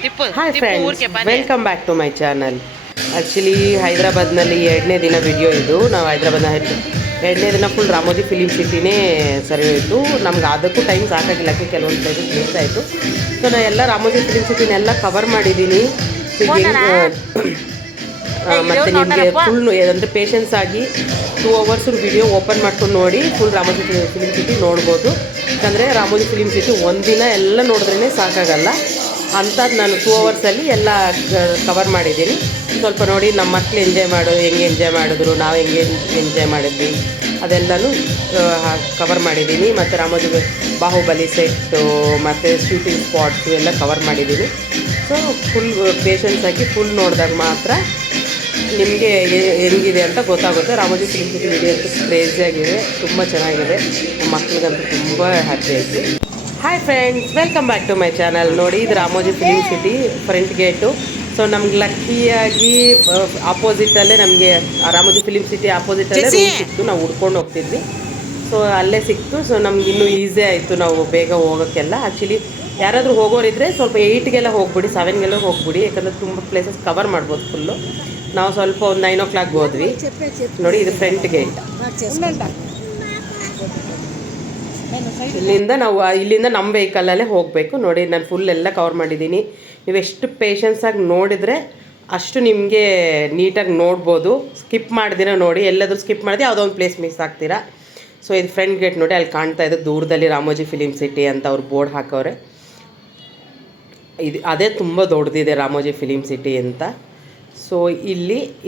Hi friends, welcome back to my channel. Actually ಹೈದ್ರಾಬಾದ್ನಲ್ಲಿ 2ನೇ ದಿನ ವಿಡಿಯೋ ಇದು. ನಾವು ಹೈದ್ರಾಬಾದ್ನ 2ನೇ ದಿನ ಫುಲ್ ರಾಮೋಜಿ ಫಿಲಿಮ್ ಸಿಟಿನೇ ಸರಿ ಹೋಯಿತು. ನಮ್ಗೆ ಅದಕ್ಕೂ ಟೈಮ್ ಸಾಕಾಗಿಲ್ಲ, ಕೆಲವೊಂದು ಪ್ಲೇಸಸ್ ಮಿಸ್ ಆಯಿತು. ಸೊ ನಾನು ಎಲ್ಲ ರಾಮೋಜಿ ಫಿಲಿಮ್ ಸಿಟಿನೆಲ್ಲ ಕವರ್ ಮಾಡಿದ್ದೀನಿ. ಮತ್ತು ನಿಮಗೆ ಫುಲ್ ಅಂದರೆ ಪೇಷನ್ಸ್ ಆಗಿ 2 hours ವಿಡಿಯೋ ಓಪನ್ ಮಾಡ್ಕೊಂಡು ನೋಡಿ ಫುಲ್ ರಾಮೋಜಿ ಫಿಲಿಮ್ ಸಿಟಿ ನೋಡ್ಬೋದು. ಯಾಕಂದರೆ ರಾಮೋಜಿ ಫಿಲಿಮ್ ಸಿಟಿ ಒಂದಿನ ಎಲ್ಲ ನೋಡಿದ್ರೇ ಸಾಕಾಗಲ್ಲ. ಅಂಥದ್ದು ನಾನು 2 hours ಎಲ್ಲ ಕವರ್ ಮಾಡಿದ್ದೀನಿ. ಸ್ವಲ್ಪ ನೋಡಿ ನಮ್ಮ ಮಕ್ಕಳು ಹೆಂಗೆ ಎಂಜಾಯ್ ಮಾಡಿದ್ರು, ನಾವು ಹೆಂಗೆ ಎಂಜಾಯ್ ಮಾಡಿದ್ವಿ ಅದೆಲ್ಲನೂ ಕವರ್ ಮಾಡಿದ್ದೀನಿ. ಮತ್ತು ರಾಮೋಜಿ ಬಾಹುಬಲಿ ಸೆಟ್ಟು ಮತ್ತು ಶೂಟಿಂಗ್ ಸ್ಪಾಟ್ಸು ಎಲ್ಲ ಕವರ್ ಮಾಡಿದ್ದೀನಿ. ಸೊ ಫುಲ್ ಪೇಷನ್ಸ್ ಆಗಿ ಫುಲ್ ನೋಡಿದಾಗ ಮಾತ್ರ ನಿಮಗೆ ಹೆಂಗಿದೆ ಅಂತ ಗೊತ್ತಾಗುತ್ತೆ. ರಾಮೋಜಿ ಫಿಲಿಮ್ ಸಿಟಿ ವಿಡಿಯೋ ಅಂತೂ ಕ್ರೇಜಿಯಾಗಿದೆ, ತುಂಬ ಚೆನ್ನಾಗಿದೆ. ನಮ್ಮ ಮಕ್ಳಿಗಂತೂ ತುಂಬ ಹ್ಯಾಪಿ ಆಯಿತು. Hi friends, welcome back to my channel. ನೋಡಿ, ಇದು Ramoji film city front gate. So ನಮ್ಗೆ ಲಕ್ಕಿಯಾಗಿ ಆಪೋಸಿಟಲ್ಲೇ ನಮಗೆ ರಾಮೋಜಿ ಫಿಲಿಮ್ ಸಿಟಿ ಆಪೋಸಿಟಲ್ಲೇ ರೂಮ್ ಸಿಕ್ತು. ನಾವು ಹುಡ್ಕೊಂಡು ಹೋಗ್ತಿದ್ವಿ, ಸೊ ಅಲ್ಲೇ ಸಿಕ್ತು. ಸೊ ನಮ್ಗೆ ಇನ್ನೂ ಈಸಿ ಆಯಿತು ನಾವು ಬೇಗ ಹೋಗೋಕ್ಕೆಲ್ಲ. ಆ್ಯಕ್ಚುಲಿ ಯಾರಾದರೂ ಹೋಗೋರಿದ್ದರೆ ಸ್ವಲ್ಪ 8ಗೆಲ್ಲ ಹೋಗ್ಬಿಡಿ, 7ಗೆಲ್ಲ ಹೋಗ್ಬಿಡಿ, ಯಾಕಂದರೆ ತುಂಬ ಪ್ಲೇಸಸ್ ಕವರ್ ಮಾಡ್ಬೋದು ಫುಲ್ಲು. ನಾವು ಸ್ವಲ್ಪ ಒಂದು 9 o'clock ಹೋದ್ವಿ. ನೋಡಿ, ಇದು ಫ್ರಂಟ್ ಗೇಟ್. ಇಲ್ಲಿಂದ ನಮ್ಮ ವೆಹಿಕಲಲ್ಲೇ ಹೋಗಬೇಕು. ನೋಡಿ, ನಾನು ಫುಲ್ ಎಲ್ಲ ಕವರ್ ಮಾಡಿದ್ದೀನಿ. ನೀವು ಎಷ್ಟು ಪೇಷನ್ಸಾಗಿ ನೋಡಿದರೆ ಅಷ್ಟು ನಿಮಗೆ ನೀಟಾಗಿ ನೋಡ್ಬೋದು. ಸ್ಕಿಪ್ ಮಾಡಿದಿರ ನೋಡಿ, ಎಲ್ಲಾದರೂ ಸ್ಕಿಪ್ ಮಾಡಿದ್ರೆ ಯಾವುದೋ ಒಂದು ಪ್ಲೇಸ್ ಮಿಸ್ ಆಗ್ತೀರಾ. ಸೊ ಇದು ಫ್ರಂಟ್ ಗೇಟ್ ನೋಡಿ, ಅಲ್ಲಿ ಕಾಣ್ತಾ ಇದೆ ದೂರದಲ್ಲಿ ರಾಮೋಜಿ ಫಿಲಿಮ್ ಸಿಟಿ ಅಂತ ಅವ್ರು ಬೋರ್ಡ್ ಹಾಕವ್ರೆ. ಅದೇ ತುಂಬ ದೊಡ್ಡದಿದೆ ರಾಮೋಜಿ ಫಿಲಿಮ್ ಸಿಟಿ ಅಂತ. ಸೊ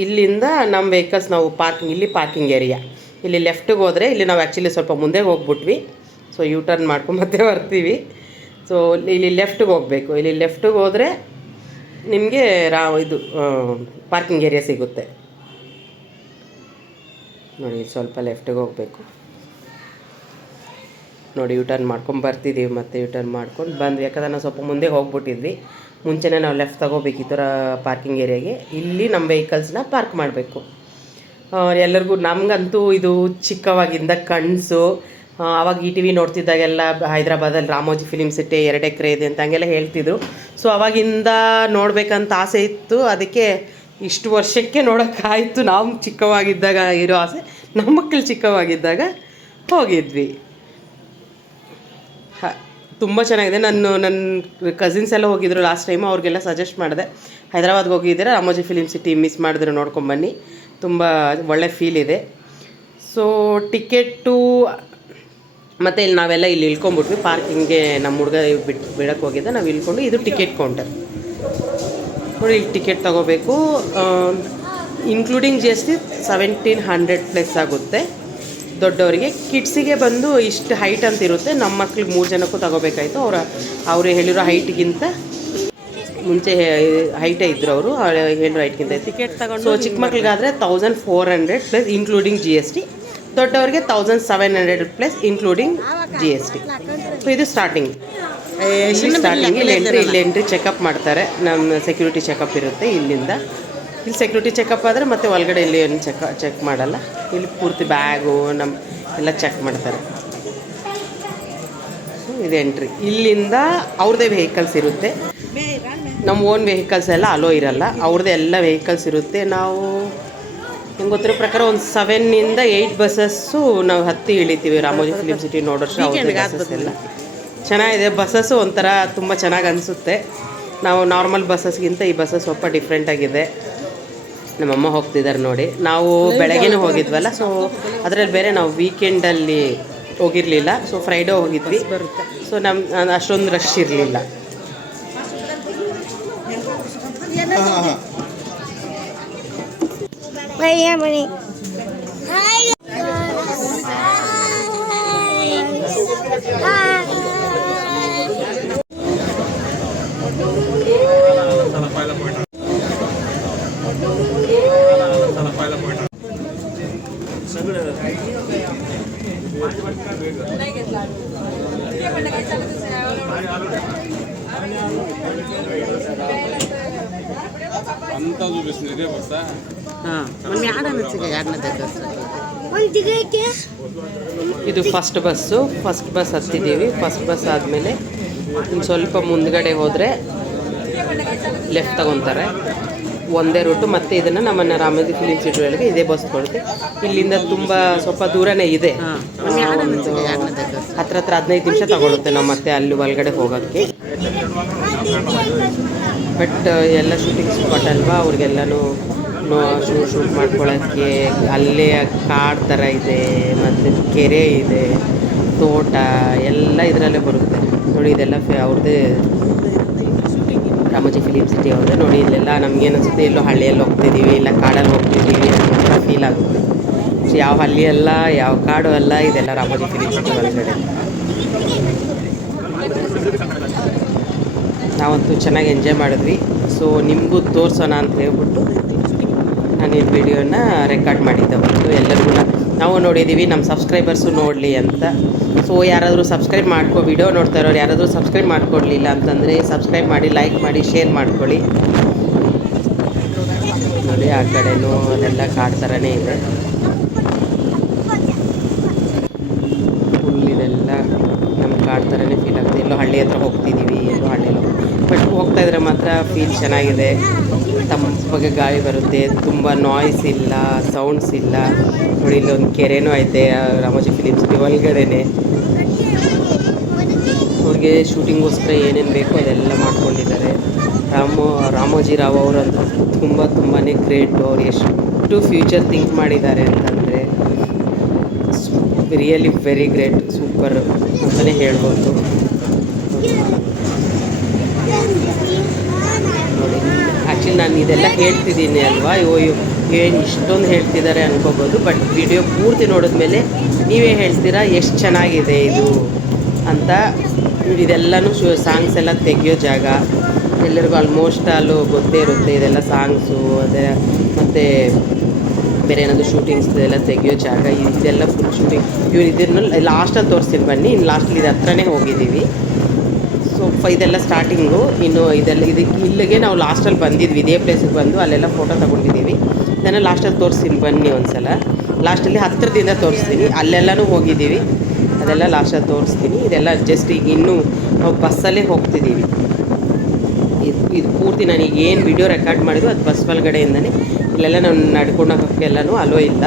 ಇಲ್ಲಿಂದ ನಮ್ಮ ವೆಹಿಕಲ್ಸ್ ನಾವು ಪಾರ್ಕಿಂಗ್ ಏರಿಯಾ. ಇಲ್ಲಿ ಲೆಫ್ಟಿಗೆ ಹೋದರೆ, ಇಲ್ಲಿ ನಾವು ಆ್ಯಕ್ಚುಲಿ ಸ್ವಲ್ಪ ಮುಂದೆ ಹೋಗ್ಬಿಟ್ವಿ. ಸೊ ಯೂ ಟರ್ನ್ ಮಾಡ್ಕೊಂಡು ಮತ್ತೆ ಬರ್ತೀವಿ. ಸೊ ಇಲ್ಲಿ ಲೆಫ್ಟಿಗೆ ಹೋಗಬೇಕು. ಇಲ್ಲಿ ಲೆಫ್ಟಿಗೆ ಹೋದರೆ ನಿಮಗೆ ಇದು ಪಾರ್ಕಿಂಗ್ ಏರಿಯಾ ಸಿಗುತ್ತೆ. ನೋಡಿ, ಸ್ವಲ್ಪ ಲೆಫ್ಟಿಗೆ ಹೋಗಬೇಕು. ನೋಡಿ, ಯೂ ಟರ್ನ್ ಮಾಡ್ಕೊಂಡು ಬರ್ತಿದ್ದೀವಿ. ಮತ್ತು ಯೂ ಟರ್ನ್ ಮಾಡ್ಕೊಂಡು ಬಂದ್ವಿ, ಯಾಕಂದ್ರೆ ನಾವು ಸ್ವಲ್ಪ ಮುಂದೆ ಹೋಗ್ಬಿಟ್ಟಿದ್ವಿ. ಮುಂಚೆನೇ ನಾವು ಲೆಫ್ಟ್ ತೊಗೋಬೇಕಿತ್ತು ಪಾರ್ಕಿಂಗ್ ಏರಿಯಾಗೆ. ಇಲ್ಲಿ ನಮ್ಮ ವೆಹಿಕಲ್ಸ್ನ ಪಾರ್ಕ್ ಮಾಡಬೇಕು. ಎಲ್ಲರಿಗೂ ನಮಗಂತೂ ಇದು ಚಿಕ್ಕವಾಗಿಂದ ಕನಸು. ಆವಾಗ ETV ನೋಡ್ತಿದ್ದಾಗೆಲ್ಲ ಹೈದ್ರಾಬಾದಲ್ಲಿ ರಾಮೋಜಿ ಫಿಲಿಮ್ ಸಿಟಿ 2 ಎಕರೆ ಇದೆ ಅಂತ ಹಂಗೆಲ್ಲ ಹೇಳ್ತಿದ್ರು. ಸೊ ಅವಾಗಿಂದ ನೋಡಬೇಕಂತ ಆಸೆ ಇತ್ತು. ಅದಕ್ಕೆ ಇಷ್ಟು ವರ್ಷಕ್ಕೆ ನೋಡೋಕ್ಕಾಯಿತು. ನಾವು ಚಿಕ್ಕವಾಗಿದ್ದಾಗ ಇರೋ ಆಸೆ ನಮ್ಮ ಮಕ್ಕಳು ಚಿಕ್ಕವಾಗಿದ್ದಾಗ ಹೋಗಿದ್ವಿ. ತುಂಬ ಚೆನ್ನಾಗಿದೆ. ನನ್ನ ಕಸಿನ್ಸ್ ಎಲ್ಲ ಹೋಗಿದ್ರು ಲಾಸ್ಟ್ ಟೈಮು. ಅವ್ರಿಗೆಲ್ಲ ಸಜೆಸ್ಟ್ ಮಾಡಿದೆ, ಹೈದ್ರಾಬಾದ್ಗೆ ಹೋಗಿದ್ದೀರಾ ರಾಮೋಜಿ ಫಿಲಿಮ್ ಸಿಟಿ ಮಿಸ್ ಮಾಡಿದ್ರೆ ನೋಡ್ಕೊಂಬನ್ನಿ, ತುಂಬ ಒಳ್ಳೆ ಫೀಲ್ ಇದೆ. ಸೊ ಟಿಕೆಟು ಮತ್ತು ನಾವೆಲ್ಲ ಇಲ್ಲಿ ಇಳ್ಕೊಂಬಿಟ್ವಿ. ಪಾರ್ಕಿಂಗ್ಗೆ ನಮ್ಮ ಹುಡುಗ ಬಿಡಕ್ಕೆ ಹೋಗಿದ್ದೆ, ನಾವು ಇಳ್ಕೊಂಡು ಇದು ಟಿಕೆಟ್ ಕೌಂಟರ್. ನೋಡಿ, ಇಲ್ಲಿ ಟಿಕೆಟ್ ತೊಗೋಬೇಕು. ಇನ್ಕ್ಲೂಡಿಂಗ್ GST 1700+ ಆಗುತ್ತೆ ದೊಡ್ಡವರಿಗೆ. ಕಿಡ್ಸಿಗೆ ಬಂದು ಇಷ್ಟು ಹೈಟ್ ಅಂತ ಇರುತ್ತೆ. ನಮ್ಮ ಮಕ್ಳಿಗೆ 3 ಜನಕ್ಕೂ ತಗೋಬೇಕಾಯ್ತು. ಅವರು ಹೇಳಿರೋ ಹೈಟ್ಗಿಂತ ಮುಂಚೆ ಹೈಟೇ ಇದ್ದರು. ಅವರು ಹೇಳಿರೋ ಹೈಟ್ಗಿಂತ ಟಿಕೆಟ್ ತಗೊಂಡು. ಸೊ ಚಿಕ್ಕ ಮಕ್ಳಿಗಾದರೆ 1400+ ಇನ್ಕ್ಲೂಡಿಂಗ್ GST, ದೊಡ್ಡವರಿಗೆ 1700+ ಇನ್ಕ್ಲೂಡಿಂಗ್ GST. ಸೊ ಇದು ಸ್ಟಾರ್ಟಿಂಗ್. ಇಲ್ಲಿ ಎಂಟ್ರಿ ಚೆಕಪ್ ಮಾಡ್ತಾರೆ. ನಮ್ಮ ಸೆಕ್ಯೂರಿಟಿ ಚೆಕಪ್ ಇರುತ್ತೆ ಇಲ್ಲಿಂದ. ಇಲ್ಲಿ ಸೆಕ್ಯೂರಿಟಿ ಚೆಕಪ್ ಆದರೆ ಮತ್ತೆ ಒಳಗಡೆ ಇಲ್ಲಿ ಏನು ಚೆಕ್ ಮಾಡಲ್ಲ. ಇಲ್ಲಿ ಪೂರ್ತಿ ಬ್ಯಾಗು ಎಲ್ಲ ಚೆಕ್ ಮಾಡ್ತಾರೆ. ಇದು ಎಂಟ್ರಿ. ಇಲ್ಲಿಂದ ಅವ್ರದ್ದೇ ವೆಹಿಕಲ್ಸ್ ಇರುತ್ತೆ. ನಮ್ಮ ಓನ್ ವೆಹಿಕಲ್ಸ್ ಎಲ್ಲ ಅಲೋ ಇರಲ್ಲ, ಅವ್ರದ್ದೇ ಎಲ್ಲ ವೆಹಿಕಲ್ಸ್ ಇರುತ್ತೆ. ನಾವು ನಂಗೆ ಗೊತ್ತಿರೋ ಪ್ರಕಾರ ಒಂದು 7 to 8 ಬಸ್ಸಸ್ಸು ನಾವು ಹತ್ತಿ ಇಳಿತೀವಿ ರಾಮೋಜಿ ಫಿಲಿಮ್ ಸಿಟಿ ನೋಡೋಷ್ಟು. ಎಲ್ಲ ಚೆನ್ನಾಗಿದೆ. ಬಸ್ಸಸ್ಸು ಒಂಥರ ತುಂಬ ಚೆನ್ನಾಗಿ ಅನಿಸುತ್ತೆ. ನಾವು ನಾರ್ಮಲ್ ಬಸ್ಸಸ್ಗಿಂತ ಈ ಬಸ್ಸಸ್ ಸ್ವಲ್ಪ ಡಿಫ್ರೆಂಟಾಗಿದೆ. ನಮ್ಮಮ್ಮ ಹೋಗ್ತಿದ್ದಾರೆ ನೋಡಿ. ನಾವು ಬೆಳಗ್ಗೆನೂ ಹೋಗಿದ್ವಲ್ಲ, ಸೊ ಅದರಲ್ಲಿ ಬೇರೆ ನಾವು ವೀಕೆಂಡಲ್ಲಿ ಹೋಗಿರಲಿಲ್ಲ. ಸೊ ಫ್ರೈಡೇ ಹೋಗಿದ್ವಿ. ಸೊ ಅಷ್ಟೊಂದು ರಶ್ ಇರಲಿಲ್ಲ. ಇದು ಫಸ್ಟ್ ಬಸ್ ಹತ್ತಿದ್ದೀವಿ. ಫಸ್ಟ್ ಬಸ್ ಆದಮೇಲೆ ಇನ್ನು ಸ್ವಲ್ಪ ಮುಂದ್ಗಡೆ ಹೋದರೆ ಲೆಫ್ಟ್ ತಗೊತಾರೆ, ಒಂದೇ ರೂಟು. ಮತ್ತು ಇದನ್ನು ನಮ್ಮನ್ನು ರಾಮೋಜಿ ಫಿಲಿಮ್ ಸಿಟಿ ಒಳಗೆ ಇದೇ ಬಸ್ ಕೊಡುತ್ತೆ. ಇಲ್ಲಿಂದ ತುಂಬ ಸ್ವಲ್ಪ ದೂರನೇ ಇದೆ, ಒಂದು ಹತ್ರ 15 ನಿಮಿಷ ತಗೊಳುತ್ತೆ ನಾವು ಮತ್ತೆ ಅಲ್ಲಿ ಒಳಗಡೆ ಹೋಗೋಕ್ಕೆ. ಬಟ್ ಎಲ್ಲ ಶೂಟಿಂಗ್ ಸ್ಪಾಟ್ ಅಲ್ವಾ, ಅವ್ರಿಗೆಲ್ಲನೂ ಶೂಟ್ ಮಾಡ್ಕೊಳ್ಳೋಕ್ಕೆ ಅಲ್ಲೇ ಕಾಡು ಥರ ಇದೆ, ಮತ್ತು ಕೆರೆ ಇದೆ, ತೋಟ ಎಲ್ಲ ಇದರಲ್ಲೇ ಬರುತ್ತೆ ನೋಡಿ. ಇದೆಲ್ಲ ಅವ್ರದ್ದೇ ರಾಮೋಜಿ ಫಿಲಿಮ್ ಸಿಟಿ ಅವ್ರದ್ದೇ ನೋಡಿ. ಇಲ್ಲೆಲ್ಲ ನಮಗೇನು ಅನಿಸುತ್ತೆ, ಎಲ್ಲೋ ಹಳ್ಳಿಯಲ್ಲಿ ಹೋಗ್ತಿದ್ದೀವಿ, ಇಲ್ಲ ಕಾಡಲ್ಲಿ ಹೋಗ್ತಿದ್ದೀವಿ ಅನ್ನೋ ಫೀಲ್ ಆಗುತ್ತೆ. ಯಾವ ಹಳ್ಳಿ ಅಲ್ಲ, ಯಾವ ಕಾಡು ಅಲ್ಲ, ಇದೆಲ್ಲ ರಾಮೋಜಿ ಫಿಲಿಮ್ ಸಿಟಿ ಒಳಗಡೆ. ನಾವಂತೂ ಚೆನ್ನಾಗಿ ಎಂಜಾಯ್ ಮಾಡಿದ್ವಿ. ಸೊ ನಿಮಗೂ ತೋರಿಸೋಣ ಅಂತ ಹೇಳ್ಬಿಟ್ಟು ನಾನು ಈ ವಿಡಿಯೋನ ರೆಕಾರ್ಡ್ ಮಾಡಿದ್ದೆ. ಮತ್ತು ಎಲ್ಲರಿಗೂ ನಾವು ನೋಡಿದ್ದೀವಿ, ನಮ್ಮ ಸಬ್ಸ್ಕ್ರೈಬರ್ಸು ನೋಡಲಿ ಅಂತ. ಸೊ ಯಾರಾದರೂ ಸಬ್ಸ್ಕ್ರೈಬ್ ವಿಡಿಯೋ ನೋಡ್ತಾ ಇರೋರು ಯಾರಾದರೂ ಸಬ್ಸ್ಕ್ರೈಬ್ ಮಾಡ್ಕೊಡ್ಲಿಲ್ಲ ಅಂತಂದರೆ ಸಬ್ಸ್ಕ್ರೈಬ್ ಮಾಡಿ, ಲೈಕ್ ಮಾಡಿ, ಶೇರ್ ಮಾಡ್ಕೊಳ್ಳಿ. ನೋಡಿ ಆ ಕಡೆನೂ ಅದೆಲ್ಲ ಕಾಡು ಥರನೇ ಇದೆ. ಫುಲ್ ಇದೆಲ್ಲ ನಮ್ಮ ಕಾಡು ಥರನೇ ಫೀಲ್ ಆಗುತ್ತೆ. ಎಲ್ಲೋ ಹಳ್ಳಿ ಹತ್ರ ಹೋಗ್ತಿದ್ದೀವಿ, ಎಲ್ಲೋ ಹಳ್ಳಿಯಲ್ಲಿ ಬಟ್ ಹೋಗ್ತಾ ಇದ್ರೆ ಮಾತ್ರ ಫೀಲ್ ಚೆನ್ನಾಗಿದೆ. ತಂಪಾಗೆ ಗಾಳಿ ಬರುತ್ತೆ, ತುಂಬ ನಾಯ್ಸ್ ಇಲ್ಲ, ಸೌಂಡ್ಸ್ ಇಲ್ಲ. ನೋಡಿ ಇಲ್ಲೊಂದು ಕೆರೆನೂ ಐತೆ ರಾಮೋಜಿ ಫಿಲಿಮ್ ಸಿಟಿ ಒಳಗಡೆನೆ. ಅವ್ರಿಗೆ ಶೂಟಿಂಗೋಸ್ಕರ ಏನೇನು ಬೇಕೋ ಅದೆಲ್ಲ ಮಾಡ್ಕೊಂಡಿದ್ದಾರೆ. ರಾಮೋಜಿ ರಾವ್ ಅವರಂತೂ ತುಂಬಾ ಗ್ರೇಟು. ಅವ್ರು ಎಷ್ಟು ಫ್ಯೂಚರ್ ಥಿಂಕ್ ಮಾಡಿದ್ದಾರೆ ಅಂತಂದರೆ ರಿಯಲಿ ವೆರಿ ಗ್ರೇಟ್, ಸೂಪರ್ ಅಂತಲೇ ಹೇಳ್ಬೋದು. ನೋಡಿ ಆ್ಯಕ್ಚುಲಿ ನಾನು ಇದೆಲ್ಲ ಹೇಳ್ತಿದ್ದೀನಿ ಅಲ್ವಾ, ಏನು ಇಷ್ಟೊಂದು ಹೇಳ್ತಿದ್ದಾರೆ ಅನ್ಕೋಬೋದು. ಬಟ್ ವಿಡಿಯೋ ಪೂರ್ತಿ ನೋಡಿದ್ಮೇಲೆ ನೀವೇ ಹೇಳ್ತೀರಾ ಎಷ್ಟು ಚೆನ್ನಾಗಿದೆ ಇದು ಅಂತ. ಇದೆಲ್ಲನೂ ಸಾಂಗ್ಸ್ ಎಲ್ಲ ತೆಗಿಯೋ ಜಾಗ, ಎಲ್ಲರಿಗೂ ಆಲ್ಮೋಸ್ಟ್ ಅಲ್ಲೂ ಗೊತ್ತೇ ಇರುತ್ತೆ ಇದೆಲ್ಲ ಸಾಂಗ್ಸು. ಅದೇ ಮತ್ತು ಬೇರೆ ಏನಾದರೂ ಶೂಟಿಂಗ್ಸ್ ಎಲ್ಲ ತೆಗಿಯೋ ಜಾಗ. ಇದೆಲ್ಲ ಫುಲ್ ಶೂಟಿಂಗ್. ಇದನ್ನು ಲಾಸ್ಟಲ್ಲಿ ತೋರಿಸ್ತೀನಿ ಬನ್ನಿ. ಇನ್ನು ಲಾಸ್ಟಲ್ಲಿ ಇದು ಹತ್ರನೇ ಹೋಗಿದ್ದೀವಿ. ಸೊ ಇದೆಲ್ಲ ಸ್ಟಾರ್ಟಿಂಗು. ಇನ್ನು ಇಲ್ಲಿಗೆ ನಾವು ಲಾಸ್ಟಲ್ಲಿ ಬಂದಿದ್ವಿ, ಇದೇ ಪ್ಲೇಸಿಗೆ ಬಂದು ಅಲ್ಲೆಲ್ಲ ಫೋಟೋ ತೊಗೊಂಡಿದ್ದೀವಿ. ಇದನ್ನು ಲಾಸ್ಟಲ್ಲಿ ತೋರಿಸ್ತೀನಿ ಬನ್ನಿ ಒಂದ್ಸಲ. ಲಾಸ್ಟಲ್ಲಿ ಹತ್ತಿರದಿಂದ ತೋರಿಸ್ತೀನಿ, ಅಲ್ಲೆಲ್ಲನೂ ಹೋಗಿದ್ದೀವಿ, ಅದೆಲ್ಲ ಲಾಸ್ಟಲ್ಲಿ ತೋರಿಸ್ತೀನಿ. ಇದೆಲ್ಲ ಜಸ್ಟ್ ಈಗ ಇನ್ನೂ ನಾವು ಬಸ್ಸಲ್ಲೇ ಹೋಗ್ತಿದ್ದೀವಿ. ಇದು ಪೂರ್ತಿ ನನಗೆ ಏನು ವಿಡಿಯೋ ರೆಕಾರ್ಡ್ ಮಾಡಿದ್ರು ಅದು ಬಸ್ ಒಳಗಡೆಯಿಂದನೇ. ಇಲ್ಲೆಲ್ಲ ನಾವು ನಡ್ಕೊಂಡು ಹೋಗೋಕ್ಕೆಲ್ಲನೂ ಅಲೋ ಇಲ್ಲ.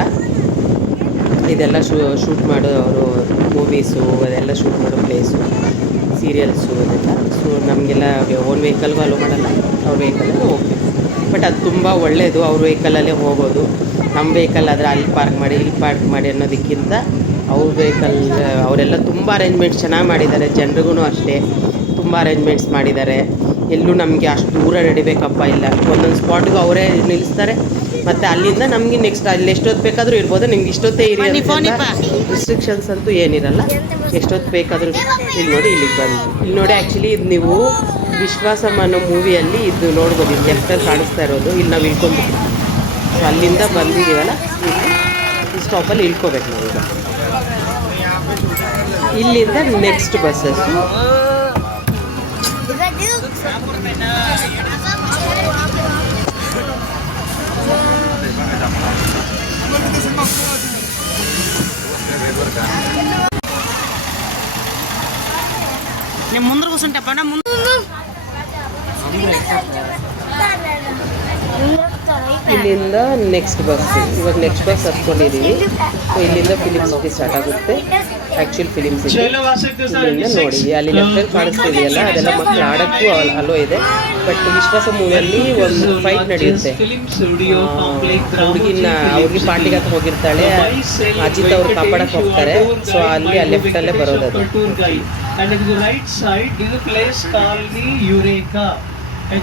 ಇದೆಲ್ಲ ಶೂಟ್ ಮಾಡೋ ಅವರು ಮೂವೀಸು ಅದೆಲ್ಲ ಶೂಟ್ ಮಾಡೋ ಪ್ಲೇಸು, ಸೀರಿಯಲ್ಸು ಅದೆಲ್ಲ. ಸೊ ನಮಗೆಲ್ಲ ಓನ್ ವೆಹಿಕಲ್ಗೂ ಅಲೋ ಮಾಡಲ್ಲ, ಅವ್ರ ವೆಹಿಕಲಲ್ಲೂ ಹೋಗ್ಬೇಕು. ಬಟ್ ಅದು ತುಂಬ ಒಳ್ಳೆಯದು, ಅವ್ರ ವೆಹಿಕಲಲ್ಲೇ ಹೋಗೋದು. ನಮ್ಮ ವೆಹಿಕಲ್ ಆದರೆ ಅಲ್ಲಿ ಪಾರ್ಕ್ ಮಾಡಿ ಇಲ್ಲಿ ಪಾರ್ಕ್ ಮಾಡಿ ಅನ್ನೋದಕ್ಕಿಂತ ಅವ್ರ ವೆಹಿಕಲ್ ಅವರೆಲ್ಲ ತುಂಬ ಅರೇಂಜ್ಮೆಂಟ್ಸ್ ಚೆನ್ನಾಗಿ ಮಾಡಿದ್ದಾರೆ. ಜನರಿಗೂ ಅಷ್ಟೇ ತುಂಬ ಅರೇಂಜ್ಮೆಂಟ್ಸ್ ಮಾಡಿದ್ದಾರೆ. ಎಲ್ಲೂ ನಮಗೆ ಅಷ್ಟು ದೂರ ನಡಿಬೇಕಪ್ಪ ಇಲ್ಲ, ಒಂದೊಂದು ಸ್ಪಾಟ್ಗೂ ಅವರೇ ನಿಲ್ಲಿಸ್ತಾರೆ. ಮತ್ತು ಅಲ್ಲಿಂದ ನಮಗೆ ನೆಕ್ಸ್ಟ್ ಅಲ್ಲಿ ಎಷ್ಟೊತ್ತು ಬೇಕಾದರೂ ಇರ್ಬೋದು, ನಿಮ್ಗೆ ಇಷ್ಟೊತ್ತೇ ಇರಿ ಅಂತ ರಿಸ್ಟ್ರಿಕ್ಷನ್ಸ್ ಅಂತೂ ಏನಿರಲ್ಲ. ಎಷ್ಟೊತ್ತು ಬೇಕಾದರೂ ಇಲ್ಲಿ ನೋಡಿ, ಇಲ್ಲಿಗೆ ಬಂದು ಇಲ್ಲಿ ನೋಡಿ. ಆ್ಯಕ್ಚುಲಿ ಇದು ನೀವು ವಿಶ್ವಾಸಂ ಅನ್ನೋ ಮೂವಿಯಲ್ಲಿ ಇದು ನೋಡ್ಬೋದು, ಇಲ್ಲಿ ಲೆಫ್ಟಲ್ಲಿ ಕಾಣಿಸ್ತಾ ಇರೋದು. ಇಲ್ಲಿ ನಾವು ಇಳ್ಕೊಂಡ್ಬಿಟ್ಟು ಸೊ ಅಲ್ಲಿಂದ ಬಂದಿದ್ದೀವಲ್ಲ, ಈ ಸ್ಟಾಪಲ್ಲಿ ಇಳ್ಕೋಬೇಕು ನಾವೀಗ. ಇಲ್ಲಿಂದ ನೆಕ್ಸ್ಟ್ ಬಸ್ಸಸ್ಸು. నేను ముందర కూర్చుంటా నా ముందు ಇಲ್ಲಿಂದ ನೆಕ್ಸ್ಟ್ ಬಸ್. ಇವಾಗ ನೆಕ್ಸ್ಟ್ ಬಸ್ ಹತ್ಕೊಂಡಿದ್ದೀವಿ. ಸೊ ಇಲ್ಲಿಂದ ಫಿಲಿಮ್ ಸಿಟಿ ಸ್ಟಾರ್ಟ್ ಆಗುತ್ತೆ. ಆ್ಯಕ್ಚುಲ್ ಫಿಲಿಮ್ ಸಿಟಿ ಇಲ್ಲಿಂದ ನೋಡಿ, ಅಲ್ಲಿ ಲೆಫ್ಟಲ್ಲಿ ಕಾಣಿಸ್ತಿದೆಯಲ್ಲ ಅದೆಲ್ಲ ಮಕ್ಕಳು ಆಡೋಕ್ಕೂ ಅಲೋ ಇದೆ. ಬಟ್ ವಿಶ್ವಾಸ ಮೂವಿಯಲ್ಲಿ ಒಂದು ಫೈಟ್ ನಡೆಯುತ್ತೆ. ಹುಡುಗಿ ಪಾರ್ಟಿಗೆ ಹತ್ರ ಹೋಗಿರ್ತಾಳೆ, ಅಜಿತ್ ಅವ್ರು ಕಾಪಾಡಕ್ಕೆ ಹೋಗ್ತಾರೆ. ಸೊ ಅಲ್ಲಿ ಆ ಲೆಫ್ಟಲ್ಲೇ ಬರೋದು ಅದು.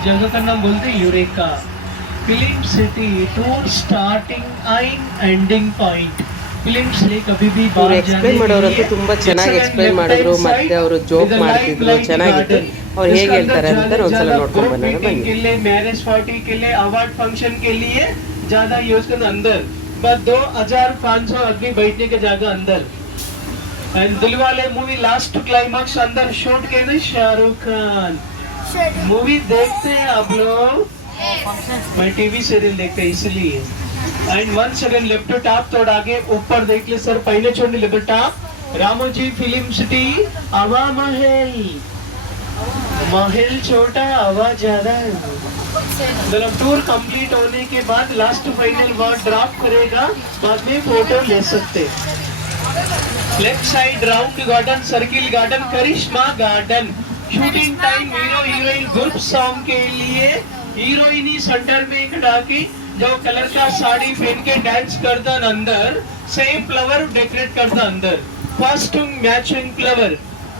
जगह का नाम बोलते eureka film city tour starting and ending point film city कभी भी ಅವ್ರು ಎಕ್ಸ್ಪ್ಲೈನ್ ಮಾಡೋರಂತೂ ತುಂಬ ಚೆನ್ನಾಗಿ ಎಕ್ಸ್ಪ್ಲೈನ್ ಮಾಡಿದ್ರು. ಮತ್ತೆ ಅವರು ಜೋಕ್ ಮಾಡ್ತಿದ್ರು, ಚೆನ್ನಾಗಿತ್ತು. ಅವ್ರು ಹೇಗೆ ಹೇಳ್ತಾರೆ ಅಂತ ಒಂದ್ಸಲ ನೋಡ್ಕೊಂಡು ಬರೋಣ ಬನ್ನಿ. मैरिज पार्टी के लिए अवार्ड फंक्शन के लिए ज्यादा यूज करना अंदर बस 2500 आदमी बैठने की जगह अंदर. And Dilwale movie last climax अंदर शूट के ना शाहरुख खान मूवी देखते हैं आप लोग. मैं टीवी सीरियल देखते हैं इसलिए. एंड 1 सेकंड लेफ्ट टॉप थोड़ा आगे ऊपर देख ले सर, पहले छोड़ने left top Ramoji film city हवा महल महल छोटा आवाज ज्यादा है। मतलब टूर कंप्लीट होने के बाद लास्ट फाइनल वर्ड ड्रॉप करेगा, बाद में फोटो ले सकते। Left side round garden, circle garden, Karishma garden. Shooting time hero heroine group song के लिए हीरोइन ही सेंटर में खड़ा के जो कलर का साड़ी पहन के डांस करता अंदर, सेम फ्लावर डेकोरेट करता अंदर, first matching flower.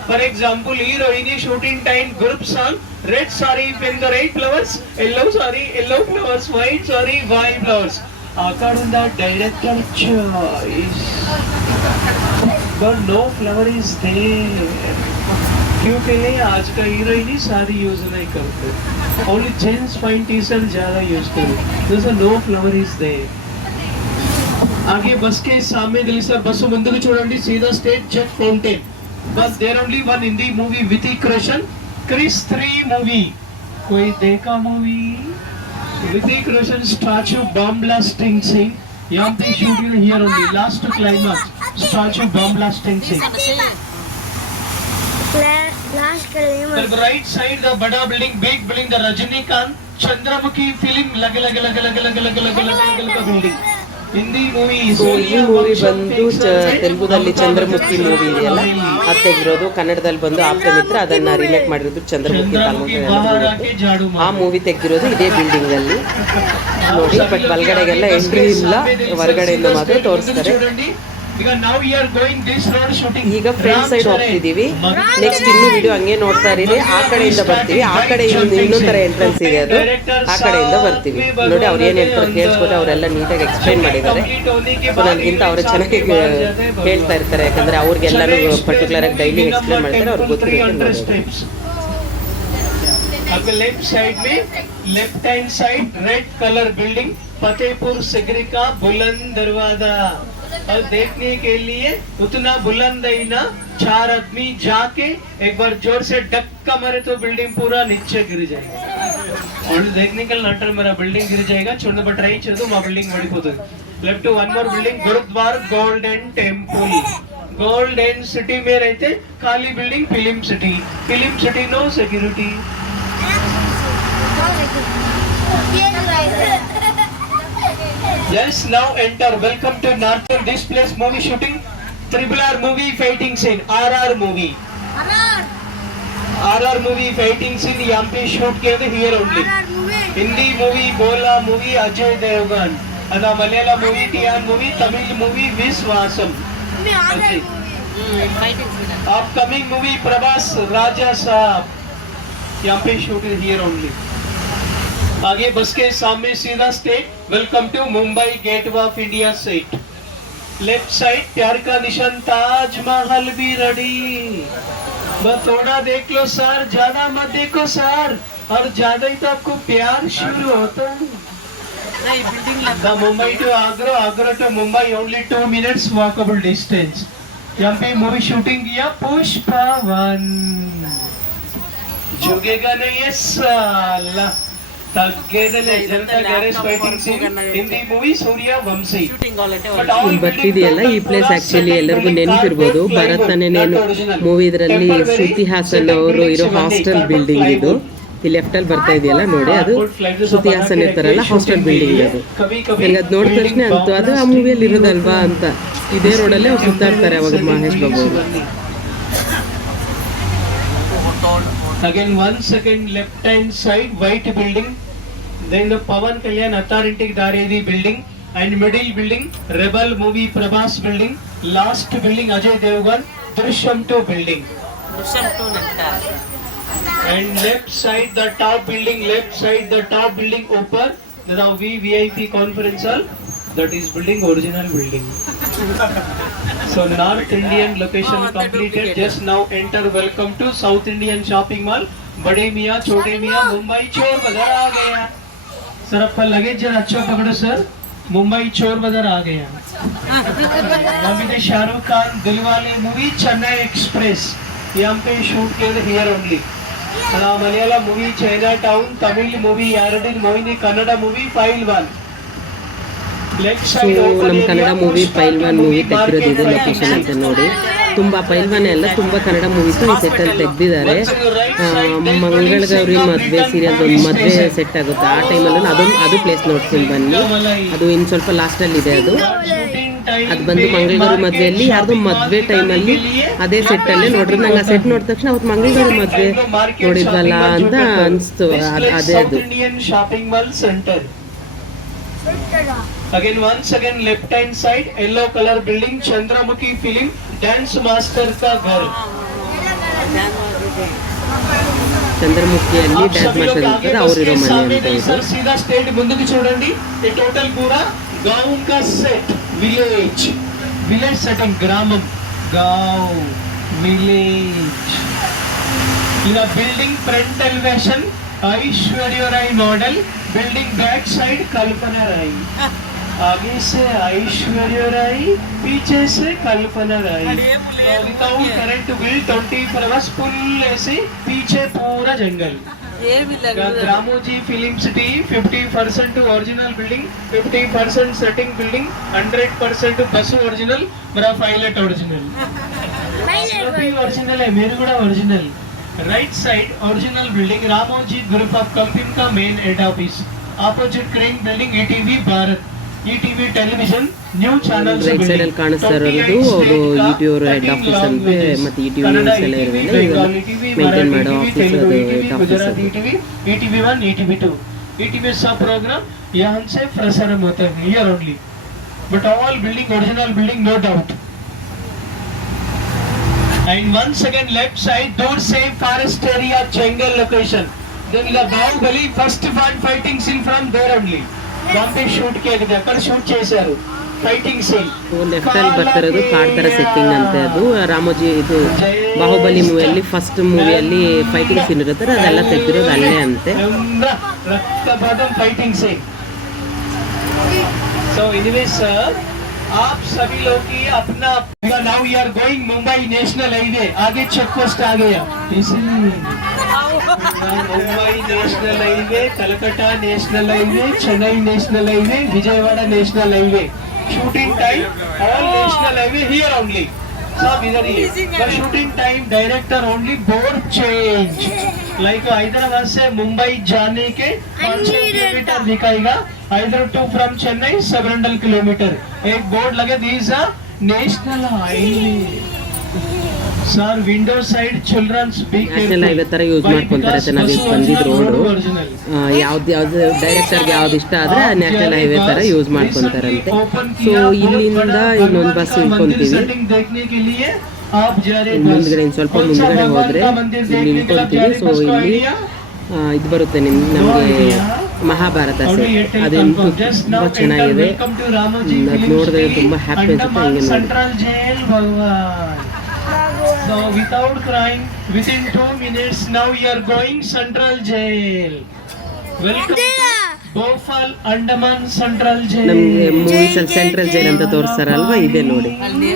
For example heroine shooting time group song, red sari पहन the red flowers, yellow sari yellow flowers, white sari white flowers. According the director choice, but no flower is there। क्योंकि आज का heroine ही सारी use नहीं करते, only gents fine T shirt ज्यादा use करते, no flower is there. आगे बस के सामने दिल्ली सर बस ముందుకు చూడండి, सीधा स्टेट जज फाउंटेन। बस there only one Hindi movie Hrithik Roshan, Krrish 3 movie. कोई देखा movie? Hrithik Roshan statue bomb blasting scene, यहाँ पे shooting here only, last climax statue bomb blasting scene. The right side the बड़ा building, big building, the Rajinikanth Chandramukhi film लगे बिल्डिंग। ಹಿಂದಿ ಮೂವಿ ಸೊ ಈ movie ಬಂದು ತೆಲುಗುದಲ್ಲಿ ಚಂದ್ರಮುಖಿ movie ಇದೆಯಲ್ಲ ಅದು ತೆಗೆದಿರೋದು, ಕನ್ನಡದಲ್ಲಿ ಬಂದು ಆಪ್ತ ಮಿತ್ರ, ಅದನ್ನ ರಿಮೇಕ್ ಮಾಡಿರೋದು ಚಂದ್ರಮುಖಿ ತಾಲೂಕು। ಆ ಮೂವಿ ತೆಗೆದಿರೋದು ಇದೇ ಬಿಲ್ಡಿಂಗ್ ಅಲ್ಲಿ ನೋಡಿ, ಬಟ್ ಒಳಗಡೆಗೆಲ್ಲ ಎಂಟ್ರಿ ಇಲ್ಲ, ಹೊರಗಡೆಯಿಂದ ಮಾತ್ರ ತೋರಿಸ್ತಾರೆ। ಈಗ ಫ್ರಂಟ್ ಸೈಡ್ ಹೋಗ್ತಿದೀವಿ, ನೆಕ್ಸ್ಟ್ ಇನ್ನು ವಿಡಿಯೋ ಹಂಗೆ ನೋಡ್ತಾ ಇರಿ, ಆ ಕಡೆಯಿಂದ ಬರ್ತೀವಿ, ಆ ಕಡೆ ಇನ್ನೊಂದು ತರ ಎಂಟ್ರೆನ್ಸ್ ಇದೆ, ಅದು ಆ ಕಡೆಯಿಂದ ಬರ್ತೀವಿ ನೋಡಿ। ಅವ್ರು ಏನ್ ಹೇಳ್ತಾರೆ ಕೇಳಿಸ್ಕೊಟ್ಟು ಅವರೆಲ್ಲ ನೀಟಾಗಿ ಎಕ್ಸ್ಪ್ಲೈನ್ ಮಾಡಿದ್ದಾರೆ, ಸೊ ನನಗಿಂತ ಅವರು ಚೆನ್ನಾಗಿ ಹೇಳ್ತಾ ಇರ್ತಾರೆ, ಯಾಕಂದ್ರೆ ಅವ್ರಿಗೆಲ್ಲಾನು ಪರ್ಟಿಕ್ಯುಲರ್ ಆಗಿ ಡೈಲಿ ಎಕ್ಸ್ಪ್ಲೈನ್ ಮಾಡ್ತಾರೆ, ಅವ್ರಿಗೆ ಗೊತ್ತಿರುತ್ತೆ। लेफ्ट साइड में left hand side red colour building, Fatehpur Sikri का बुलंद दरवाजा। और देखने के लिए उतना बुलंद ही ना, 4 आदमी जाके एक बार जोर से धक्का मारे तो बिल्डिंग पूरा नीचे गिर जाएगा। और देखने के लिए मेरा बिल्डिंग गिर जाएगा, छोड़ने पर ट्राई चलो మా बिल्डिंग पड़िपोతుంది। Left to one more building, Gurudwara golden temple. Golden city में रहते, खाली building film city no security. Yes, now enter. Welcome to Northern. This place movie shooting, RRR movie fighting scene, RRR movie fighting scene यहाँ पे shoot किया था here only। Hindi movie Bholaa movie Ajay Devgan, अना Malayalam movie Tiyaan movie, Tamil movie Viswasam, upcoming movie Prabhas Raja Saab, यहाँ पे shoot here only। आगे बस के सामने सीधा स्टेट, welcome to Mumbai gate of India set. Left side प्यार का निशान, ताजमहल भी रेडी। बस थोड़ा देख लो सर, ज्यादा मत देखो सर, और ज्यादा ही तो आपको प्यार शुरू होता है। Mumbai to Agra, Agra to Mumbai only 2 minutes walkable distance. यहाँ पे मूवी शूटिंग किया पुष्पा 1। झुकेगा नहीं ये साला, ತಗ್ಗೇದಲೆ Janatha garage fighting scene, Hindi movie Sooryavanshi. ಬರ್ತಿದೆಯಲ್ಲ ಈ ಪ್ಲೇಸ್ ಆಕ್ಚುಲಿ ಎಲ್ಲರಿಗೂ ನೆನಪಿರ್ಬೋದು, ಭರತನೇ ನೇನು ಮೂವಿ ಇದರಲ್ಲಿ ಶ್ರುತಿ ಹಾಸನ್ ಅವರು ಇರೋ ಹಾಸ್ಟೆಲ್ ಬಿಲ್ಡಿಂಗ್ ಇದು, ಈ ಲೆಫ್ಟ್ ಅಲ್ಲಿ ಬರ್ತಾ ಇದೆಯಲ್ಲ ನೋಡಿ, ಅದು ಶ್ರುತಿ ಹಾಸನ್ ಇರ್ತಾರಲ್ಲ ಹಾಸ್ಟೆಲ್ ಬಿಲ್ಡಿಂಗ್ ಅದು। ನನಗೆ ಅದು ನೋಡಿದ ತಕ್ಷಣ ಅಂತು ಅದು ಆ ಮೂವಿಯಲ್ಲಿ ಇರೋದಲ್ವಾ ಅಂತ, ಇದೇ ರೋಡಲ್ಲೇ ಅವ್ರು ಸುತ್ತಾಡ್ತಾರೆ ಅವಾಗ ಮಹೇಶ್ ಬಾಬು ಅವರು। Again 1 second, left hand side white building, then the Pawan Kalyan Authority Daredi building, and middle building Rebel movie Prabhas building, last building Ajay Devgan Drishyam 2 building, and left side the top building upper the VIP conference hall, that is building original building। So North Indian location completed, just now enter, welcome to South Indian shopping mall, बड़े मियाँ छोटे मियाँ, मुंबई चोर बाजार आ गया। Sir आपका luggage जरा अच्छा पकड़ो सर, मुंबई चोर बाजार आ गया। अभी तो शाहरुख खान दिलवाले मूवी चेन्नई एक्सप्रेस यहाँ पे शूट किए थे here only। Malayalam movie China town, Tamil movie Yaradi Mohini, Kannada movie file 1। So ನಮ್ಮ ಕನ್ನಡ ಮೂವಿ ಫೈಲ್ 1 ಮೂವಿ ತೆಗೆದಿರೋದು ಇದು ಲೊಕೇಶನ್ ಅಂತ ನೋಡಿ। ತುಂಬ ಪೈಲ್ವಾನೆ ಎಲ್ಲ ತುಂಬ ಕನ್ನಡ ಮೂವೀಸು ಈ ಸೆಟ್ಟಲ್ಲಿ ತೆಗೆದಿದ್ದಾರೆ. ಮಂಗಳಗೌರಿ ಮದುವೆ ಸೀರಿಯಲ್ ಒಂದು ಮದುವೆ ಸೆಟ್ ಆಗುತ್ತೆ ಆ ಟೈಮಲ್ಲೂ ಅದು ಪ್ಲೇಸ್ ನೋಡ್ತೀನಿ ಬನ್ನಿ. ಅದು ಇನ್ನು ಸ್ವಲ್ಪ ಲಾಸ್ಟಲ್ಲಿದೆ. ಅದು ಬಂದು ಮಂಗಳಗೌರಿ ಮದುವೆಯಲ್ಲಿ ಯಾರ್ದು ಮದುವೆ ಟೈಮಲ್ಲಿ ಅದೇ ಸೆಟ್ಟಲ್ಲೇ ನೋಡ್ರಿ. ನಂಗೆ ಆ ಸೆಟ್ ನೋಡಿದ ತಕ್ಷಣ ಅವತ್ತು ಮಂಗಳಗೌರಿ ಮದುವೆ ನೋಡಿದ್ವಲ್ಲ ಅಂತ ಅನಿಸ್ತು. ಅದೇ ಅದು. Again, once again, left hand side, yellow color building, Chandramukhi Film, Dance Master ka ghar. ಚಂದ್ರಮುಖಿಯಲ್ಲಿ ಡ್ಯಾನ್ಸ್ ಮಾಸ್ಟರ್ ಇರ್ತಾರೆ, ಅವರಿರೋ ಮನೆ ಅಂತ ಇದು. सर सीधा स्टेट ముందుకు చూడండి. ये टोटल पूरा गांव का सेट, विलेज सेटिंग, ग्रामम, गांव, विलेज. ఇలా building front elevation Aishwarya Rai model, building back side Kalpana Rai, आगे से ऐश्वर्या राय, पीछे से Kalpana Rai. Without current bill 24 hours full ऐसे, पीछे पूरा जंगल. Ramoji film city 50% original building, 50% setting building, 100% बस ओरिजिनल, मेरा पायलट ओरिजिनल. सभी ओरिजिनल है, मेरे కూడా original. Right side original building, Ramoji group of company का main head office, opposite crane building, ETV Bharat, ETV television, new channels. Right ಸೈಡಲ್ಲಿ ಕಾಣಿಸ್ತಾ ಇರೋದು ಅವರು ईटीवी ಹೆಡ್ ಆಫೀಸ್ ಅಂತೆ. ಮತ್ತು ईटीवी ನ್ಯೂಸ್ ಎಲ್ಲ ಇರೋದಲ್ಲ ಇದೆಲ್ಲ ಮೇಂಟೈನ್ ಮಾಡೋ ಆಫೀಸ್, ಅದು head office. ETV 1, ETV 2, ETV सब प्रोग्राम यहाँ से प्रसारण होते हैं here only, but all building original building no doubt. And once again left side, दूर से forest area, jungle location. Then the Bahubali first one fighting scene from there only. वहाँ पे शूट किया गया, अక్కడ शूट చేశారు ಫೈಟಿಂಗ್ ಸೀನ್. ಲೆಫ್ಟ್ ಅಲ್ಲಿ ಬರ್ತಿರೋದು ಕಾಡ್ತರ ಸೆಟ್ಟಿಂಗ್ ಅಂತೆ. ಅದು ರಾಮೋಜಿ ಇದು ಬಾಹುಬಲಿ ಮೂವಿಯಲ್ಲಿ ಫಸ್ಟ್ ಮೂವಿಯಲ್ಲಿ ಫೈಟಿಂಗ್ ಸೀನ್ ಇರುತ್ತೆ, ಅದೆಲ್ಲ ತೆಗೆದಿರೋದು ಅಲ್ಲೇ ಅಂತೆ. रक्तपातम fighting scene. So anyway sir, आप सभी लोग की अपना now we are going Mumbai national highway, आगे चेक पोस्ट आ गया, इसलिए Mumbai national highway, Calcutta national highway, Chennai national highway, Vijayawada national highway. Shooting time all national highway here only. सब इधर ही है. Shooting time director only board change, like Hyderabad से मुंबई जाने के 500 किलोमीटर दिखाएगा, either to from Chennai 700 kilometre. एक बोर्ड लगे, these are national highway. Sir, window side children's be careful. National highway ಥರ ಯೂಸ್ ಮಾಡ್ಕೊತಾರೆ ಅಂತ ನಾವು ಈಗ ಬಂದಿದ್ದು ರೋಡು. ಯಾವ್ದು ಡೈರೆಕ್ಟರ್ಗೆ ಯಾವ್ದು ಇಷ್ಟ ಆದರೆ ನ್ಯಾಷನಲ್ ಹೈವೇ ಥರ ಯೂಸ್ ಮಾಡ್ಕೊತಾರಂತೆ. ಸೊ ಇಲ್ಲಿಂದ ಇನ್ನೊಂದು ಬಸ್ ಇಳ್ಕೊಂತೀವಿ. ಮುಂದ್ಗಡೆ ಇನ್ನು ಸ್ವಲ್ಪ ಮುಂದ್ಗಡೆ ಹೋದರೆ ಇಲ್ಲಿ ಇಳ್ಕೊಂತೀವಿ. ಸೊ ಇಲ್ಲಿ ಇದು ಬರುತ್ತೆ ನಮಗೆ ಮಹಾಭಾರತ ಸೆಟ್. ಅದಂತೂ ತುಂಬ ಚೆನ್ನಾಗಿದೆ. ಅದು ನೋಡಿದ್ರೆ ತುಂಬ ಹ್ಯಾಪಿ ಅನ್ಸುತ್ತೆ. ಹಂಗೆ ನೋಡಿ. So without crying, within 2 minutes now you are going Central Jail. Welcome Bhopal Andaman Central Jail. ನಮಗೆ ಮೂವೀಸಲ್ಲಿ ಸೆಂಟ್ರಲ್ ಜೈಲ್ ಅಂತ ತೋರಿಸ್ತಾರಲ್ವಾ, ಇದೆ ನೋಡಿ.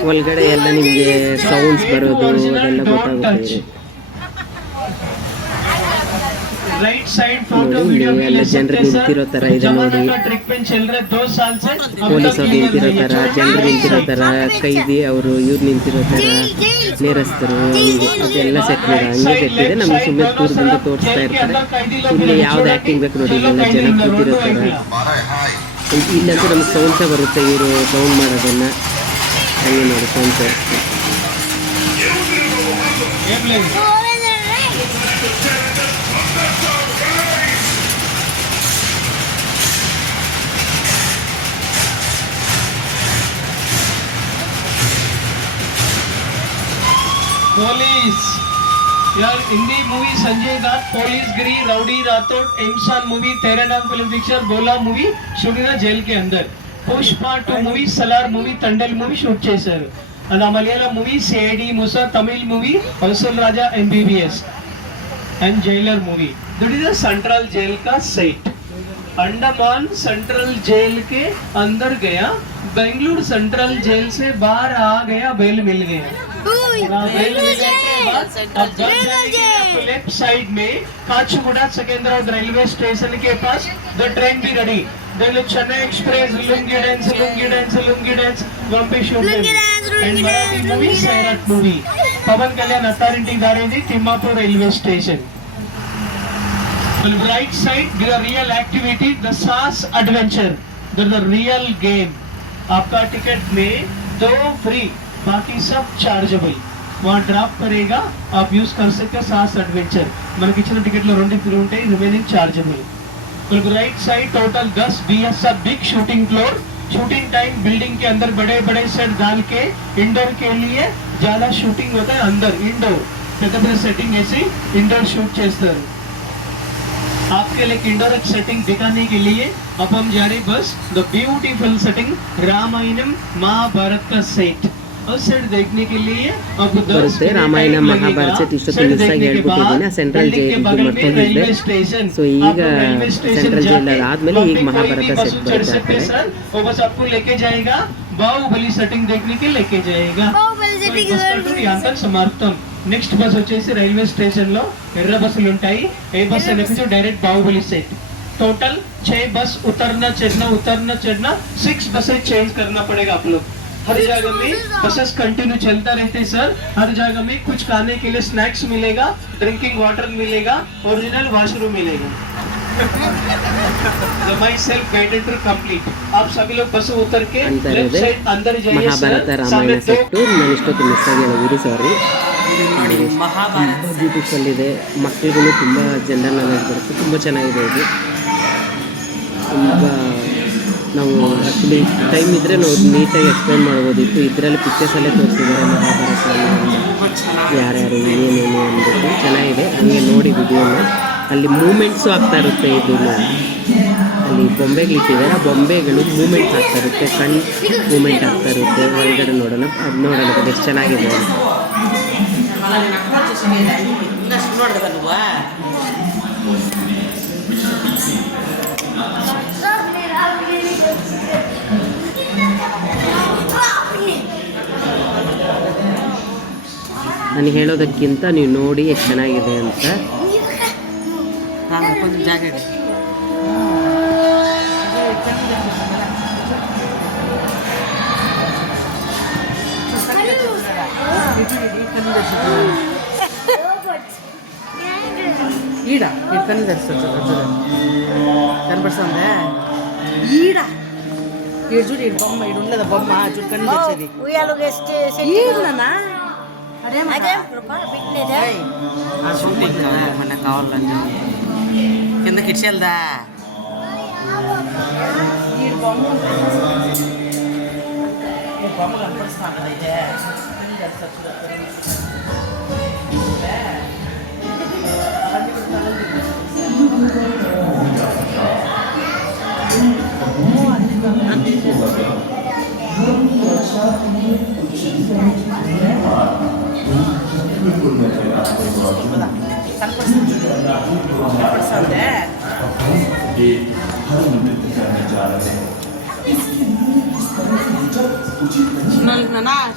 ಒಳಗಡೆ ಎಲ್ಲ ನಿಮಗೆ ಸೌಂಡ್ಸ್ ಬರೋದು ಅದೆಲ್ಲ ಗೊತ್ತಾಗುತ್ತೆ. राइट साइड फोटो वीडियो में ले सकते हैं सर. ट्रिक में चल रहा है 2 साल से. ಪೊಲೀಸ್ ಅವ್ರು ನಿಂತಿರೋ ಥರ, ಜನರು ನಿಂತಿರೋ ಥರ, ಕೈದಿ ಅವರು ಇವ್ರು ನಿಂತಿರೋ ಥರ, ನೇರಸ್ತರು, ಅದೆಲ್ಲ ಸೆಟ್ ಮಾಡಿ ಹಂಗೆ ಸೆಟ್ಟಿದೆ. ನಮ್ಗೆ ಸುಮ್ಮನೆ ಟೂರ್ ಬಂದು ತೋರಿಸ್ತಾ ಇರ್ತಾರೆ. ಇಲ್ಲಿ ಯಾವ್ದು ಆ್ಯಕ್ಟಿಂಗ್ ಬೇಕು ನೋಡಿ, ಇಲ್ಲೆಲ್ಲ ಜನ ಕೂತಿರೋ ಥರ. ಇಲ್ಲಂತೂ ನಮ್ಗೆ ಸೌಂಡ್ಸೇ ಬರುತ್ತೆ, ಇವರು ಸೌಂಡ್ ಮಾಡೋದನ್ನು. ಹಂಗೆ ನೋಡಿ ಸೌಂಡ್ಸ್. पुलिस यार, हिंदी मूवी संजय दत्त, पुलिस गिरी, राउडी राठौड़, एमसान movie, Tere Naam film picture, गोला मूवी शूट जेल के अंदर. Pushpa 2 movie, Salaar movie, Thandel movie shoot చేశారు. and Malayalam movie CID Moosa, Tamil movie हौसल Raja MBBS and jailer movie. that is the central jail का सेट. अंडमान सेंट्रल जेल के अंदर गया, बेंगलुरु सेंट्रल जेल से बाहर आ गया, बेल मिल गया. रेलवे के बाद अब जब जाएंगे आपको लेफ्ट साइड में काचीगुड़ा सिकंदराबाद रेलवे स्टेशन के पास द ट्रेन भी ready then Chennai express lungi dance वहां पे shoot and Marathi movie Sairat movie Pawan Kalyan Attarintiki Daredi Timmapur railway station right side the real activity the SAS adventure the real game आपका टिकट में 2 फ्री बाकी सब चार्जेबल वहाँ ड्रॉप करेगा आप यूज कर सकते SAS adventure మనకి ఇచ్చిన టికెట్ లో 2 ఫ్రీ ఉంటాయి remaining chargeable right side total 10 BSF big shooting floor shooting time building के अंदर बड़े बड़े सेट डाल के इंडोर के लिए ज्यादा शूटिंग होता है अंदर इंडोर పెద్ద सेटिंग ऐसी इंडोर शूट చేస్తారు आपके लिए इंडोर सेटिंग दिखाने के लिए अब हम जा रहे बस the beautiful setting Ramayanam Mahabharat का सेट और सेट देखने के लिए अब ಬರುತ್ತೆ ರಾಮಾಯಣ ಮಹಾಭಾರತ ಸೆಟ್ ಇಷ್ಟೊತ್ತು ಮಿಸ್ ಆಗಿ ಹೇಳ್ಬಿಟ್ಟಿದ್ದೀನಿ ಸೆಂಟ್ರಲ್ ಜೈಲ್ ಮರ್ತೋಗಿದ್ದೆ ಸೊ ಈಗ ಸೆಂಟ್ರಲ್ ಜೈಲ್ ಆದ್ಮೇಲೆ ಈಗ ಮಹಾಭಾರತ ಸೆಟ್ ಬರುತ್ತೆ वो बस आपको लेके जाएगा बाहुबली सेटिंग देखने के लेके जाएगा यहाँ तक समाप्तम నెక్స్ట్ బస్ వచ్చేసి రైల్వే స్టేషన్ లో ఎర్ర బస్సులు ఉంటాయి ఏ బస్ అనేది డైరెక్ట్ బాహుబలి सेट टोटल 6 बस उतरना चढ़ना 6 बसें चेंज करना पड़ेगा आप लोग हर जगह में बसेस कंटिन्यू चलता रहते सर हर जगह में कुछ खाने के लिए स्नैक्स मिलेगा ड्रिंकिंग वाटर मिलेगा ओरिजिनल वॉशरूम मिलेगा my self guided to complete आप सभी लोग बस उतर के लेफ्ट साइड अंदर जाइए ಮಹಾಭಾರತ ರಾಮಾಯಣ ಸೆಟ್ಟು ನಾನು ಇಷ್ಟೊತ್ತು ಮಿಸ್ ಆಗಿ ಹೇಳಿದ್ರಿ ಸಾರಿ ಬ್ಯೂಟಿಫುಲ್ ಇದೆ ಮಕ್ಕಳಿಗೂ ತುಂಬ ಜನರಲ್ ನಾಲೆಡ್ಜ್ ಬರುತ್ತೆ ತುಂಬ ಚೆನ್ನಾಗಿದೆ ಇದು ತುಂಬ ನಾವು ಆ್ಯಕ್ಚುಲಿ ಟೈಮ್ ಇದ್ದರೆ ನಾವು ನೀಟಾಗಿ ಎಕ್ಸ್ಪ್ಲೇನ್ ಮಾಡ್ಬೋದಿತ್ತು ಇದರಲ್ಲಿ ಪಿಕ್ಚರ್ಸಲ್ಲೇ ತೋರಿಸಿದ್ದಾರೆ ಮಹಾಭಾರತ ಯಾರ್ಯಾರು ಏನೇನು ಅಂದ್ಬಿಟ್ಟು ಚೆನ್ನಾಗಿದೆ ಹಂಗೆ ನೋಡಿ ವಿಡಿಯೋನ ಅಲ್ಲಿ ಮೂಮೆಂಟ್ಸು ಆಗ್ತಾ ಇರುತ್ತೆ ಇದು ಅಲ್ಲಿ ಬೊಂಬೆಗಳಿಟ್ಟಿದ್ದಾರೆ ಆ ಬೊಂಬೆಗಳು ಮೂಮೆಂಟ್ಸ್ ಆಗ್ತಾ ಇರುತ್ತೆ ಕಣ್ಣು ಮೂಮೆಂಟ್ ಆಗ್ತಾ ಇರುತ್ತೆ ಹೊರಗಡೆ ನೋಡೋಣ ಅದು ನೋಡೋಣ ಎಷ್ಟು ಚೆನ್ನಾಗಿದೆ ನೋಡಿದ್ರೆ నువ్వు ನಾನು ಹೇಳೋದಕ್ಕಿಂತ ನೀವು ನೋಡಿ ಎಷ್ಟು ಚೆನ್ನಾಗಿದೆ ಅಂತ ಕೊಂచెం ಜಾಗ ಇದೆ ఈడ ఇక్కడనే తెస్తుంది కనపడుతుందా ఈడ ఈడు చూడు ఈడు బొమ్మ ఈడు ఉండదు బొమ్మ చూడు కన్ను తెచ్చేది ఈడనా షూటింగ్ మన కావాలని కిందకి ఇచ్చేదా ఈడు బొమ్మ బొమ్మ కనపడుస్తాను అయితే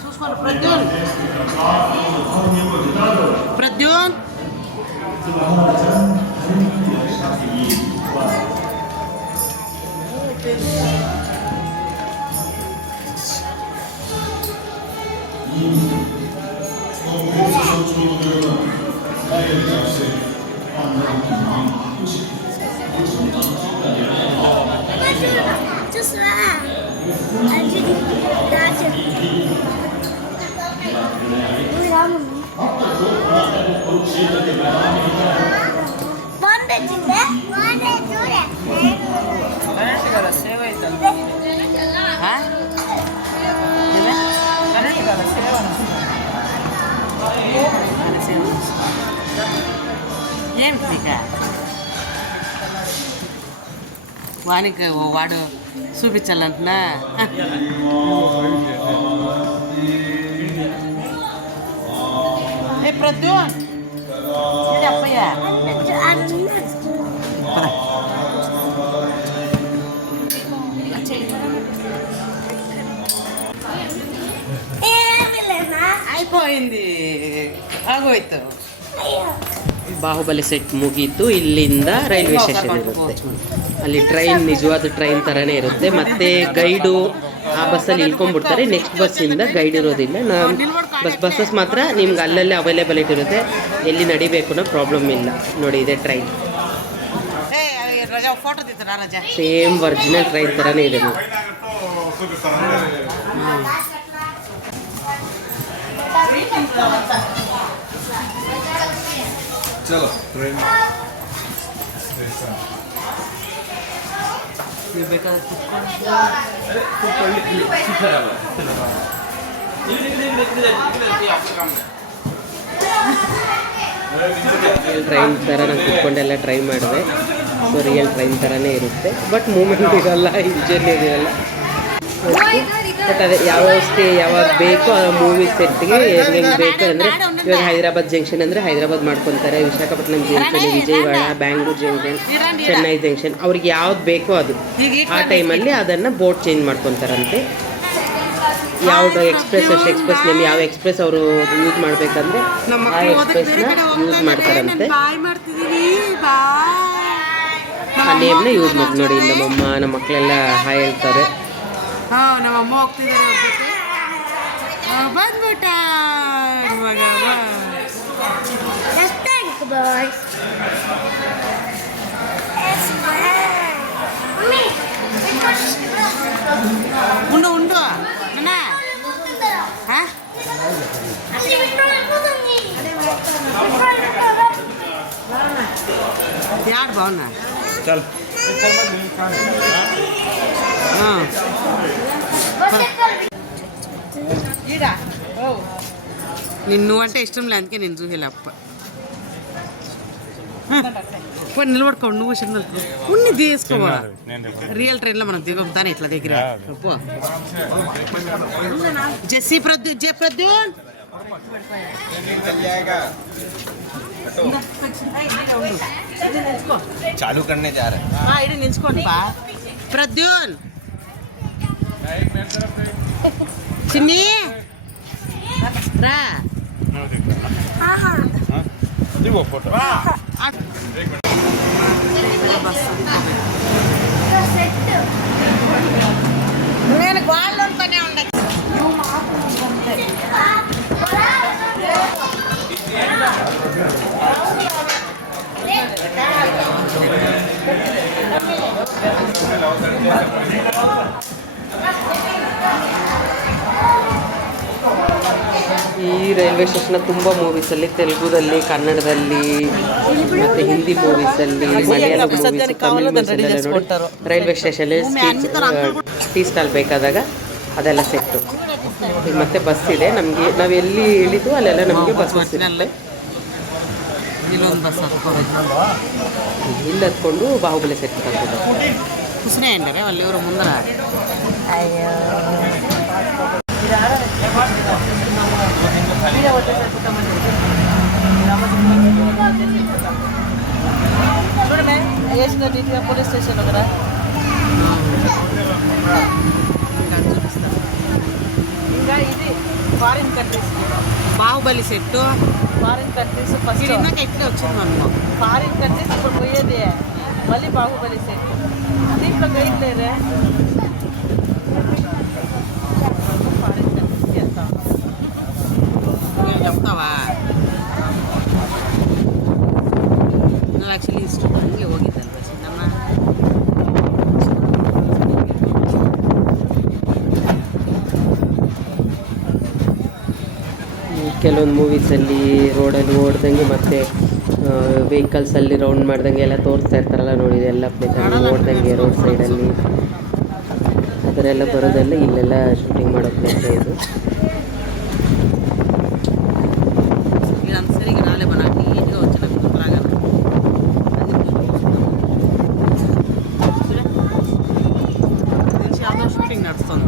చూసుకోండి ప్రద్యున్ వానికి వాడు చూపించాలంటున్నా ఏ ప్రద్యు ఇది అప్పయ్య అయిపోయింది ಆಗೋಯ್ತು. ಬಾಹುಬಲಿ ಸೆಟ್ ಮುಗೀತು. ಇಲ್ಲಿಂದ ರೈಲ್ವೆ ಸ್ಟೇಷನ್ ಇರುತ್ತೆ. ಅಲ್ಲಿ ಟ್ರೈನ್ ನಿಜವಾದ ಟ್ರೈನ್ ಥರನೇ ಇರುತ್ತೆ. ಮತ್ತು ಗೈಡು ಆ ಬಸ್ಸಲ್ಲಿ ಇಳ್ಕೊಂಡ್ಬಿಡ್ತಾರೆ. ನೆಕ್ಸ್ಟ್ ಬಸ್ಸಿಂದ ಗೈಡ್ ಇರೋದಿಲ್ಲ. ಬಸ್ಸಸ್ ಮಾತ್ರ ನಿಮ್ಗೆ ಅಲ್ಲಲ್ಲೇ ಅವೈಲೇಬಿಲಿಟಿ ಇರುತ್ತೆ. ಎಲ್ಲಿ ನಡಿಬೇಕು ಅನ್ನೋ ಪ್ರಾಬ್ಲಮ್ ಇಲ್ಲ. ನೋಡಿ ಇದೆ ಟ್ರೈನ್, ಫೋಟೋ ತೆಗಿತಾರಾ ರಜಾ? ಸೇಮ್ ಒರಿಜಿನಲ್ ಟ್ರೈನ್ ಥರನೇ ಇದೆ. चलो ट्रेन ಟ್ರೈನ್ ಥರ ನಾನು ಕುತ್ಕೊಂಡೆಲ್ಲ ಟ್ರೈ ಮಾಡಿದೆ. ಸೊ ರಿಯಲ್ ಟ್ರೈನ್ ಥರನೇ ಇರುತ್ತೆ. ಬಟ್ ಮೂಮೆಂಟ್ ಇರಲ್ಲ, ಇಂಜಿನಿಯರ್ ಇರಲ್ಲ. ಬಟ್ ಅದೇ ಯಾವಾಗ ಬೇಕೋ ಆ ಮೂವಿ ಸೆಟ್ಗೆ ಹೆಂಗೆ ಬೇಕು ಅಂದರೆ ಇವಾಗ ಹೈದರಾಬಾದ್ ಜಂಕ್ಷನ್ ಅಂದರೆ ಹೈದರಾಬಾದ್ ಮಾಡ್ಕೊತಾರೆ, Visakhapatnam junction, Vijayawada, Bangalore junction, Chennai junction, ಅವ್ರಿಗೆ ಯಾವ್ದು ಬೇಕೋ ಅದು ಆ ಟೈಮಲ್ಲಿ ಅದನ್ನು ಬೋಟ್ ಚೇಂಜ್ ಮಾಡ್ಕೊತಾರಂತೆ. ಯಾವುದು ಎಕ್ಸ್ಪ್ರೆಸ್ ನೇಮ್ ಯಾವ ಎಕ್ಸ್ಪ್ರೆಸ್ ಅವರು ಯೂಸ್ ಮಾಡಬೇಕಂದ್ರೆ ಆ ಎಕ್ಸ್ಪ್ರೆಸ್ನ ಯೂಸ್ ಮಾಡ್ತಾರಂತೆ. ಆ ನೇಮ್ನ ಯೂಸ್ ಮಾಡಿ. ನೋಡಿ ನಮ್ಮಮ್ಮ ನಮ್ಮ ಮಕ್ಕಳೆಲ್ಲ ಹಾಯ್ ಹೇಳ್ತಾರೆ. ಹಾಂ, ನಮ್ಮಮ್ಮ ಹೋಗ್ತಿದ್ದಾರೆ ಅವ್ರ ಜೊತೆ. ಬಂದ್ಬಿಟ್ಟ ಮಗ. ಉಂಡು ಉಂಡು ಅಣ್ಣ. ಹಾಂ, ಯಾರು ಭಾವನ? चल ಹಾಂ, నిన్ను అంటే ఇష్టం లేదుకే నేను చూసేలప్ప పోయి నిలబడుకో. నువ్వు చిన్న ఉన్ని తీసుకోవా. రియల్ ట్రైన్లో మనం దిగం తానే ఇట్లా దగ్గర. జెస్సీ ప్రద్యూన్ चालू करने जा रहे हैं. ఇది నిల్చుకోండి బా. ప్రద్యూన్ చిన్ని రా. दिखो फोटो. నేను గోళ్ళలోనే ఉండే. ಈ ರೈಲ್ವೆ ಸ್ಟೇಷನ್ ತುಂಬ ಮೂವೀಸಲ್ಲಿ, ತೆಲುಗುದಲ್ಲಿ, ಕನ್ನಡದಲ್ಲಿ ಮತ್ತು ಹಿಂದಿ ಮೂವೀಸಲ್ಲಿ, ಮಲಯಾಳಂ ಮೂವೀಸ್, ತಮಿಳ್ ಮೂವೀಸಲ್ಲೆಲ್ಲ ನೋಡಿ ರೈಲ್ವೆ ಸ್ಟೇಷನಲ್ಲಿ ಟೀ ಸ್ಟಾಲ್ ಬೇಕಾದಾಗ ಅದೆಲ್ಲ ಸೆಟ್ಟು. ಈಗ ಮತ್ತೆ ಬಸ್ ಇದೆ ನಮಗೆ. ನಾವು ಎಲ್ಲಿ ಇಳಿದು ಅಲ್ಲೆಲ್ಲ ನಮಗೆ ಬಸ್ ಇರುತ್ತೆ. ಇಲ್ಲೊಂದು ಬಸ್ ಇಲ್ಲಿ ಹತ್ಕೊಂಡು ಬಾಹುಬಲಿ ಸೆಟ್ ಹಾಕೋದು. ಕುಸಿನೇ ಅಂಡರೆ ಅಲ್ಲಿ ಇವರು ಮುಂದರ. చూడమే వేసిన డీటీఆర్ పోలీస్ స్టేషన్ కదా. ఇంకా ఇది foreign countries Baahubali set. Foreign countries first ఇందాక ఎట్లా వచ్చింది మనము. ఫారిన్ కంట్రీస్ ఇప్పుడు పోయేది మళ్ళీ బాహుబలి సెట్. దీంట్లో గైడ్ లేదే. ఫారిన్ కంట్రీస్కి వెళ్తాం. ನೀವು చెప్తావా? ನಾನು ಆ್ಯಕ್ಚುಲಿ ಇಷ್ಟು ಹಂಗೆ ಹೋಗಿದ್ದಲ್ವ ಚಿನ್ನಮ್ಮ. ಕೆಲವೊಂದು ಮೂವೀಸಲ್ಲಿ ರೋಡಲ್ಲಿ ಓಡ್ದಂಗೆ ಮತ್ತು ವೆಹಿಕಲ್ಸಲ್ಲಿ ರೌಂಡ್ ಮಾಡ್ದಂಗೆ ಎಲ್ಲ ತೋರಿಸ್ತಾ ಇರ್ತಾರಲ್ಲ, ನೋಡಿ ಎಲ್ಲ ಪ್ಲೇಸಲ್ಲಿ ಓಡ್ದಂಗೆ ರೋಡ್ ಸೈಡಲ್ಲಿ ಆ ಥರ ಎಲ್ಲ ಬರೋದೆಲ್ಲ ಇಲ್ಲೆಲ್ಲ ಶೂಟಿಂಗ್ ಮಾಡೋ ಪ್ಲೇಸ್ ಇದು. ఇదంతా సరిగ్గా రాలే మన నీట్గా వచ్చిన లాగా. అది షూటింగ్ నడుస్తుంది.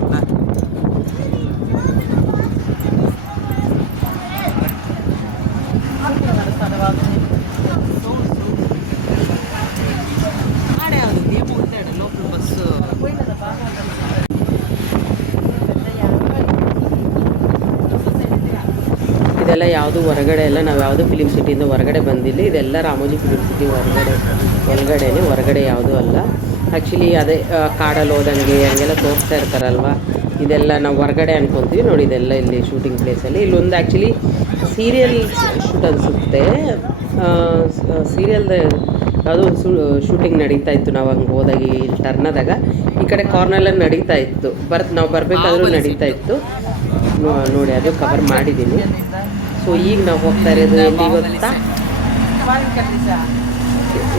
ఆడే అది ఏమో ఉంటాడు లోపల బస్సు. ಇದೆಲ್ಲ ಯಾವುದು ಹೊರಗಡೆ ಎಲ್ಲ ನಾವು ಯಾವುದು ಫಿಲಿಮ್ ಸಿಟಿಯಿಂದ ಹೊರಗಡೆ ಬಂದಿಲ್ಲ, ಇದೆಲ್ಲ ರಾಮೋಜಿ ಫಿಲಿಮ್ ಸಿಟಿ ಹೊರಗಡೆ ಯಾವುದೂ ಅಲ್ಲ. ಆ್ಯಕ್ಚುಲಿ ಅದೇ ಕಾಡಲ್ಲಿ ಹೋದಂಗೆ ಹಂಗೆಲ್ಲ ತೋರಿಸ್ತಾ ಇರ್ತಾರಲ್ವ, ಇದೆಲ್ಲ ನಾವು ಹೊರಗಡೆ ಅನ್ಕೊತೀವಿ ನೋಡಿ. ಇದೆಲ್ಲ ಇಲ್ಲಿ ಶೂಟಿಂಗ್ ಪ್ಲೇಸಲ್ಲಿ. ಇಲ್ಲೊಂದು ಆ್ಯಕ್ಚುಲಿ ಸೀರಿಯಲ್ ಶೂಟ್ ಅನಿಸುತ್ತೆ, ಸೀರಿಯಲ್ದ ಯಾವುದೋ ಒಂದು ಶೂಟಿಂಗ್ ನಡೀತಾ ಇತ್ತು. ನಾವು ಹಂಗೆ ಹೋದಾಗ ಇಲ್ಲಿ ಟರ್ನದಾಗ ಈ ಕಡೆ ಕಾರ್ನರಲ್ಲಿ ನಡೀತಾ ಇತ್ತು, ನಾವು ಬರಬೇಕಾದ್ರೂ ನಡೀತಾ ಇತ್ತು ನೋಡಿ. ಅದು ಕವರ್ ಮಾಡಿದ್ದೀನಿ. ಸೊ ಈಗ ನಾವು ಹೋಗ್ತಾ ಇರೋದು ಎಲ್ಲಿ ಗೊತ್ತಾ?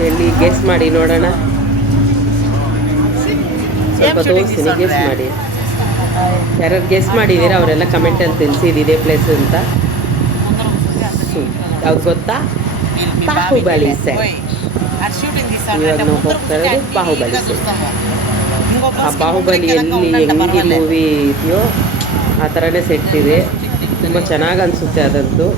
ಎಲ್ಲಿ ಗೆಸ್ ಮಾಡಿ ನೋಡೋಣ. ಸ್ವಲ್ಪ ತೋರಿಸ್ತೀನಿ, ಗೆಸ್ ಮಾಡಿ. ಯಾರು ಗೆಸ್ ಮಾಡಿದ್ದೀರಾ ಅವರೆಲ್ಲ ಕಮೆಂಟಲ್ಲಿ ತಿಳಿಸಿ ಇದೇ ಪ್ಲೇಸ್ ಅಂತ. ಯಾವ್ದು ಗೊತ್ತಾ? ಬಾಹುಬಲಿ ಸೆಟ್. ಇವಾಗ ನಾವು ಹೋಗ್ತಾ ಇರೋದು ಬಾಹುಬಲಿ ಸೆಟ್. ಆ ಬಾಹುಬಲಿಯಲ್ಲಿ ಹೆಂಗೆ ಮೂವಿ ಇದೆಯೋ ಆ ಥರನೇ ಸೆಟ್ ಇದೆ. ತುಂಬ ಚೆನ್ನಾಗಿ ಅನಿಸುತ್ತೆ ಅದಂತೂ.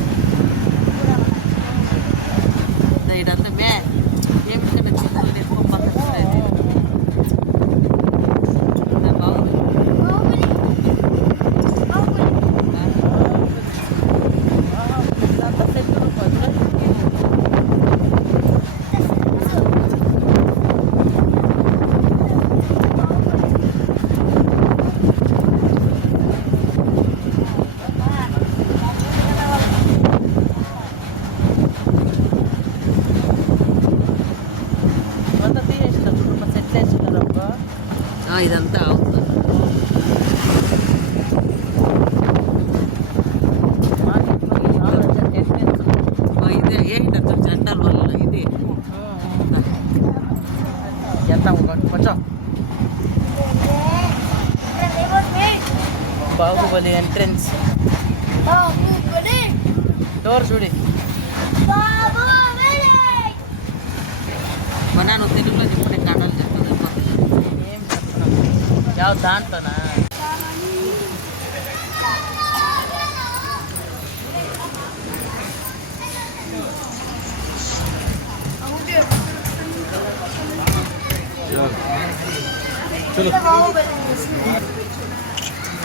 ఇదంతా అవుతుంది. ఇదే ఏంటంటే జెండాల వల్ల ఇది ఎంత కొంచెం బాహుబలి ఎంట్రెన్స్ డోర్ చూడి మనం తెలుగులో చెప్పండి, కన్నడలో చెప్తుంది. ಯಾವ ದಾಂತನ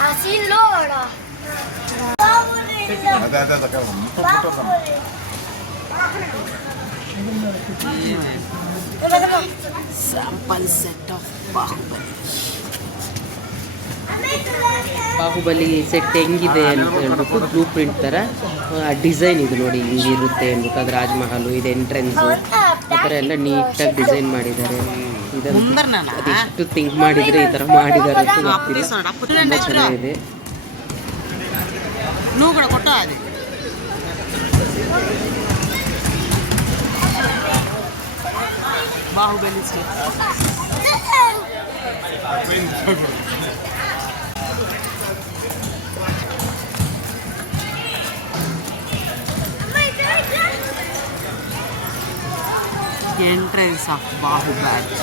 así logra. sample set of Baahubali. Baahubali set ಹೆಂಗಿದೆ ಅಂತ ಹೇಳ್ಬಿಟ್ಟು ಬ್ಲೂ ಪ್ರಿಂಟ್ ಥರ ಡಿಸೈನ್ ಇದು ನೋಡಿ, ಹಿಂಗಿರುತ್ತೆ ಅಂದ್ಬಿಟ್ಟು. ಅದು ರಾಜ್ಮಹಲು, ಇದು ಎಂಟ್ರೆನ್ಸು, ಆ ಥರ ಎಲ್ಲ ನೀಟಾಗಿ ಡಿಸೈನ್ ಮಾಡಿದ್ದಾರೆ. ಇದನ್ನು ಅದೆಷ್ಟು ಥಿಂಕ್ ಮಾಡಿದರೆ ಈ ಥರ ಮಾಡಿದ್ದಾರೆ ಅಂತ ಗೊತ್ತಿಲ್ಲ. ತುಂಬ ಚೆನ್ನಾಗಿದೆ. Baahubali set entrance of Bahubali.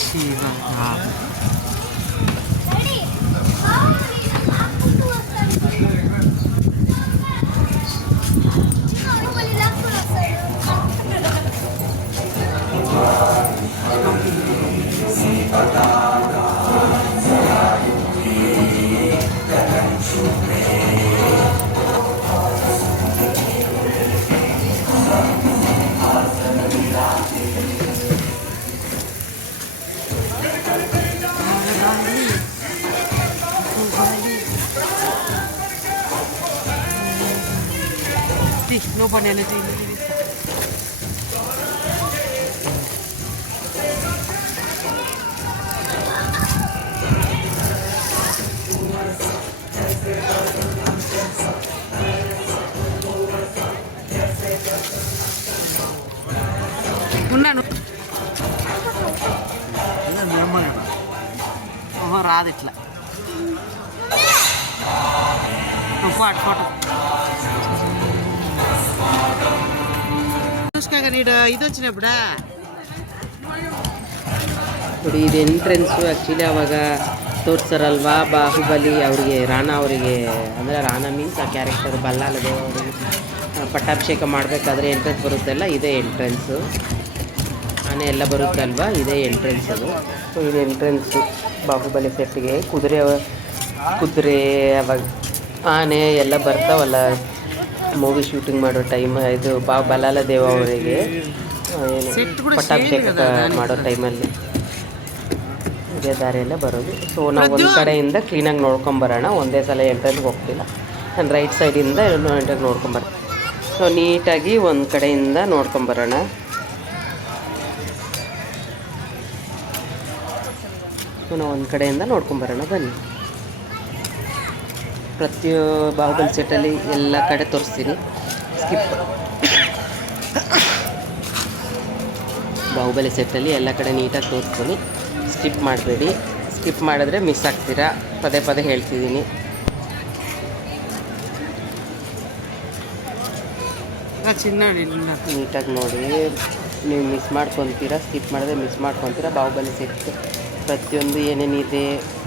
Shiva. No pone anything. ఉన్నాను. ఓహో రాదు ఇట్లా. ఫోటో ఫోటో ಇದು వచ్చినప్పుడా ನೋಡಿ. ಇದು ಎಂಟ್ರೆನ್ಸು. ಆ್ಯಕ್ಚುಲಿ ಅವಾಗ ತೋರಿಸ್ತಾರಲ್ವಾ ಬಾಹುಬಲಿ ಅವರಿಗೆ, ರಾಣಾ ಅವರಿಗೆ, ಅಂದರೆ ರಾಣಾ ಮೀನ್ಸ್ ಆ ಕ್ಯಾರೆಕ್ಟರ್ ಬಲ್ಲಾಲದೇವ್ ಅವರಿಗೆ ಪಟ್ಟಾಭಿಷೇಕ ಮಾಡಬೇಕಾದ್ರೆ ಎಂಟ್ರೆನ್ಸ್ ಬರುತ್ತಲ್ಲ, ಇದೇ ಎಂಟ್ರೆನ್ಸು. ಆನೆ ಎಲ್ಲ ಬರುತ್ತಲ್ವ, ಇದೇ ಎಂಟ್ರೆನ್ಸ್ ಅದು. ಸೊ ಇದು ಎಂಟ್ರೆನ್ಸು ಬಾಹುಬಲಿ ಸೆಟ್ಗೆ. ಕುದುರೆ ಕುದುರೆ ಅವಾಗ ಆನೆ ಎಲ್ಲ ಬರ್ತಾವಲ್ಲ ಮೂವಿ ಶೂಟಿಂಗ್ ಮಾಡೋ ಟೈಮ್ ಇದು ಬಲಾಲ ದೇವ ಅವರಿಗೆ ಪಟ್ಟಾಭಿಷೇಕ ಮಾಡೋ ಟೈಮಲ್ಲಿ ಇದೇ ದಾರಿ ಎಲ್ಲ ಬರೋದು. ಸೊ ನಾವು ಒಂದು ಕಡೆಯಿಂದ ಕ್ಲೀನಾಗಿ ನೋಡ್ಕೊಂಬರೋಣ, ಒಂದೇ ಸಲ ಎಂಟ್ರೆನ್ಸ್ಗೆ ಹೋಗ್ತಿಲ್ಲ. ನಾನು ರೈಟ್ ಸೈಡಿಂದ ಎಂಟ್ರೆನ್ಸ್ ನೋಡ್ಕೊಂಬರ್ತೀನಿ. ಸೊ ನೀಟಾಗಿ ಒಂದು ಕಡೆಯಿಂದ ನೋಡ್ಕೊಂಬರೋಣ. ಸೊ ನಾವು ಒಂದು ಕಡೆಯಿಂದ ನೋಡ್ಕೊಂಬರೋಣ ಬನ್ನಿ. ಬಾಹುಬಲಿ ಸೆಟ್ಟಲ್ಲಿ ಎಲ್ಲ ಕಡೆ ತೋರಿಸ್ತೀನಿ. ಬಾಹುಬಲಿ ಸೆಟ್ಟಲ್ಲಿ ಎಲ್ಲ ಕಡೆ ನೀಟಾಗಿ ತೋರಿಸ್ತೀನಿ. ಸ್ಕಿಪ್ ಮಾಡಬೇಡಿ, ಸ್ಕಿಪ್ ಮಾಡಿದ್ರೆ ಮಿಸ್ ಆಗ್ತೀರಾ. ಪದೇ ಪದೇ ಹೇಳ್ತಿದ್ದೀನಿ. ನೀಟಾಗಿ ನೋಡಿ, ನೀವು ಮಿಸ್ ಮಾಡ್ಕೊತೀರಾ, ಸ್ಕಿಪ್ ಮಾಡಿದ್ರೆ ಮಿಸ್ ಮಾಡ್ಕೊತೀರಾ. ಬಾಹುಬಲಿ ಸೆಟ್ ಪ್ರತಿಯೊಂದು ಏನೇನಿದೆ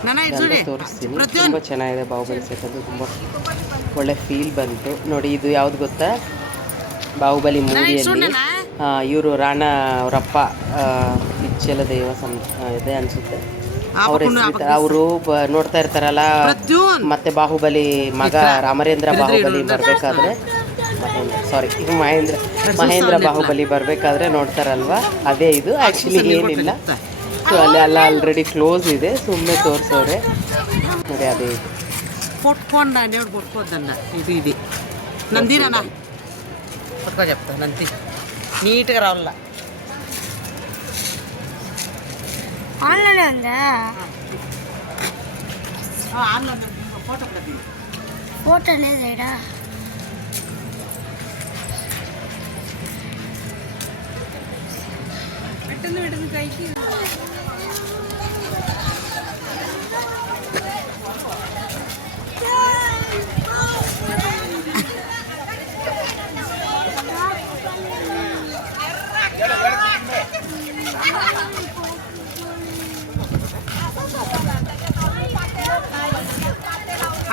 ಅಂತ ತೋರಿಸ್ತೀನಿ. ತುಂಬ ಚೆನ್ನಾಗಿದೆ ಬಾಹುಬಲಿ ಸೆಟ್, ಅದು ತುಂಬ ಒಳ್ಳೆ ಫೀಲ್ ಬಂತು ನೋಡಿ. ಇದು ಯಾವ್ದು ಗೊತ್ತಾ, ಬಾಹುಬಲಿ ಮೂವಿಯಲ್ಲಿ ಇವರು ರಾಣಾ ಅವರಪ್ಪ ಇಚ್ಛೆಲ ದೇವ ಇದೆ ಅನಿಸುತ್ತೆ, ಅವ್ರ ಹೆಸರು. ಅವರು ನೋಡ್ತಾ ಇರ್ತಾರಲ್ಲ, ಮತ್ತೆ ಬಾಹುಬಲಿ ಮಗ ರಾಮರೇಂದ್ರ ಬಾಹುಬಲಿ ಬರಬೇಕಾದ್ರೆ ಮಹೇಂದ್ರ ಬಾಹುಬಲಿ ಬರಬೇಕಾದ್ರೆ ನೋಡ್ತಾರಲ್ವಾ, ಅದೇ ಇದು. ಆ್ಯಕ್ಚುಲಿ ಏನಿಲ್ಲ, ಸೊ ಅಲ್ಲಿ ಆಲ್ರೆಡಿ ಕ್ಲೋಸ್ ಇದೆ, ಸುಮ್ಮನೆ ತೋರಿಸೋರೆ ನೋಡಿ. ಅದೇ ಇದು ఇది ఇది నందిరానా పట్టుకో చెప్తా నంది నీట్గా రావాల ఆన్లైన్ ఉందా ఆన్లైన్ ఫోటో ఫోటో లేదేడా పెట్టండి పెట్టండి కైకి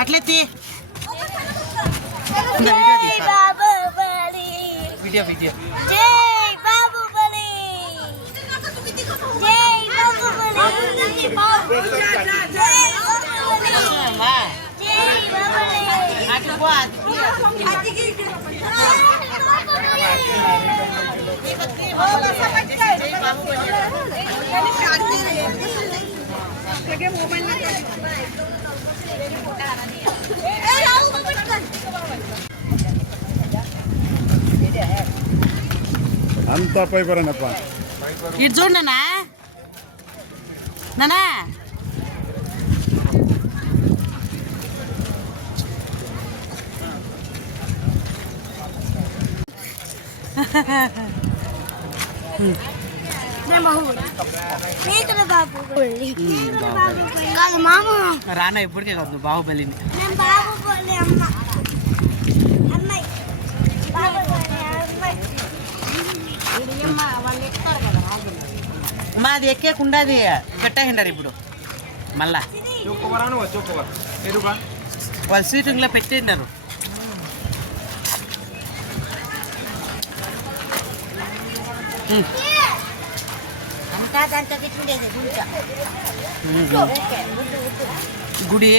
అట్లెత్తి వీడియో వీడియో జై బాహుబలి జై బాహుబలి జై బాహుబలి అట్లా పో అంతా పై పరనప్ప ఇటు చూడు నానా నానా కాదు మామ రానా ఇప్పటికే కాదు బాహుబలిని నేను బాహుబలి అమ్మ అమ్మాయి బాహుబలి అమ్మాయి మాది ఎక్కేకుండా అది పెట్టేసిండారు ఇప్పుడు మళ్ళా వాళ్ళు సీటింగ్లో పెట్టిండారు. గుడి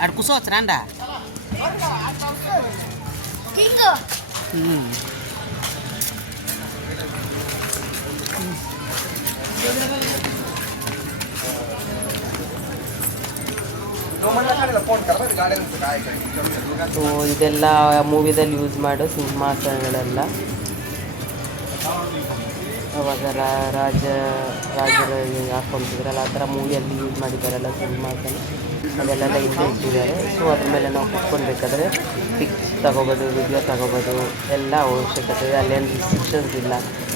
అక్కడ కూర్చోవచ్చు రాండా. ಸೊ ಇದೆಲ್ಲ ಮೂವಿದಲ್ಲಿ ಯೂಸ್ ಮಾಡೋ ಸಿಂಹಾಸನಗಳೆಲ್ಲ ಅವಾಗ ರಾಜರು ಹಾಕ್ಕೊಂತಿದ್ರಲ್ಲ, ಆ ಥರ ಮೂವಿಯಲ್ಲಿ ಯೂಸ್ ಮಾಡಿದ್ದಾರಲ್ಲ ಸಿಂಹಾಸನ, ಅದೆಲ್ಲ ಇಲ್ಲೇ ಇಟ್ಟಿದ್ದಾರೆ. ಸೊ ಅದ್ರ ಮೇಲೆ ನಾವು ಕುತ್ಕೊಳ್ಬೇಕಾದ್ರೆ ಪಿಕ್ಸ್ ತಗೋಬೋದು, ವಿಡಿಯೋ ತಗೋಬೋದು, ಎಲ್ಲ ಅವಶ್ಯಕತೆ ಇದೆ. ಅಲ್ಲೇನು ರಿಸ್ಟ್ರಿಕ್ಷನ್ಸ್ ಇಲ್ಲ,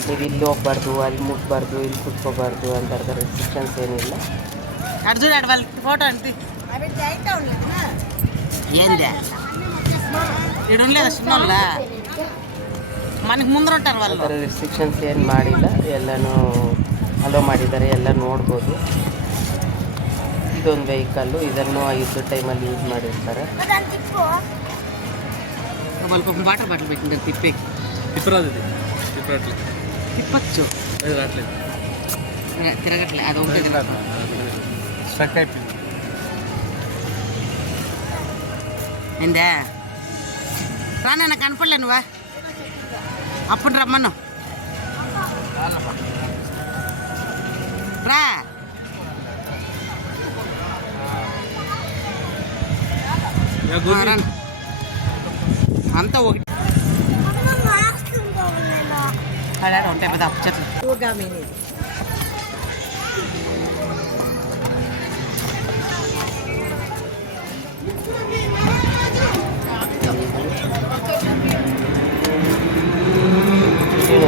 ನೀವು ಇಲ್ಲಿ ಹೋಗ್ಬಾರ್ದು, ಅಲ್ಲಿ ಮುಟ್ಬಾರ್ದು, ಇಲ್ಲಿ ಕುತ್ಕೋಬಾರ್ದು ಅಂತ ರಿಸ್ಟ್ರಿಕ್ಷನ್ಸ್ ಏನಿಲ್ಲ. అర్జున్ అటు వాళ్ళ ఫోటో అంటే ఏంది ఇక్కడ ఉండలేదా చిన్నోళ్ళ మనకి ಮುಂದರ ఉంటారు వాళ్ళు. ಆ ಥರ ರಿಸ್ಟ್ರಿಕ್ಷನ್ಸ್ ಏನು ಮಾಡಿಲ್ಲ, ಎಲ್ಲನೂ ಅಲೋ ಮಾಡಿದ್ದಾರೆ, ಎಲ್ಲ ನೋಡ್ಬೋದು. ಇದೊಂದು ವೆಹಿಕಲ್ಲು, ಇದನ್ನು ಯುದ್ಧ ಟೈಮಲ್ಲಿ ಯೂಸ್ ಮಾಡಿರ್ತಾರೆ. ಅದನ್ನು ತಿಪ್ಪು వాళ్ళకి వాటర్ బాటిల్ పెట్టింది తిప్పేకి తిప్పచ్చు తిరగట్లే అది ఒకటి ఏందా రా నాన్న కనపడలే నువ్వా అప్పుడు రమ్మను రా అంతా ఒకటి అమ్మ మాస్క్ పోవలేనా అలా ఉంటాయి పెద్ద చెట్లు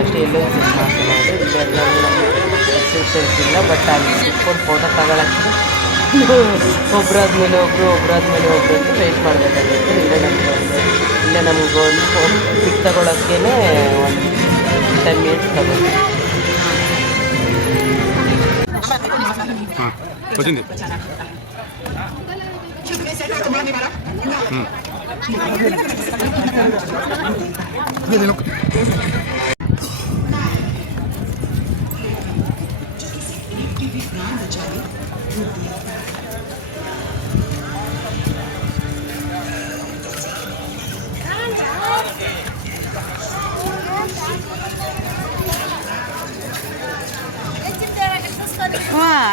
ಅಷ್ಟೇ ಎಲ್ಲೋ ಮಾತನಾಡಿ ಇದೆಲ್ಲ ಎಕ್ಸೆಪ್ಷನ್ಸ್ ಇಲ್ಲ. ಬಟ್ ಅಲ್ಲಿ ಸಿಕ್ಕೊಂಡು ಫೋಟೋ ತಗೊಳಕ್ಕೆ ಒಬ್ಬರಾದ್ಮೇಲೆ ಒಬ್ಬರು ಅಂತ ವೆಯ್ಟ್ ಮಾಡಬೇಕಾಗಿತ್ತು. ಇಲ್ಲೇ ನಮ್ಗೆ ಒಂದು ಪಿಕ್ ತಗೊಳಕ್ಕೇ ಒಂದು 10 ಮಿನಿಟ್ಸ್ ತಗೊಂಡು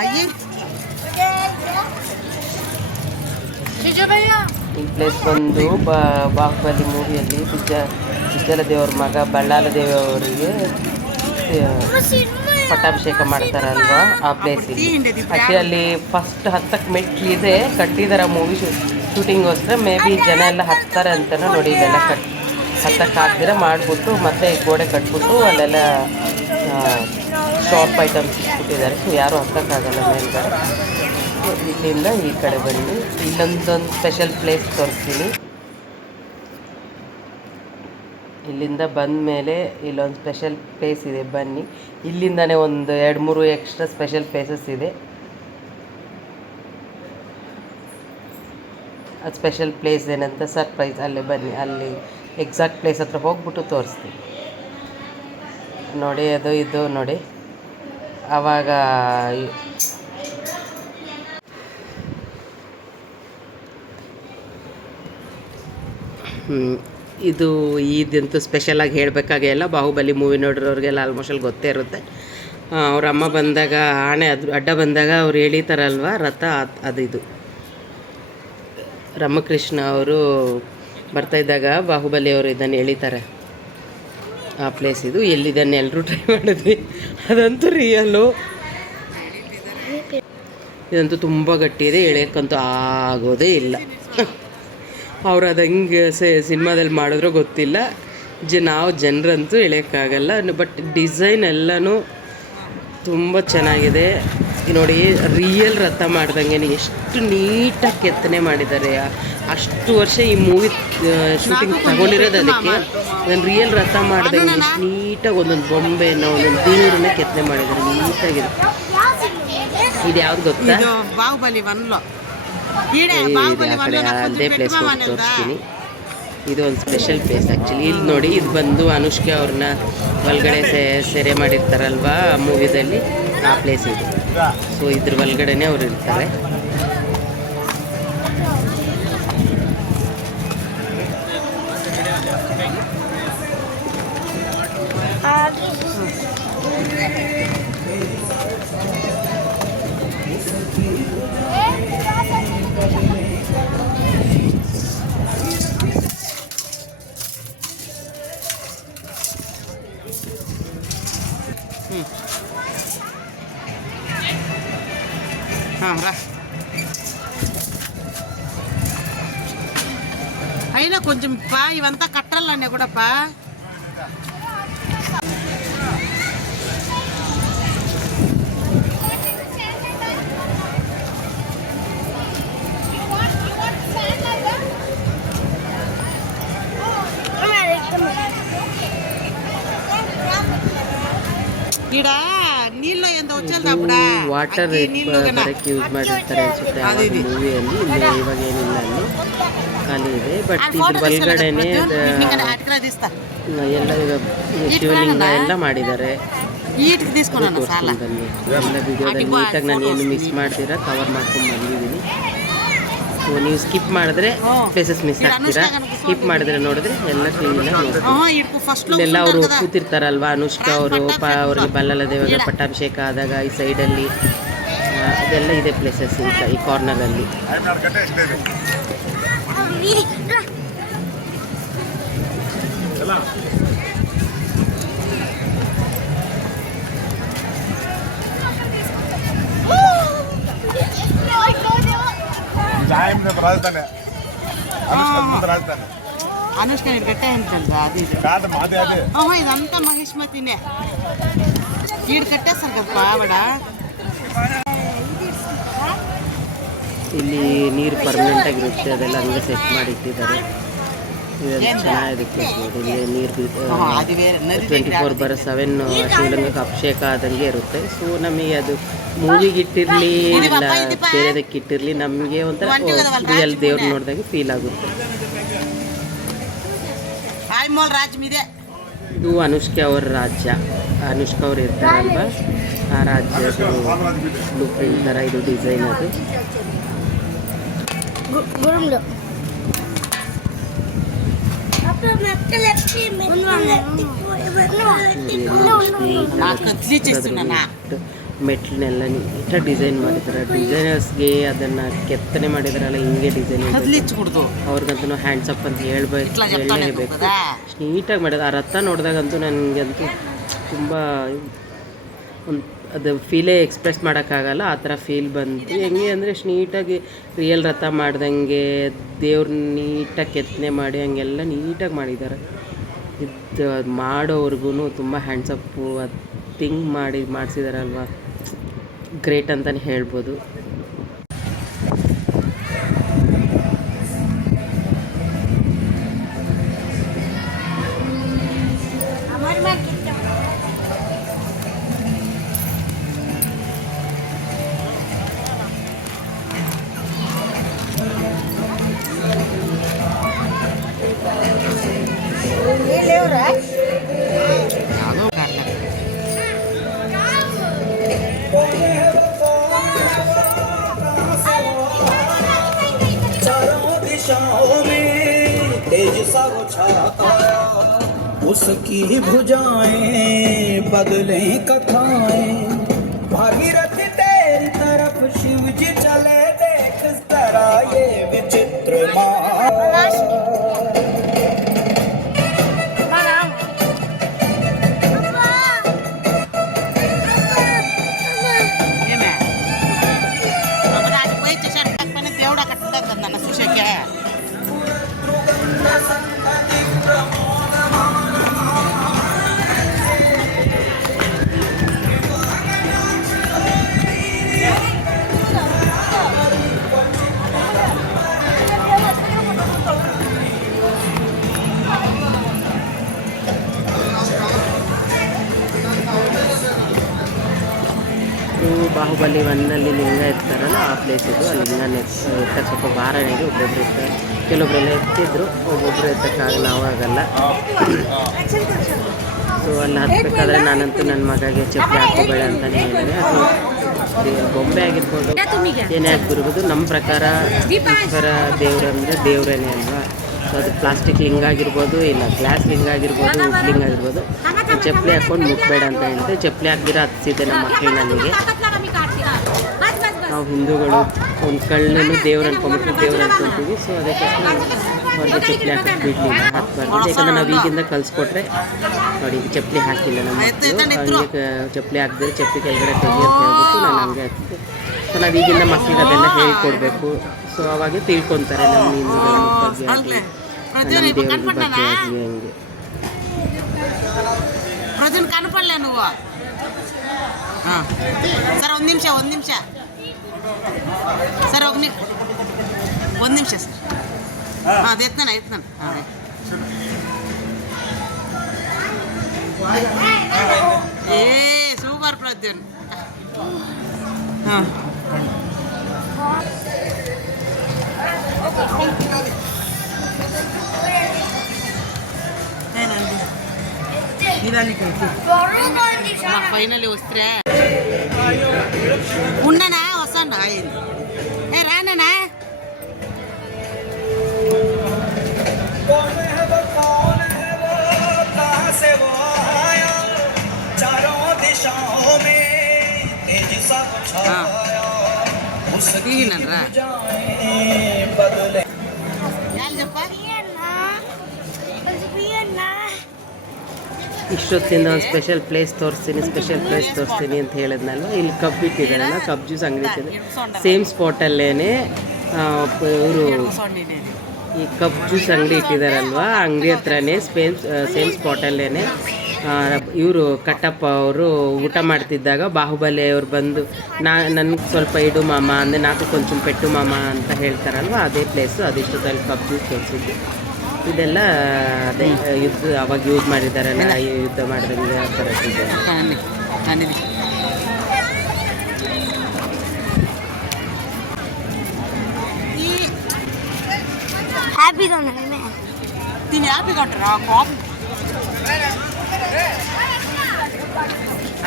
అయ్యి ಈ ಪ್ಲೇಸ್ ಬಂದು ಬಾಹುಬಲಿ ಮೂವಿಯಲ್ಲಿ ಬಿಜ್ಜಲ ದೇವ್ರ ಮಗ ಬಳ್ಳಾಲ ದೇವರಿಗೆ ಪಟ್ಟಾಭಿಷೇಕ ಮಾಡ್ತಾರಲ್ವಾ ಆ ಪ್ಲೇಸ್ ಇಲ್ಲಿ. ಆ್ಯಕ್ಚುಲಿ ಅಲ್ಲಿ ಫಸ್ಟ್ 10ಕ್ಕೆ ಮೆಟ್ಲಿದೆ ಕಟ್ಟಿದಾರೆ ಮೂವಿ ಶೂಟಿಂಗೋಸ್ಕರ. ಮೇ ಬಿ ಜನ ಎಲ್ಲ ಹತ್ತಾರೆ ಅಂತಲೂ ನೋಡಿ ಇಲ್ಲೆಲ್ಲ ಹತ್ತಕ್ಕೆ ಹಾಕ್ದಿರ ಮಾಡಿಬಿಟ್ಟು ಮತ್ತೆ ಗೋಡೆ ಕಟ್ಬಿಟ್ಟು ಅಲ್ಲೆಲ್ಲ ಶಾಪ್ ಐಟಮ್ಸ್ ಇಟ್ಬಿಟ್ಟಿದ್ದಾರೆ. ಸೊ ಯಾರೂ ಹತ್ತಕ್ಕಾಗಲ್ಲ ಮೇಲ್ಗಡೆ. ಇಲ್ಲಿಂದ ಈ ಕಡೆ ಬನ್ನಿ, ಇಲ್ಲೊಂದೊಂದು ಸ್ಪೆಷಲ್ ಪ್ಲೇಸ್ ತೋರಿಸ್ತೀನಿ. ಇಲ್ಲಿಂದ ಬಂದ ಮೇಲೆ ಇಲ್ಲೊಂದು ಸ್ಪೆಷಲ್ ಪ್ಲೇಸ್ ಇದೆ, ಬನ್ನಿ. ಇಲ್ಲಿಂದನೇ ಒಂದು 2-3 ಎಕ್ಸ್ಟ್ರಾ ಸ್ಪೆಷಲ್ ಪ್ಲೇಸಸ್ ಇದೆ. ಅದು ಸ್ಪೆಷಲ್ ಪ್ಲೇಸ್ ಏನಂತ ಸರ್ಪ್ರೈಸ್, ಅಲ್ಲೇ ಬನ್ನಿ, ಅಲ್ಲಿ ಎಕ್ಸಾಕ್ಟ್ ಪ್ಲೇಸ್ ಹತ್ರ ಹೋಗ್ಬಿಟ್ಟು ತೋರಿಸ್ತೀನಿ ನೋಡಿ. ಅದು ಇದು ನೋಡಿ, ಆವಾಗ ಇದಂತೂ ಸ್ಪೆಷಲಾಗಿ ಹೇಳಬೇಕಾಗಿಲ್ಲ. ಬಾಹುಬಲಿ ಮೂವಿ ನೋಡಿರೋರಿಗೆಲ್ಲ ಆಲ್ಮೋಸ್ಟ್ ಅಲ್ಲಿ ಗೊತ್ತೇ ಇರುತ್ತೆ. ಅವ್ರ ಅಮ್ಮ ಬಂದಾಗ ಆಣೆ ಅಡ್ಡ ಬಂದಾಗ ಅವ್ರು ಎಳಿತಾರಲ್ವ ರಥ, ಅದು ಇದು ರಾಮಕೃಷ್ಣ ಅವರು ಬರ್ತಾಯಿದ್ದಾಗ ಬಾಹುಬಲಿ ಅವರು ಇದನ್ನು ಎಳಿತಾರೆ. ಆ ಪ್ಲೇಸ್ ಇದು. ಎಲ್ಲಿದ್ದನ್ನು ಎಲ್ಲರೂ ಟ್ರೈ ಮಾಡಿದ್ವಿ, ಅದಂತೂ ರಿಯಲ್ಲು. ಇದಂತೂ ತುಂಬ ಗಟ್ಟಿ ಇದೆ, ಎಳೆಯೋಕ್ಕಂತೂ ಆಗೋದೇ ಇಲ್ಲ. ಅವ್ರು ಅದು ಹೆಂಗೆ ಸಿನಿಮಾದಲ್ಲಿ ಮಾಡಿದ್ರೂ ಗೊತ್ತಿಲ್ಲ. ನಾವು ಜನರಂತೂ ಎಳೆಯೋಕ್ಕಾಗಲ್ಲ. ಬಟ್ ಡಿಸೈನ್ ಎಲ್ಲನೂ ತುಂಬ ಚೆನ್ನಾಗಿದೆ ನೋಡಿ. ರಿಯಲ್ ರಥ ಮಾಡ್ದಂಗೆ ಎಷ್ಟು ನೀಟಾಗಿ ಕೆತ್ತನೆ ಮಾಡಿದ್ದಾರೆ. ಅಷ್ಟು ವರ್ಷ ಈ ಮೂವಿ ಶೂಟಿಂಗ್ ತಗೊಂಡಿರೋದು ಅದಕ್ಕೆ. ನಾನು ರಿಯಲ್ ರಥ ಮಾಡ್ದಂಗೆ ಎಷ್ಟು ನೀಟಾಗಿ ಒಂದೊಂದು ಬೊಂಬೆನ ಒಂದೊಂದು ದೇವ್ರನ್ನ ಕೆತ್ತನೆ ಮಾಡಿದ್ದಾರೆ, ನೀಟಾಗಿದೆ. ಇದು ಯಾವ್ದು ಗೊತ್ತಾ? ಬಾಹುಬಲಿ ಅದೇ ಪ್ಲೇಸ್ ಹೋಗಿ ತೋರಿಸ್ತೀನಿ. ಇದು ಒಂದು ಸ್ಪೆಷಲ್ ಪ್ಲೇಸ್ ಆ್ಯಕ್ಚುಲಿ. ಇಲ್ಲಿ ನೋಡಿ, ಇದು ಬಂದು ಅನುಷ್ಕೆ ಅವ್ರನ್ನ ಒಳಗಡೆ ಸೆರೆ ಮಾಡಿರ್ತಾರಲ್ವಾ ಮೂವಿದಲ್ಲಿ, ಆ ಪ್ಲೇಸ್ ಇದು. ಸೊ ಇದ್ರ ಒಳಗಡೆನೇ ಅವ್ರು ಇರ್ತಾರೆ. రా అయినా కొంచెం పా ఇవంతా కట్టాలనే కూడా పా. ఈడ ನೀಲ್ನ ಎಂದು వచ్చేదా ಅಪ್ಪಡ ವಾಟರ್ ಬರೋಕ್ಕೆ ಯೂಸ್ ಮಾಡಿರ್ತಾರೆ ಅನಿಸುತ್ತೆ ಆವಾಗ ಮೂವಿಯಲ್ಲಿ. ಇಲ್ಲಿ ಇವಾಗ ಏನಿಲ್ಲ ಅಲ್ಲಿ ಖಾಲಿ ಇದೆ. ಬಟ್ ಇದ್ರ ಒಳಗಡೆನೆ ಎಲ್ಲ ಶಿವಲಿಂಗ ಎಲ್ಲ ಮಾಡಿದ್ದಾರೆ. ಈಟ್ಗೆ తీసుకున్నాను ಸಾಲ ಎಲ್ಲ ವಿಡಿಯೋದಲ್ಲಿ ನೀಟಾಗಿ ನಾನು ಏನು ಮಿಸ್ ಮಾಡ್ತೀರಾ ಕವರ್ ಮಾಡ್ಕೊಂಡು ಬಂದಿದ್ದೀನಿ. ಸೊ ನೀವು ಸ್ಕಿಪ್ ಮಾಡಿದ್ರೆ ಪ್ಲೇಸಸ್ ಮಿಸ್ ಆಗ್ತೀರಾ, ಸ್ಕಿಪ್ ಮಾಡಿದ್ರೆ ನೋಡಿದ್ರೆ ಎಲ್ಲ ಕ್ಲೀನಾಗಿ ಇಲ್ಲೆಲ್ಲ ಅವರು ಕೂತಿರ್ತಾರಲ್ವ ಅನುಷ್ಕಾ ಅವರು ಅವ್ರಿಗೆ ಬಲ್ಲಲ ದೇವರ ಪಟ್ಟಾಭಿಷೇಕ ಆದಾಗ ಈ ಸೈಡಲ್ಲಿ ಅದೆಲ್ಲ ಇದೆ ಪ್ಲೇಸಸ್ ಈ ಕಾರ್ನರಲ್ಲಿ. ರಾಜಧಾನಿ అనుష్క గట్టే ఉంటుంది అది ఇదంతా మహిష్మతినే ఈడు కట్టేస్తారు కదా ఆవిడ. ಇಲ್ಲಿ ನೀರು ಪರ್ಮನೆಂಟ್ ಆಗಿರುತ್ತೆ, ಅದೆಲ್ಲ ಹಂಗೆ ಸೆಟ್ ಮಾಡಿ ಇಟ್ಟಿದ್ದಾರೆ. ಇದೆಲ್ಲ ಚೆನ್ನಾಗಿರುತ್ತೆ. ಇಲ್ಲಿ ನೀರು 24/7 ಶಿವಲಿಂಗಕ್ಕೆ ಅಭಿಷೇಕ ಆದಂಗೆ ಇರುತ್ತೆ. ಸೊ ನಮಗೆ ಅದು ಮೂವಿಗೆ ಇಟ್ಟಿರಲಿ ಇಲ್ಲ ಬೇರೆದಕ್ಕೆ ಇಟ್ಟಿರಲಿ ನಮಗೆ ಒಂಥರ ರಿಯಲ್ ದೇವ್ರು ನೋಡಿದಾಗ ಫೀಲ್ ಆಗುತ್ತೆ. ಇದು ಅನುಷ್ಕಾ ಅವ್ರ ರಾಜ್ಯ, ಅನುಷ್ಕಾ ಅವ್ರು ಇರ್ತಾರಲ್ವ ಆ ರಾಜ್ಯದ ಬ್ಲೂ ಪ್ರಿಂಟ್ ಥರ ಇದು ಡಿಸೈನ್. ಅದು ಮೆಟ್ಲನ್ನೆಲ್ಲ ನೀಟಾಗಿ ಡಿಸೈನ್ ಮಾಡಿದ್ದಾರೆ. ಡಿಸೈನರ್ಸ್ಗೆ ಅದನ್ನು ಕೆತ್ತನೆ ಮಾಡಿದಾರಲ್ಲ ಹಿಂಗೆ ಡಿಸೈನ್ ಅವ್ರಿಗಂತೂ ಹ್ಯಾಂಡ್ಸ್ ಅಪ್ ಅಂತ ಹೇಳಲೇಬೇಕು. ನೀಟಾಗಿ ಮಾಡಿದ್ರು. ಆ ರಥ ನೋಡಿದಾಗಂತೂ ನನಗಂತೂ ತುಂಬ ಅದು ಫೀಲೇ ಎಕ್ಸ್ಪ್ರೆಸ್ ಮಾಡೋಕ್ಕಾಗಲ್ಲ, ಆ ಥರ ಫೀಲ್ ಬಂತು. ಹೆಂಗೆ ಅಂದರೆ ನೀಟಾಗಿ ರಿಯಲ್ ರಥ ಮಾಡ್ದಂಗೆ ದೇವ್ರನ್ನ ನೀಟಾಗಿ ಕೆತ್ತನೆ ಮಾಡಿ ಹಂಗೆಲ್ಲ ನೀಟಾಗಿ ಮಾಡಿದ್ದಾರೆ. ಇದು ಮಾಡೋವ್ರಿಗೂ ತುಂಬ ಹ್ಯಾಂಡ್ಸಪ್ಪು. ಅದು ಥಿಂಕ್ ಮಾಡಿಸಿದಾರಲ್ವ, ಗ್ರೇಟ್ ಅಂತಲೇ ಹೇಳ್ಬೋದು. उसकी भुजाएं बदले कथाएं, भागीरथ तेरी तरफ शिव जी चले, देख जरा ये विचित्र దేవుడా కట్టదా నన్ను చూసాకే ಬಾಹುಬಲಿ 1ನಲ್ಲಿ ಲಿಂಗ ಎತ್ತಾರಲ್ಲ ಆ ಪ್ಲೇಸ್ ಇದು. ಆ ಲಿಂಗನ ಎತ್ತಕ್ಕೆ ಸ್ವಲ್ಪ ಭಾರನೇ ಇದೆ. ಒಬ್ಬೊಬ್ರು ಎತ್ತಾರೆ, ಕೆಲವೊಬ್ಬರೆಲ್ಲ ಎತ್ತಿದ್ರು, ಒಬ್ಬೊಬ್ಬರು ಎತ್ತಕ್ಕಾಗಲ್ಲ, ಅವಾಗಲ್ಲ. ಸೊ ಅಲ್ಲಿ ಹತ್ಬೇಕಾದ್ರೆ ನಾನಂತೂ ನನ್ನ ಮಗಗೆ ಚಪ್ಪಲಿ ಹಾಕೋಬೇಡ ಅಂತಲೇ ಹೇಳಿದೆ. ಅದು ಬೊಂಬೆ ಆಗಿರ್ಬೋದು, ಏನೇ ಆಗಿರ್ಬೋದು, ನಮ್ಮ ಪ್ರಕಾರ ಈಶ್ವರ ದೇವರಂದರೆ ದೇವರೇನೆ ಅಲ್ವಾ. ಸೊ ಅದು ಪ್ಲಾಸ್ಟಿಕ್ ಲಿಂಗ ಆಗಿರ್ಬೋದು, ಇಲ್ಲ ಗ್ಲಾಸ್ ಲಿಂಗ ಆಗಿರ್ಬೋದು, ಉಡ್ ಲಿಂಗ ಆಗಿರ್ಬೋದು, ಚಪ್ಪಲಿ ಹಾಕ್ಕೊಂಡು ಮುಟ್ಬೇಡ ಅಂತ ಹೇಳಿದೆ. ಚಪ್ಪಲಿ ಹಾಕ್ದಿರ ಹತ್ತಿಸಿದೆ ನಮ್ಮ ಮಕ್ಕಳು ನನಗೆ. ನಾವು ಹಿಂದೂಗಳು ಒಂದು ಕಳ್ಳನ್ನು ದೇವ್ರು ಅನ್ಕೊಂಬಿಟ್ಟು ದೇವ್ರು ಅನ್ಕೊತೀವಿ. ಸೊ ಅದಕ್ಕೋಸ್ಕರ ಅವ್ರಿಗೆ ಚಪ್ಪಲಿ ಹಾಕಕ್ಕೆ ಬಿಡಲಿಲ್ಲ, ಹಾಕಬಾರ್ದು. ಯಾಕಂದರೆ ನಾವು ಈಗಿಂದ ಕಲಿಸ್ಕೊಟ್ರೆ ನೋಡಿ ಚಪ್ಪಲಿ ಹಾಕಿಲ್ಲ ನಮ್ಮ ಮಕ್ಕಳು. ಹಂಗೆ ಚಪ್ಪಲಿ ಹಾಕಿದ್ರೆ ಚಪ್ಪಲಿ ಕೆಳಗಡೆ ತೆಗಿ ಅಂತ ಹೇಳ್ಬಿಟ್ಟು ನಾನು ಹಂಗೆ ಹಾಕ್ತಿದ್ದೆ. ಸೊ ನಾವು ಈಗಿಂದ ಮಕ್ಕಳಿಗೆ ಅದೆಲ್ಲ ಹೇಳ್ಕೊಡ್ಬೇಕು. ಸೊ ಅವಾಗ ತಿಳ್ಕೊತಾರೆ ನಮ್ಮ ಹಿಂದೂಗಳ ಬಗ್ಗೆ ಆಗಲಿ, ನಮ್ಮ ದೇವ್ರ ಬಗ್ಗೆ ಆಗಲಿ. ಹಂಗೆ ಪ್ರಜನ್ ಕನಪಡ್ಲೆ నువ్వు ಸರ್ ಒಂದು ನಿಮಿಷ ಸರ್ ಒಂದು ನಿಮಿಷ ಸರ್. ಅದು ಎತ್ತಾನ ಏ ಸೂಪರ್ ಪ್ರದ್ಯುನ್ ಹಾಂ ఫైనల్ వస్తే ఉండనా వస్తాను ఏ రానా कौन है वो कहाँ से वो आया चारों दिशाओं में तेज सा छाया उसकी जाएं बदले ಯಾರು ಜಪ್ಪ ಇಷ್ಟೊತ್ತಿಂದ ಒಂದು ಸ್ಪೆಷಲ್ ಪ್ಲೇಸ್ ತೋರಿಸ್ತೀನಿ ಅಂತ ಹೇಳಿದ್ನಲ್ವ, ಇಲ್ಲಿ ಕಬ್ಬು ಇಟ್ಟಿದ್ದಾರಲ್ಲ, ಕಬ್ಬು ಜ್ಯೂಸ್ ಅಂಗಡಿ ಇಟ್ಟಿದೆ ಸೇಮ್ ಸ್ಪಾಟಲ್ಲೇನೆ ಇವರು ಈ ಕಪ್ ಜ್ಯೂಸ್ ಅಂಗಡಿ ಇಟ್ಟಿದ್ದಾರಲ್ವ, ಅಂಗಡಿ ಹತ್ರನೇ ಸೇಮ್ ಸ್ಪಾಟಲ್ಲೇನೆ ಇವರು ಕಟ್ಟಪ್ಪ ಅವರು ಊಟ ಮಾಡ್ತಿದ್ದಾಗ ಬಾಹುಬಲಿ ಅವ್ರು ಬಂದು ನನಗೆ ಸ್ವಲ್ಪ ಇಡು ಮಾಮ ಅಂದರೆ ನಾಲ್ಕು ಕೊಂಚ ಪೆಟ್ಟು ಮಾಮ ಅಂತ ಹೇಳ್ತಾರಲ್ವ, ಅದೇ ಪ್ಲೇಸು. ಅದಿಷ್ಟೊತ್ತಲ್ಲಿ ಕಪ್ ಜ್ಯೂಸ್ ತೋರಿಸಿದ್ದು. ಇದೆಲ್ಲ ಅದೇ ಯುದ್ಧ ಅವಾಗ ಯೂಸ್ ಮಾಡಿದ್ದಾರಲ್ಲ, ಯುದ್ಧ ಮಾಡಿದಂಗೆ ಆ ಥರದ್ದಿದೆ. హ్యాపీగా ఉన్నాను దీన్ని హ్యాపీగా ఉంటారా కాఫీ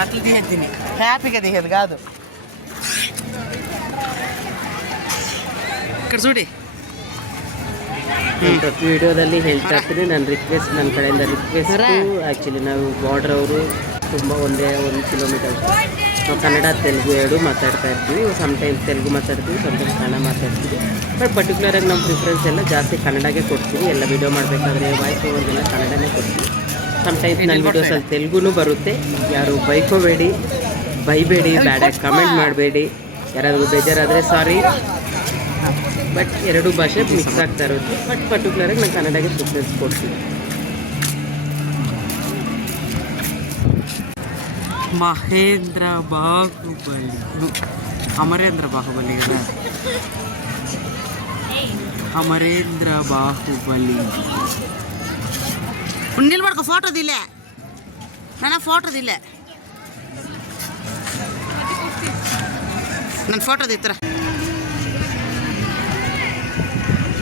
అట్లా తీసేది దీన్ని హ్యాపీగా తీసేది కాదు. ఇక్కడ చూడి ಪ್ರತಿ ವಿಡಿಯೋದಲ್ಲಿ ಹೇಳ್ತಾ ಇರ್ತೀನಿ, ನನ್ನ ಕಡೆಯಿಂದ ರಿಕ್ವೆಸ್ಟು. ಆ್ಯಕ್ಚುಲಿ ನಾವು ಬಾರ್ಡ್ರ್ ಅವರು ತುಂಬ ಒಂದು ಕಿಲೋಮೀಟರ್ ನಾವು ಕನ್ನಡ ತೆಲುಗು ಎರಡು ಮಾತಾಡ್ತಾ ಇರ್ತೀವಿ. ಸಮ್ಟೈಮ್ಸ್ ತೆಲುಗು ಮಾತಾಡ್ತೀವಿ, ಸಮ್ಟೈಮ್ಸ್ ಕನ್ನಡ ಮಾತಾಡ್ತೀವಿ. ಬಟ್ ಪರ್ಟಿಕ್ಯುಲರಾಗಿ ನಮ್ಮ ಪ್ರಿಫರೆನ್ಸ್ ಎಲ್ಲ ಜಾಸ್ತಿ ಕನ್ನಡಗೆ ಕೊಡ್ತೀವಿ. ಎಲ್ಲ ವೀಡಿಯೋ ಮಾಡಬೇಕಾದ್ರೆ ವಾಯ್ಸ್ ಓವರ್ಗೆಲ್ಲ ಕನ್ನಡನೇ ಕೊಡ್ತೀವಿ. ಸಮ್ಟೈಮ್ಸ್ ನನ್ನ ವೀಡಿಯೋಸಲ್ಲಿ ತೆಲುಗುನೂ ಬರುತ್ತೆ. ಯಾರು ಬೈಬೇಡಿ, ಬ್ಯಾಡಾಗಿ ಕಮೆಂಟ್ ಮಾಡಬೇಡಿ. ಯಾರಾದರೂ ಬೇಜಾರಾದರೆ ಸಾರಿ. ಬಟ್ ಎರಡೂ ಭಾಷೆ ಮಿಕ್ಸ್ ಆಗ್ತಾ ಇರುತ್ತೆ. ಬಟ್ ಪರ್ಟಿಕ್ಯುಲರಾಗಿ ನಾನು ಕನ್ನಡಗೆ ಪ್ರಿಫರೆನ್ಸ್ ಕೊಡ್ತೀನಿ. ಮಹೇಂದ್ರ ಬಾಹುಬಲಿ, ಅಮರೇಂದ್ರ ಬಾಹುಬಲಿ కదా, ಅಮರೇಂದ್ರ ಬಾಹುಬಲಿ. ನಿಲ್ಬಡ್ಕೊ ಫೋಟೋದಿಲ್ಲ, ನನ್ನ ಫೋಟೋದಿಲ್ಲ, ನನ್ನ ಫೋಟೋದಿತ್ತರ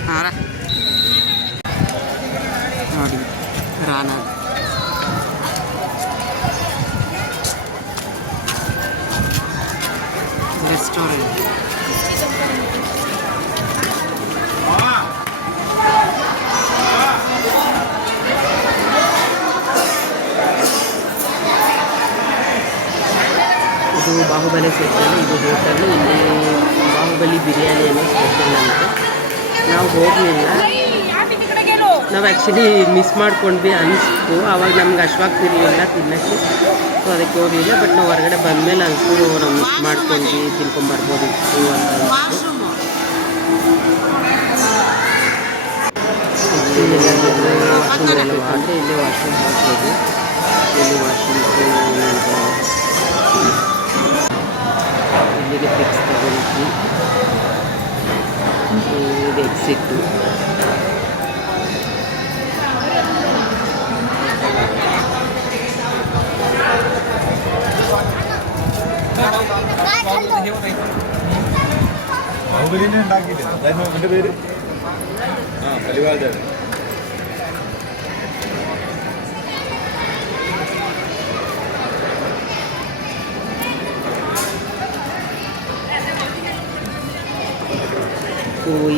ಹಾಂ ನೋಡಿ ರಾನಾ ರೆಸ್ಟೋರೆಂಟ್. ಇದು ಬಾಹುಬಲಿ ಸೆಟ್ಟಲ್ಲಿ, ಇದು ಹೋಟೆಲ್ಲು. ಇಲ್ಲಿ ಬಾಹುಬಲಿ ಬಿರಿಯಾನಿ ಅನ್ನೋ ಸ್ಪೆಷಲ್ ಅಂತ. ನಾವು ಹೋಗಲಿಲ್ಲ, ನಾವು ಆ್ಯಕ್ಚುಲಿ ಮಿಸ್ ಮಾಡ್ಕೊಂಡ್ವಿ ಅನಿಸ್ತು. ಆವಾಗ ನಮ್ಗೆ ಅಶ್ವಾಗ್ತಿರಲಿಲ್ಲ ತಿನ್ನೋಕ್ಕೆ, ಸೊ ಅದಕ್ಕೆ ಹೋಗಲಿಲ್ಲ. ಬಟ್ ನಾವು ಹೊರಗಡೆ ಬಂದಮೇಲೆ ಅನಿಸ್ತು ನಾವು ಮಿಸ್ ಮಾಡ್ಕೊಂಡ್ವಿ, ತಿನ್ಕೊಂಬರ್ಬೋದಿತ್ತು ಅಂತ ಅನಿಸ್ತು. ಅಲ್ವಾ ಅಂದರೆ ಇಲ್ಲೇ ವಾಶ್ರೂಮ್ ಹೋಗ್ಬೋದು. ಇಲ್ಲಿ ವಾಶ್ರೂಮ್ಸು ಇಲ್ಲಿಗೆ ಫಿಕ್ಸ್ ತಗೊಂಡ್ವಿ. ಇದು ಎಕ್ಸಿಟ್ಟು. ബാഹുബലിനെ ഉണ്ടാക്കിയിട്ട് അതായിരുന്നു അവൻ്റെ പേര്. കലിവാദ.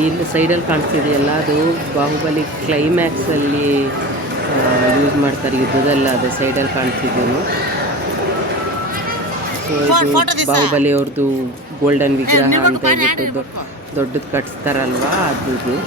ಇಲ್ಲಿ ಸೈಡಲ್ಲಿ ಕಾಣಿಸ್ತಿದೆಯಲ್ಲ, ಅದು ಬಾಹುಬಲಿ ಕ್ಲೈಮ್ಯಾಕ್ಸಲ್ಲಿ ಯೂಸ್ ಮಾಡ್ತಾರೆ ಯುದ್ಧದಲ್ಲ, ಅದು ಸೈಡಲ್ಲಿ ಕಾಣಿಸ್ತಿದ್ದೇನು. ಸೊ ಇದು ಬಾಹುಬಲಿ ಅವ್ರದ್ದು ಗೋಲ್ಡನ್ ವಿಗ್ರಹ ಅಂತ ಹೇಳ್ಬಿಟ್ಟು ದೊಡ್ಡದು ಕಟ್ಸ್ತಾರಲ್ವಾ, ಅದು.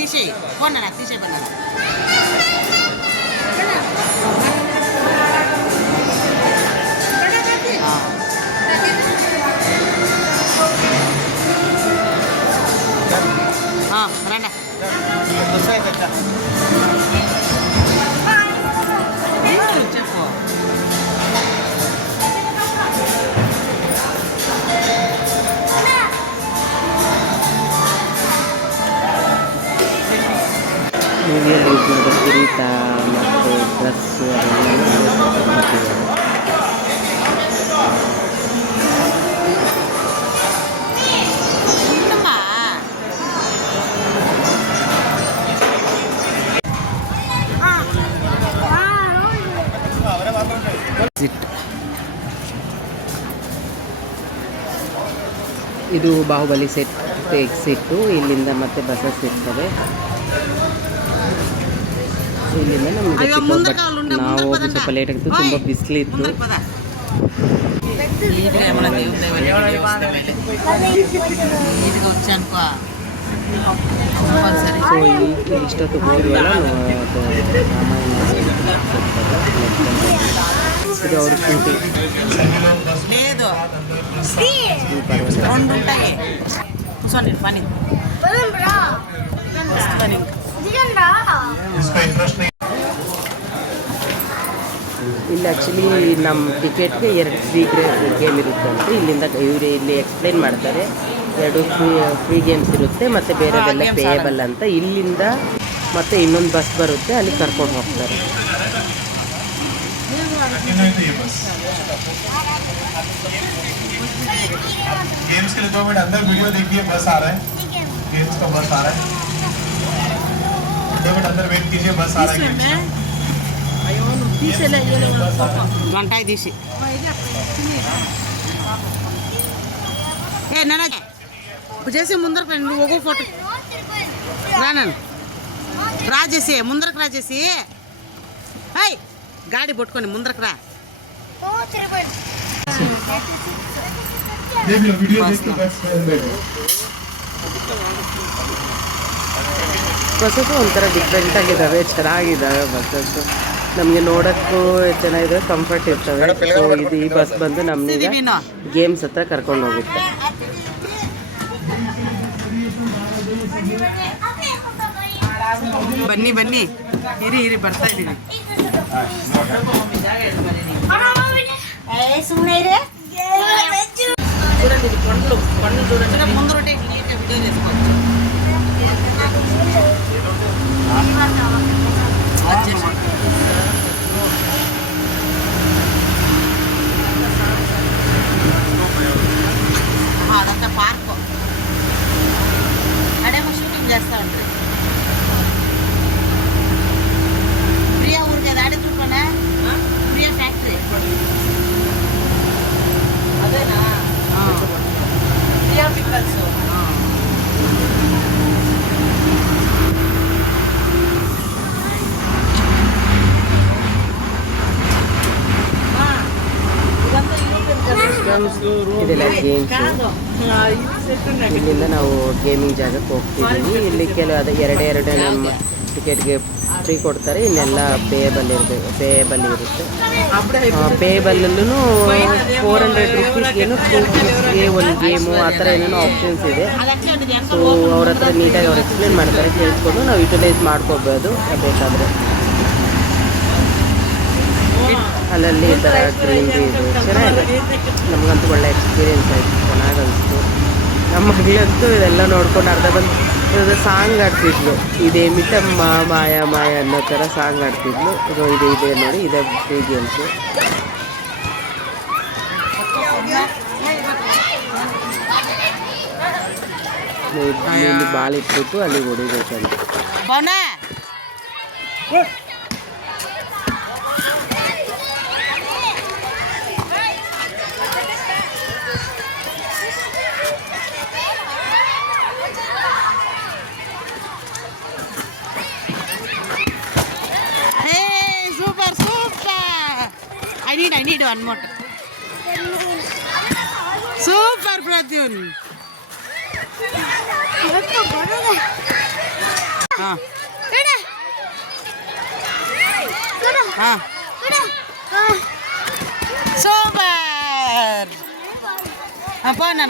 अतिशय कोण आहे अतिशय बनला हां राणा ಮೂವಿಯಲ್ಲಿ ಯೂಸ್ ಮಾಡಿದ ಕಿರೀಟ ಮತ್ತು ಡ್ರೆಸ್ಸು ಅದನ್ನೆಲ್ಲ ಹಾಕಿದ್ದಾರೆ. ಇದು ಬಾಹುಬಲಿ ಸೆಟ್ ಎಕ್ಸಿಟ್ಟು. ಇಲ್ಲಿಂದ ಮತ್ತೆ ಬಸ್ಸಸ್ ಇರ್ತವೆ. ಇಲ್ಲಿಂದ ನಮಗೆ ನಾವು ಹೋಗಿ ಸ್ವಲ್ಪ ಲೇಟ್ ಆಗಿತ್ತು, ತುಂಬ ಬಿಸಿಲಿತ್ತು. ಸೊ ಇಷ್ಟೊತ್ತು ಹೋದ್ವಲ್ಲ ಇದು ಅವ್ರ ಶೂಟಿಂಗ್. పని ಇಲ್ಲಿ ಆ್ಯಕ್ಚುಲಿ ನಮ್ಮ ಟಿಕೆಟ್ಗೆ 2 ಫ್ರೀ ಗೇಮ್ ಇರುತ್ತೆ ಅಂತ ಇಲ್ಲಿಂದ ಇವರು ಇಲ್ಲಿ ಎಕ್ಸ್ಪ್ಲೈನ್ ಮಾಡ್ತಾರೆ. 2 ಫ್ರೀ ಗೇಮ್ಸ್ ಇರುತ್ತೆ ಮತ್ತು ಬೇರೆದೆಲ್ಲ ಪೇಯಬಲ್ ಅಂತ. ಇಲ್ಲಿಂದ ಮತ್ತೆ ಇನ್ನೊಂದು ಬಸ್ ಬರುತ್ತೆ, ಅಲ್ಲಿ ಕರ್ಕೊಂಡು ಹೋಗ್ತಾರೆ. गेम्स के लिए 2 मिनट अंदर वीडियो देखिए, बस आ रहा है, गेम्स का बस आ रहा है, 2 मिनट अंदर वेट कीजिए, बस आ रहा है. గంటాయి తీసి ఏ నాన్న చేసి ముందరకు రండి నువ్వు ఒక ఫోటో రాను రాజేసి ముందరకు రాజేసి హై గాడి పట్టుకొని ముందరకు రా देख लो वीडियो देख के बस बैठो. ಬಸ್ಸಸ್ಸು ಒಂಥರ ಡಿಫ್ರೆಂಟಾಗಿದ್ದಾವೆ, ಚೆನ್ನಾಗಿದ್ದಾವೆ ಬಸ್ಸಸ್ಸು. ನಮಗೆ ನೋಡೋಕ್ಕೂ ಚೆನ್ನಾಗಿದೆ, ಕಂಫರ್ಟ್ ಇರ್ತವೆ. ಸೊ ಇದು ಈ ಬಸ್ ಬಂದು ನಮ್ಮೀಗ ಗೇಮ್ಸ್ ಹತ್ರ ಕರ್ಕೊಂಡು ಹೋಗುತ್ತೆ. ಬನ್ನಿ ಬನ್ನಿ ಇರಿ ಇರಿ ಬರ್ತಾ ಇದ್ದೀವಿ చూడండి ఇది పండ్లు పండ్లు చూడండి ముందు రొట్టె నీట్గా వీడియో తీసుకోవచ్చు అదంతా పార్క్ అడేమో షూటింగ్ చేస్తూ ఉంటుంది ప్రియా ఊరికే దాడి చూపనా ప్రియా ఫ్యాక్టరీ అదేనా ప్రియా పిక్కల్స్ ಇದೆಲ್ಲ ಗೇಮ್ಸು. ಇಲ್ಲಿಂದ ನಾವು ಗೇಮಿಂಗ್ ಜಾಗಕ್ಕೆ ಹೋಗ್ತಿದ್ದೀವಿ. ಇಲ್ಲಿ ಕೆಲವು ಎರಡು ನಮ್ಮ ಟಿಕೆಟ್ಗೆ ಫ್ರೀ ಕೊಡ್ತಾರೆ, ಇನ್ನೆಲ್ಲ ಪೇಯಬಲ್ ಇರುತ್ತೆ. ಪೇಯಬಲ್ಲೂ 400 ರುಪೀಸ್ಗೇನು 2 ರುಪೀಸ್ಗೆ ಒಂದು ಗೇಮು ಆ ಥರ ಏನೇನೋ ಆಪ್ಷನ್ಸ್ ಇದೆ. ಸೊ ಅವ್ರ ಹತ್ರ ನೀಟಾಗಿ ಅವ್ರು ಎಕ್ಸ್ಪ್ಲೇನ್ ಮಾಡ್ತಾರೆ, ಕೇಳಿಸ್ಕೊಂಡು ನಾವು ಯುಟಿಲೈಸ್ ಮಾಡ್ಕೋಬೋದು ಬೇಕಾದರೆ. ಅಲ್ಲಲ್ಲಿ ಈ ಥರ ಗ್ರೀನ್ರಿ ಇದು ಚೆನ್ನಾಗಿದೆ. ನಮಗಂತೂ ಒಳ್ಳೆ ಎಕ್ಸ್ಪೀರಿಯೆನ್ಸ್ ಆಯಿತು, ಚೆನ್ನಾಗಿ ಅನಿಸ್ತು. ನಮ್ಮ ಮಗಳಂತೂ ಇದೆಲ್ಲ ನೋಡ್ಕೊಂಡು ಅರ್ಧ ಬಂದು ಸಾಂಗ್ ಆಡ್ತಿದ್ಲು. ಇದೇ ಮಿಟಮ್ಮ ಮಾಯ ಮಾಯ ಅನ್ನೋ ಥರ ಸಾಂಗ್ ಆಡ್ತಿದ್ಲು. ಇದು ಇದೆ ನೋಡಿ, ಇದೇ ಫ್ರೀ ಗೇಮ್ಸು. ಇಲ್ಲಿ ಬಾಲ್ ಇಟ್ಬಿಟ್ಟು ಅಲ್ಲಿ ಹೊಡಿಬೇಕಂತ. I need one more. Super Pradyun. ಹಾಂ ಹಾಂ ಸೂಪರ್ ಪೋನ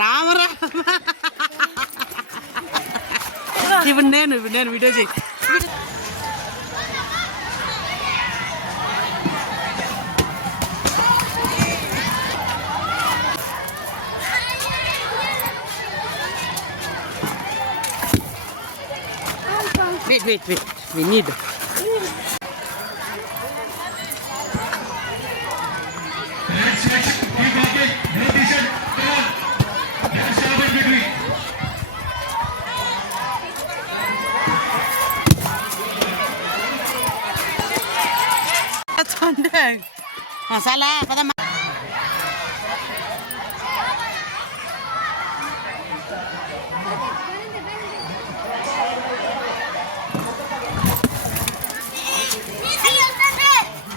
రామ ఇప్పుడు నేను వీడియో చేయి wait we need masalah pada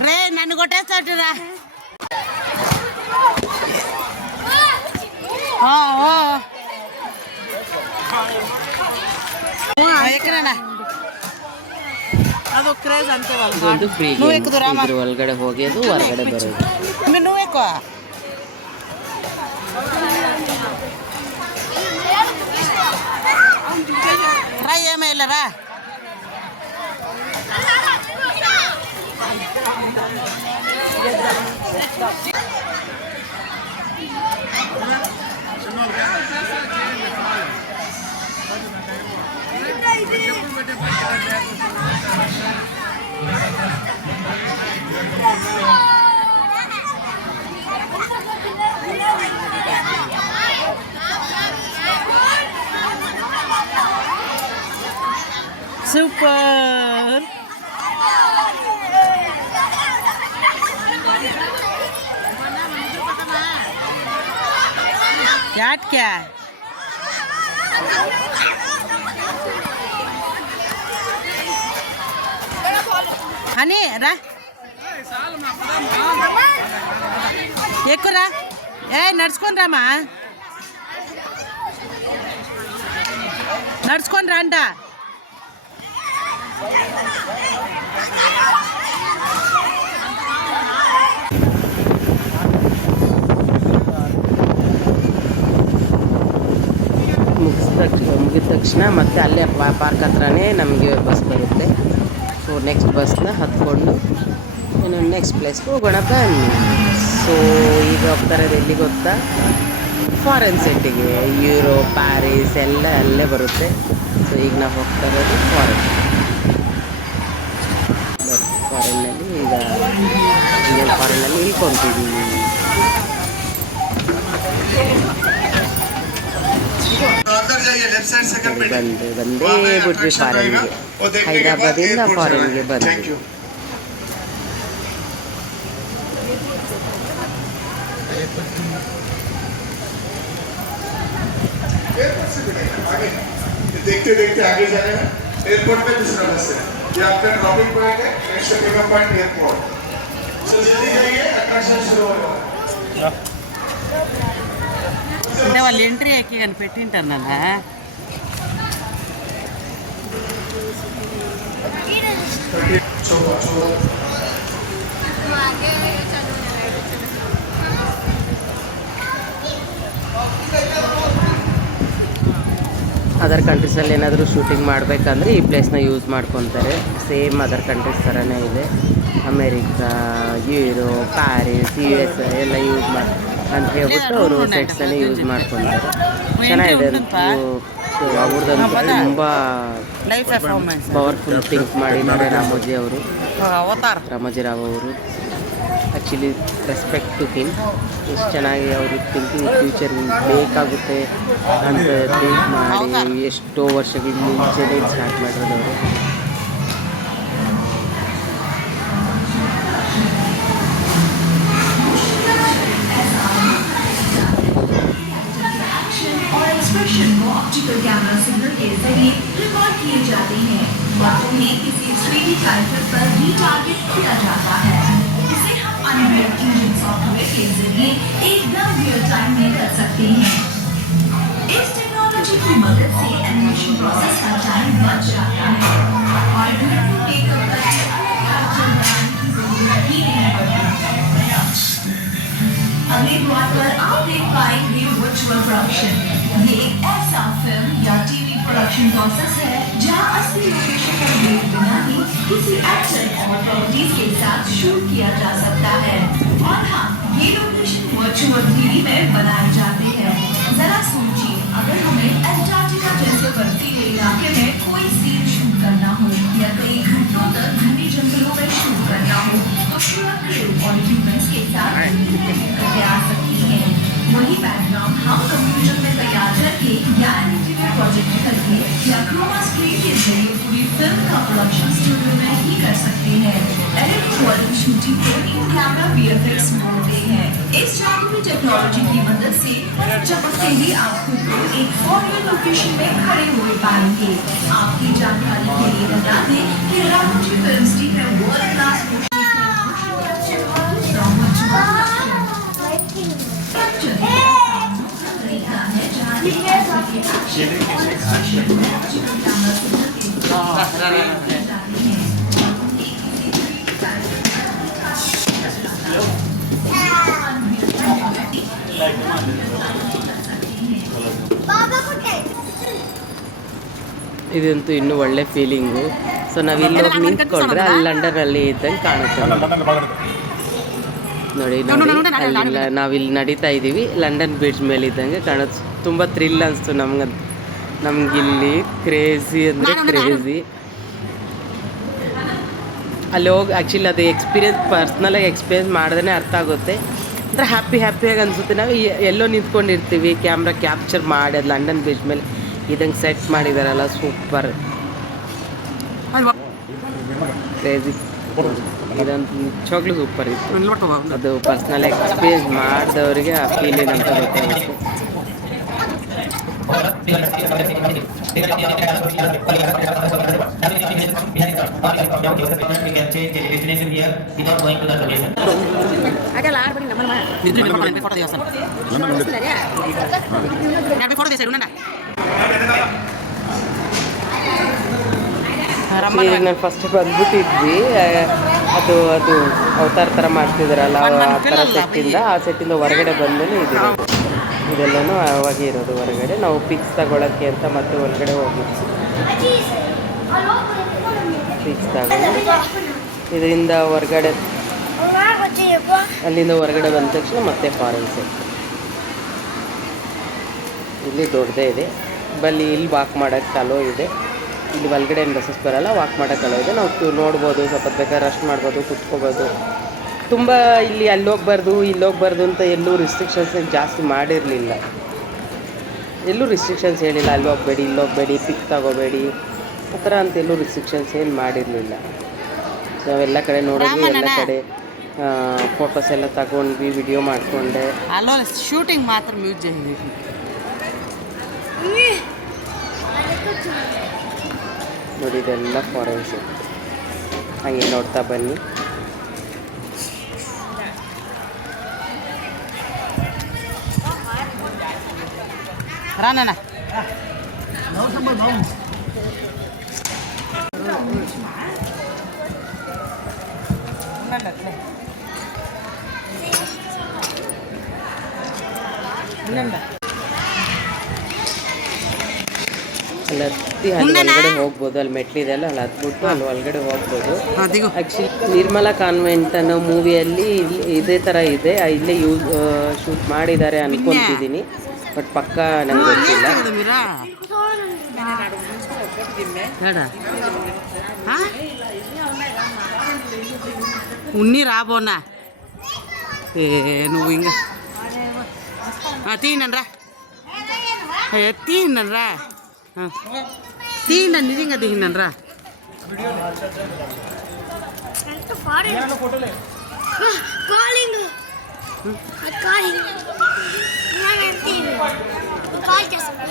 రే నన్ను కొట్టేస్తాడురా ఎక్కడన్నా ಅದು ಕ್ರೇಜ್ ಅಂತೇವಲ್ಲ ಇದೊಂದು ಫ್ರೀ ಗೇಮ್ ಇದ್ರ ಒಳಗಡೆ ಹೋಗೋದು ಹೊರಗಡೆ ಬರೋದು నువ్వు ఎక్కువ రా ఏమీ వెళ్ళరా ಸೂಪರ್ ಯಾಟ್ಕ್ಯಾ ಹನಿ ರಾ ఎక్కురా నడుచుకొని రామా నడుచుకొని రండ ಮುಗಿದ ತಕ್ಷಣ ಮತ್ತೆ ಅಲ್ಲೇ ಪಾರ್ಕ್ ಹತ್ರನೇ ನಮಗೆ ಬಸ್ ಬರುತ್ತೆ. ಸೊ ನೆಕ್ಸ್ಟ್ ಬಸ್ನ ಹತ್ಕೊಂಡು ಇನ್ನೊಂದು ನೆಕ್ಸ್ಟ್ ಪ್ಲೇಸ್ಗೆ ಹೋಗೋಣ ಬನ್ನಿ. ಸೊ ಈಗ ಹೋಗ್ತಾ ಇರೋದು ಎಲ್ಲಿ ಗೊತ್ತಾ, ಫಾರಿನ್ ಸಿಟಿಗೆ. ಯುರೋಪ್, ಪ್ಯಾರಿಸ್ ಎಲ್ಲ ಅಲ್ಲೇ ಬರುತ್ತೆ. ಸೊ ಈಗ ನಾವು ಹೋಗ್ತಾ ಇರೋದು ಫಾರಿನ್ನಲ್ಲಿ ಈಗ ಇಂಡಿಯನ್ ಫಾರಿನ್ನಲ್ಲಿ ಇಳ್ಕೊತಿದ್ದೀವಿ. ಬಂದೇ ಬಿಟ್ವಿ ಫಾರಿನ್ಗೆ. ಹೈದರಾಬಾದಿಂದ ಫಾರಿನ್ಗೆ ಬಂದ್ವಿ. देखते देखते आगे जाने में एयरपोर्ट में दूसरा बस है, ये आपका ड्रॉपिंग पॉइंट है, नेक्स्ट पिकअप पॉइंट एयरपोर्ट. सो जल्दी जाइए, अट्रैक्शन शुरू होगा. అంటే వాళ్ళు ఎంట్రీ ఎక్కి కానీ పెట్టింటారు నాన్న. ಅದರ್ ಕಂಟ್ರೀಸಲ್ಲಿ ಏನಾದರೂ ಶೂಟಿಂಗ್ ಮಾಡಬೇಕಂದ್ರೆ ಈ ಪ್ಲೇಸ್ನ ಯೂಸ್ ಮಾಡ್ಕೊತಾರೆ. ಸೇಮ್ ಅದರ್ ಕಂಟ್ರೀಸ್ ಥರನೇ ಇದೆ. ಅಮೇರಿಕಾ, ಯುರೋಪ್, ಪ್ಯಾರಿಸ್, US ಎಲ್ಲ ಯೂಸ್ ಮಾಡಿ ಅಂತ ಹೇಳ್ಬಿಟ್ಟು ಅವರು ಸೆಟ್ಸನ್ನೇ ಯೂಸ್ ಮಾಡ್ಕೊತಾರೆ. ಚೆನ್ನಾಗಿದೆ. ಅವ್ರದ್ದಂತೂ ತುಂಬ ಪವರ್ಫುಲ್ ಥಿಂಕ್ ಮಾಡಿದ್ದಾರೆ ರಾಮೋಜಿ ಅವರು, ರಾಮೋಜಿರಾವ್ ಅವರು. Actually respect to him. ಎಷ್ಟು ಚೆನ್ನಾಗಿ ಅವರು ಥಿಂಕಿಂಗ್ ಫ್ಯೂಚರ್ ಬೇಕಾಗುತ್ತೆ ಅಂತ ಥಿಂಕ್ ಮಾಡಿ ಎಷ್ಟೋ ವರ್ಷಗಳ ಮುಂಚೆನೇ ಸ್ಟಾರ್ಟ್ ಮಾಡಿರೋದು ಅವರು. एक्सप्रेशन को ऑप्टिकल कैमरा सिग्नल के जरिए रिकॉर्ड किए जाते हैं और उन्हें किसी 3D कैरेक्टर पर रीटारगेट किया जाता है। इसे हम अनरियल इंजन सॉफ्टवेयर के जरिए एकदम रियल टाइम में कर सकते हैं। इस टेक्नोलॉजी की मदद से एनिमेशन प्रोसेस का टाइम बच जाता है और वीडियो टेकअप करके अलग कैप्चर बनाने की जरूरत ही नहीं पड़ती। अगले द्वार पर आप देख पाएंगे वर्चुअल प्रोडक्शन। ये एक ऐसा फिल्म या टीवी प्रोडक्शन प्रोसेस है जहां असली लोकेशन पर गए बिना ही किसी एक्टर और प्रॉपर्टीज के साथ शूट किया जा सकता है। और हाँ, ये लोकेशन वर्चुअल 3D में बनाए जाते हैं। जरा सोचिए, अगर हमें एंटार्क्टिका जैसे बर्फीले इलाके में कोई सीन शूट करना हो या कई घंटों तक घने जंगलों में शूट करना हो तो पूरा क्रू और ह्यूमंस के साथ करके आ सकती है। वही बैकग्राउंड हम कंप्यूटर में तैयार करके या एनिमेटेड प्रोजेक्ट में करके या क्रोमा स्क्रीन के जरिए पूरी फिल्म का प्रोडक्शन स्टूडियो में ही कर सकते हैं। एडिटिंग वाली शूटिंग को इन कैमरा वीएफएक्स बोलते हैं। इस जादुई टेक्नोलॉजी की मदद से चमकते ही आप खुद को एक फॉरेन लोकेशन में खड़े हुए पाएंगे। आपकी जानकारी के लिए बता दें कि रामोजी फिल्म्स टीम में वर्ल्ड क्लास ಇದಂತೂ ಇನ್ನೂ ಒಳ್ಳೆ ಫೀಲಿಂಗು. ಸೊ ನಾವು ಇಲ್ಲಿ ಹೋಗಿ ನಿಂತ್ಕೊಂಡ್ರೆ ಅಲ್ಲಿ ಲಂಡನಲ್ಲಿ ಇದ್ದಂಗೆ ಕಾಣುತ್ತೆ ನೋಡಿ. ಅಲ್ಲಿಲ್ಲ, ನಾವಿಲ್ಲಿ ನಡೀತಾ ಇದ್ದೀವಿ, ಲಂಡನ್ ಬ್ರಿಡ್ಜ್ ಮೇಲೆ ಇದ್ದಂಗೆ ಕಾಣುತ್ತೆ. ತುಂಬ ಥ್ರಿಲ್ ಅನಿಸ್ತು ನಮಗಿಲ್ಲಿ. ಕ್ರೇಜಿ ಅಂದರೆ ಕ್ರೇಜಿ. ಅಲ್ಲಿ ಹೋಗಿ ಆ್ಯಕ್ಚುಲಿ ಅದು ಪರ್ಸ್ನಲಾಗಿ ಎಕ್ಸ್ಪೀರಿಯನ್ಸ್ ಮಾಡಿದ್ರೆ ಅರ್ಥ ಆಗುತ್ತೆ. ಅಂದರೆ ಹ್ಯಾಪಿಯಾಗಿ ಅನಿಸುತ್ತೆ. ನಾವು ಎಲ್ಲೋ ನಿಂತ್ಕೊಂಡಿರ್ತೀವಿ, ಕ್ಯಾಮ್ರಾ ಕ್ಯಾಪ್ಚರ್ ಮಾಡಿ ಅದು ಲಂಡನ್ ಬ್ರಿಡ್ಜ್ ಮೇಲೆ ಇದಂಗೆ ಸೆಟ್ ಮಾಡಿದಾರಲ್ಲ, ಸೂಪರ್ ಕ್ರೇಜಿ. ಇದಂತೂ ನಿಜವಾಗ್ಲೂ ಸೂಪರ್ ಇತ್ತು. ಅದು ಪರ್ಸ್ನಲ್ ಎಕ್ಸ್ಪೀರಿಯನ್ಸ್ ಮಾಡಿದವರಿಗೆ ಆ ಫೀಲಿಂಗ್ ಅಂತ ಗೊತ್ತಾಗುತ್ತೆ. ಈಗ ನಾನು ಫಸ್ಟ್ ಬಂದ್ಬಿಟ್ಟಿದ್ವಿ, ಅದು ಅವತಾರ ಥರ ಮಾಡ್ತಿದ್ದಾರಲ್ಲ ಆ ಥರ ಸೆಟ್ಟಿಂದ ಹೊರಗಡೆ ಬಂದಮೇಲೆ ಇದೆಲ್ಲನೂ ಅವಾಗೇ ಇರೋದು ಹೊರಗಡೆ. ನಾವು ಪಿಕ್ಸ್ ತಗೊಳ್ಳೋಕ್ಕೆ ಅಂತ ಮತ್ತೆ ಹೊರಗಡೆ ಹೋಗಿದ್ವಿ. ಪಿಕ್ಸ್ ತಗೊಂಡು ಇದರಿಂದ ಹೊರಗಡೆ, ಅಲ್ಲಿಂದ ಹೊರಗಡೆ ಬಂದ ತಕ್ಷಣ ಮತ್ತೆ ಫಾರೆನ್ ಸೆಟ್. ಇಲ್ಲಿ ದೊಡ್ಡದೇ ಇದೆ. ಇಲ್ಲಿ ವಾಕ್ ಮಾಡೋಕ್ಕೆ ಅಲೋ ಇದೆ. ಇಲ್ಲಿ ಒಳಗಡೆ ಏನು ಬಸ್ಸಸ್ ಬರೋಲ್ಲ, ವಾಕ್ ಮಾಡೋಕ್ಕೆ ಅಲೋ ಇದೆ. ನಾವು ನೋಡ್ಬೋದು, ಸ್ವಲ್ಪ ಬೇಕಾದ್ರೆ ರಸ್ಟ್ ಮಾಡ್ಬೋದು, ಕುತ್ಕೋಬೋದು. ತುಂಬ ಇಲ್ಲಿ ಅಲ್ಲೋಗ್ಬಾರ್ದು ಇಲ್ಲೋಗ್ಬಾರ್ದು ಅಂತ ಎಲ್ಲೂ ರಿಸ್ಟ್ರಿಕ್ಷನ್ಸ್ ಜಾಸ್ತಿ ಮಾಡಿರಲಿಲ್ಲ. ಎಲ್ಲೂ ರಿಸ್ಟ್ರಿಕ್ಷನ್ಸ್ ಹೇಳಿಲ್ಲ, ಅಲ್ಲಿ ಹೋಗಬೇಡಿ ಇಲ್ಲೋಗಬೇಡಿ, ಪಿಕ್ ತಗೋಬೇಡಿ ಆ ಥರ ಅಂತ ಎಲ್ಲೂ ರಿಸ್ಟ್ರಿಕ್ಷನ್ಸ್ ಏನು ಮಾಡಿರಲಿಲ್ಲ. ನಾವೆಲ್ಲ ಕಡೆ ನೋಡಿದ್ವಿ, ಎಲ್ಲ ಕಡೆ ಫೋಟೋಸ್ ಎಲ್ಲ ತಗೊಂಡ್ವಿ, ವಿಡಿಯೋ ಮಾಡಿಕೊಂಡೆ. ಶೂಟಿಂಗ್ ಮಾತ್ರ ಮ್ಯೂಸಿಯಂ ನೋಡಿ, ಇದೆಲ್ಲ ಫಾರೆನ್ ಸೆಟ್. ಹಾಗೆ ನೋಡ್ತಾ ಬನ್ನಿ. ರಾನಣ್ಣ ಅಲ್ಲಿ ಹತ್ತಿ ಅಲ್ಲಿ ಒಳಗಡೆ ಹೋಗ್ಬೋದು. ಅಲ್ಲಿ ಮೆಟ್ಲಿದೆಲ್ಲ ಅಲ್ಲಿ ಹತ್ಬಿಟ್ಟು ಅಲ್ಲಿ ಒಳಗಡೆ ಹೋಗ್ಬೋದು. ಆ್ಯಕ್ಚುಲಿ ನಿರ್ಮಲಾ ಕಾನ್ವೆಂಟ್ ಅನ್ನೋ ಮೂವಿಯಲ್ಲಿ ಇದೇ ಥರ ಇದೆ, ಇಲ್ಲೇ ಶೂಟ್ ಮಾಡಿದ್ದಾರೆ ಅನ್ಕೊತಿದ್ದೀನಿ, ಬಟ್ ಪಕ್ಕ ನಂಗೆ ಗೊತ್ತಿಲ್ಲ. ఉన్ని రాబోనా నువ్వు ఇంకా తీయనరా తీయనరా తీయండి నిజంగా తీయనరా calling కాల్ చేస్తాను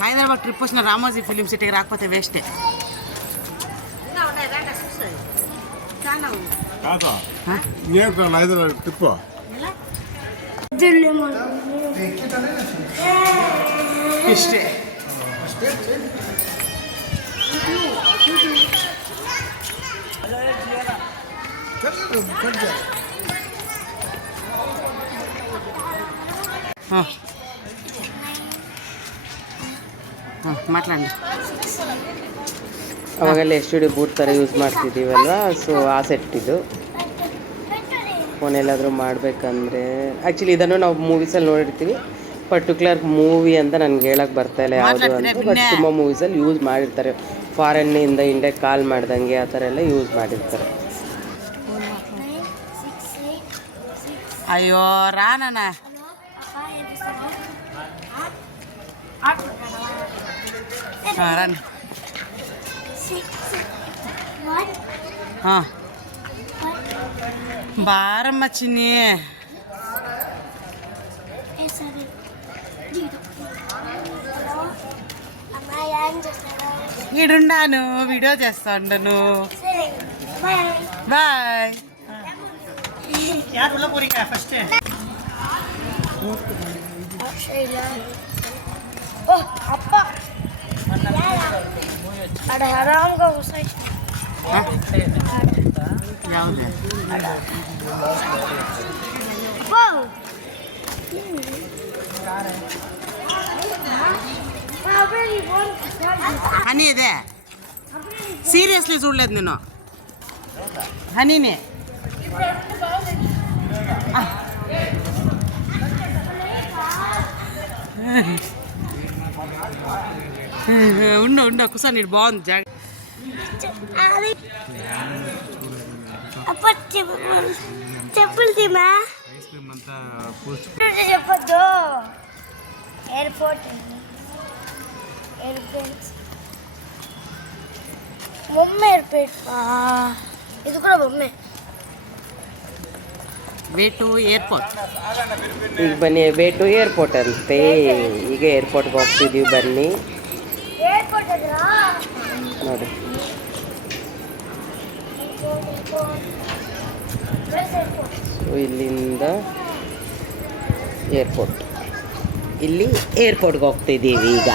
హైదరాబాద్ ట్రిప్ వచ్చిన రామోజీ ఫిలిం సిటీకి రాకపోతే వేస్టే. కాదా ఏం హైదరాబాద్ ట్రిప్ ఇష్టే ಮಾತಾಡಿ ಅವಾಗೆಲ್ಲ STD ಬೂಟ್ ಥರ ಯೂಸ್ ಮಾಡ್ತಿದ್ದೀವಲ್ವ, ಸೊ ಆ ಸೆಟ್ ಇದು. ಫೋನ್ ಎಲ್ಲಾದರೂ ಮಾಡಬೇಕಂದ್ರೆ ಆ್ಯಕ್ಚುಲಿ ಇದನ್ನು ನಾವು ಮೂವೀಸಲ್ಲಿ ನೋಡಿರ್ತೀವಿ. ಪರ್ಟಿಕ್ಯುಲರ್ ಮೂವಿ ಅಂತ ನನಗೆ ಹೇಳಕ್ಕೆ ಬರ್ತಾಯಿಲ್ಲ ಯಾವುದು ಅಂತ, ಬಟ್ ತುಂಬ ಮೂವೀಸಲ್ಲಿ ಯೂಸ್ ಮಾಡಿರ್ತಾರೆ. ಫಾರಿನ್ನಿಂದ ಇಂಡಿಯಾಗೆ ಕಾಲ್ ಮಾಡ್ದಂಗೆ ಆ ಥರ ಎಲ್ಲ ಯೂಸ್ ಮಾಡಿರ್ತಾರೆ. ಅಯ್ಯೋ ರಾನಣ್ಣ ಹಾಂ ಹಾಂ ಬಾರಮ್ಮ ಚಿನ್ನಿ ఈడుండాను వీడియో చేస్తా ఉండను బాయ్ ಆರಾಮ್గా వస్తాయి హనీ ఇదే సీరియస్లీ చూడలేదు నేను హనీనే ఉండు ఉండు ఒక్కసారి నీకు బాగుంది జాగ చెప్పులు తీమా చెప్పొద్దు. ఎయిర్పోర్ట్ ఎయిర్పోర్ట్ బొమ్మే ఎయిర్పోర్ట్ ಇದು ಕೂಡ ಬೊಮ್ಮೆ. Way to airport. ಈಗ ಬನ್ನಿ, ವೇ ಟು ಏರ್ಪೋರ್ಟ್ ಅಂತೆ. ಈಗ ಏರ್ಪೋರ್ಟ್ಗೆ ಹೋಗ್ತಿದ್ದೀವಿ, ಬನ್ನಿ ನೋಡಿ. ಸೊ ಇಲ್ಲಿಂದ ಏರ್ಪೋರ್ಟ್, ಇಲ್ಲಿ ಏರ್ಪೋರ್ಟ್ಗೆ ಹೋಗ್ತಿದ್ದೀವಿ ಈಗ.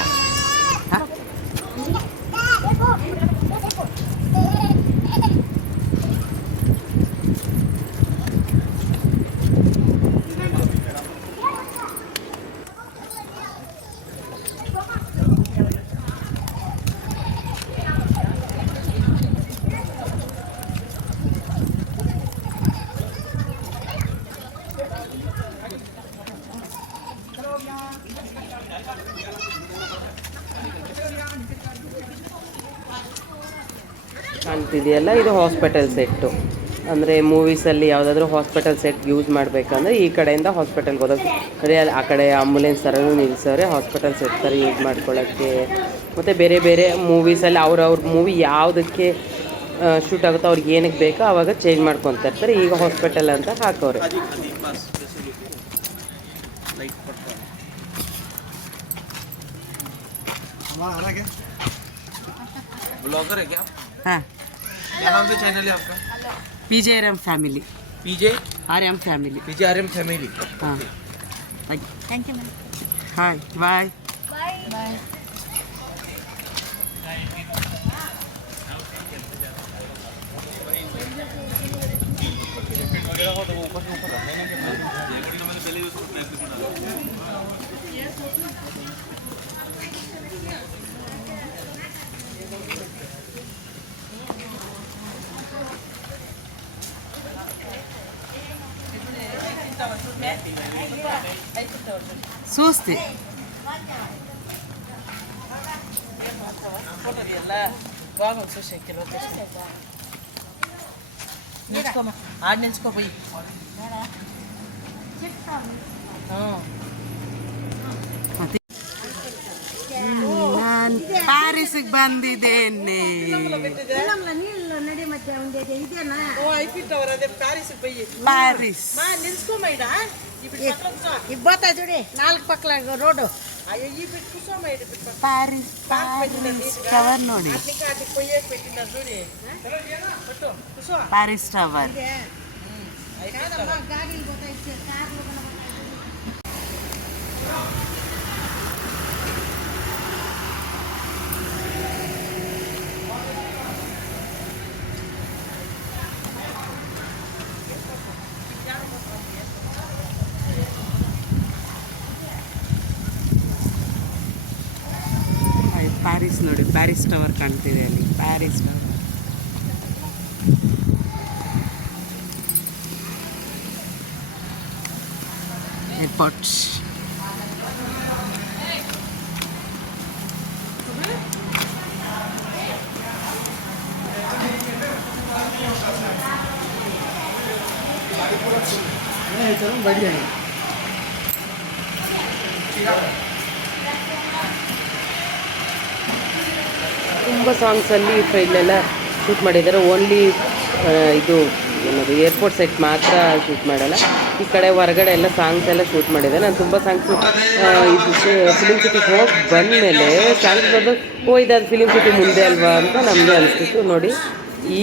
ಕಾಣ್ತಿದೆಯಲ್ಲ, ಇದು ಹಾಸ್ಪಿಟಲ್ ಸೆಟ್ಟು. ಅಂದರೆ ಮೂವೀಸಲ್ಲಿ ಯಾವುದಾದ್ರೂ ಹಾಸ್ಪಿಟಲ್ ಸೆಟ್ ಯೂಸ್ ಮಾಡಬೇಕಂದ್ರೆ ಈ ಕಡೆಯಿಂದ ಹಾಸ್ಪಿಟಲ್ಗೆ ಹೋದಾಗ ಅದೇ ಆ ಕಡೆ ಆಂಬುಲೆನ್ಸ್ ಥರನೂ ನಿಲ್ಲಿಸೋರೆ, ಹಾಸ್ಪಿಟಲ್ ಸೆಟ್ ಥರ ಯೂಸ್ ಮಾಡ್ಕೊಳ್ಳೋಕ್ಕೆ. ಮತ್ತು ಬೇರೆ ಬೇರೆ ಮೂವೀಸಲ್ಲಿ ಅವ್ರ ಮೂವಿ ಯಾವುದಕ್ಕೆ ಶೂಟ್ ಆಗುತ್ತೋ ಅವ್ರಿಗೆ ಏನಕ್ಕೆ ಬೇಕೋ ಆವಾಗ ಚೇಂಜ್ ಮಾಡ್ಕೊತಾ ಇರ್ತಾರೆ. ಈಗ ಹಾಸ್ಪಿಟಲ್ ಅಂತ ಹಾಕೋರೆ. ब्लॉगर है क्या? हाँ, क्या नाम से चैनल है आपका? PJRM family. PJRM family. PJRM family. हाँ, thank you ma'am. Hi bye. Bye. చూస్తే బాగా చూసేకి ఆడ నిల్చుకోపోయి ನಾನು ಪ್ಯಾರಿಸ್ಗೆ ಬಂದಿದ್ದೇನೆ. ಪ್ಯಾರಿಸ್ ಇಬ್ಬತ್ತ ಜೋಡಿ 4 ಪಕ್ಕಲ ರೋಡು ಪ್ಯಾರಿಸ್ ಟವರ್ ನೋಡಿ. ಪ್ಯಾರಿಸ್ ಟವರ್ ಪ್ಯಾರಿಸ್ ನೋಡಿ. ಪ್ಯಾರಿಸ್ ಟವರ್ ಕಾಣ್ತಿದೆ ಅಲ್ಲಿ. Paris tower airport. ತುಂಬ ಸಾಂಗ್ಸಲ್ಲಿ ಇಲ್ಲೆಲ್ಲ ಶೂಟ್ ಮಾಡಿದ್ದಾರೆ. ಓನ್ಲಿ ಇದು ಏನದು ಏರ್ಪೋರ್ಟ್ ಸೆಟ್ ಮಾತ್ರ ಶೂಟ್ ಮಾಡಲ್ಲ. ಈ ಕಡೆ ಹೊರಗಡೆ ಎಲ್ಲ ಸಾಂಗ್ಸ್ ಎಲ್ಲ ಶೂಟ್ ಮಾಡಿದ್ದಾರೆ. ನಾನು ತುಂಬ ಸಾಂಗ್ಸು ಇದು ಫಿಲಿಮ್ ಸಿಟಿಗೆ ಹೋಗಿ ಬಂದಮೇಲೆ ಸಾಂಗ್ಸ್ ಬಂದು ಇದಾದ ಫಿಲಿಮ್ ಸಿಟಿ ಮುಂದೆ ಅಲ್ವಾ ಅಂತ ನಮಗೆ ಅನಿಸ್ತಿತ್ತು. ನೋಡಿ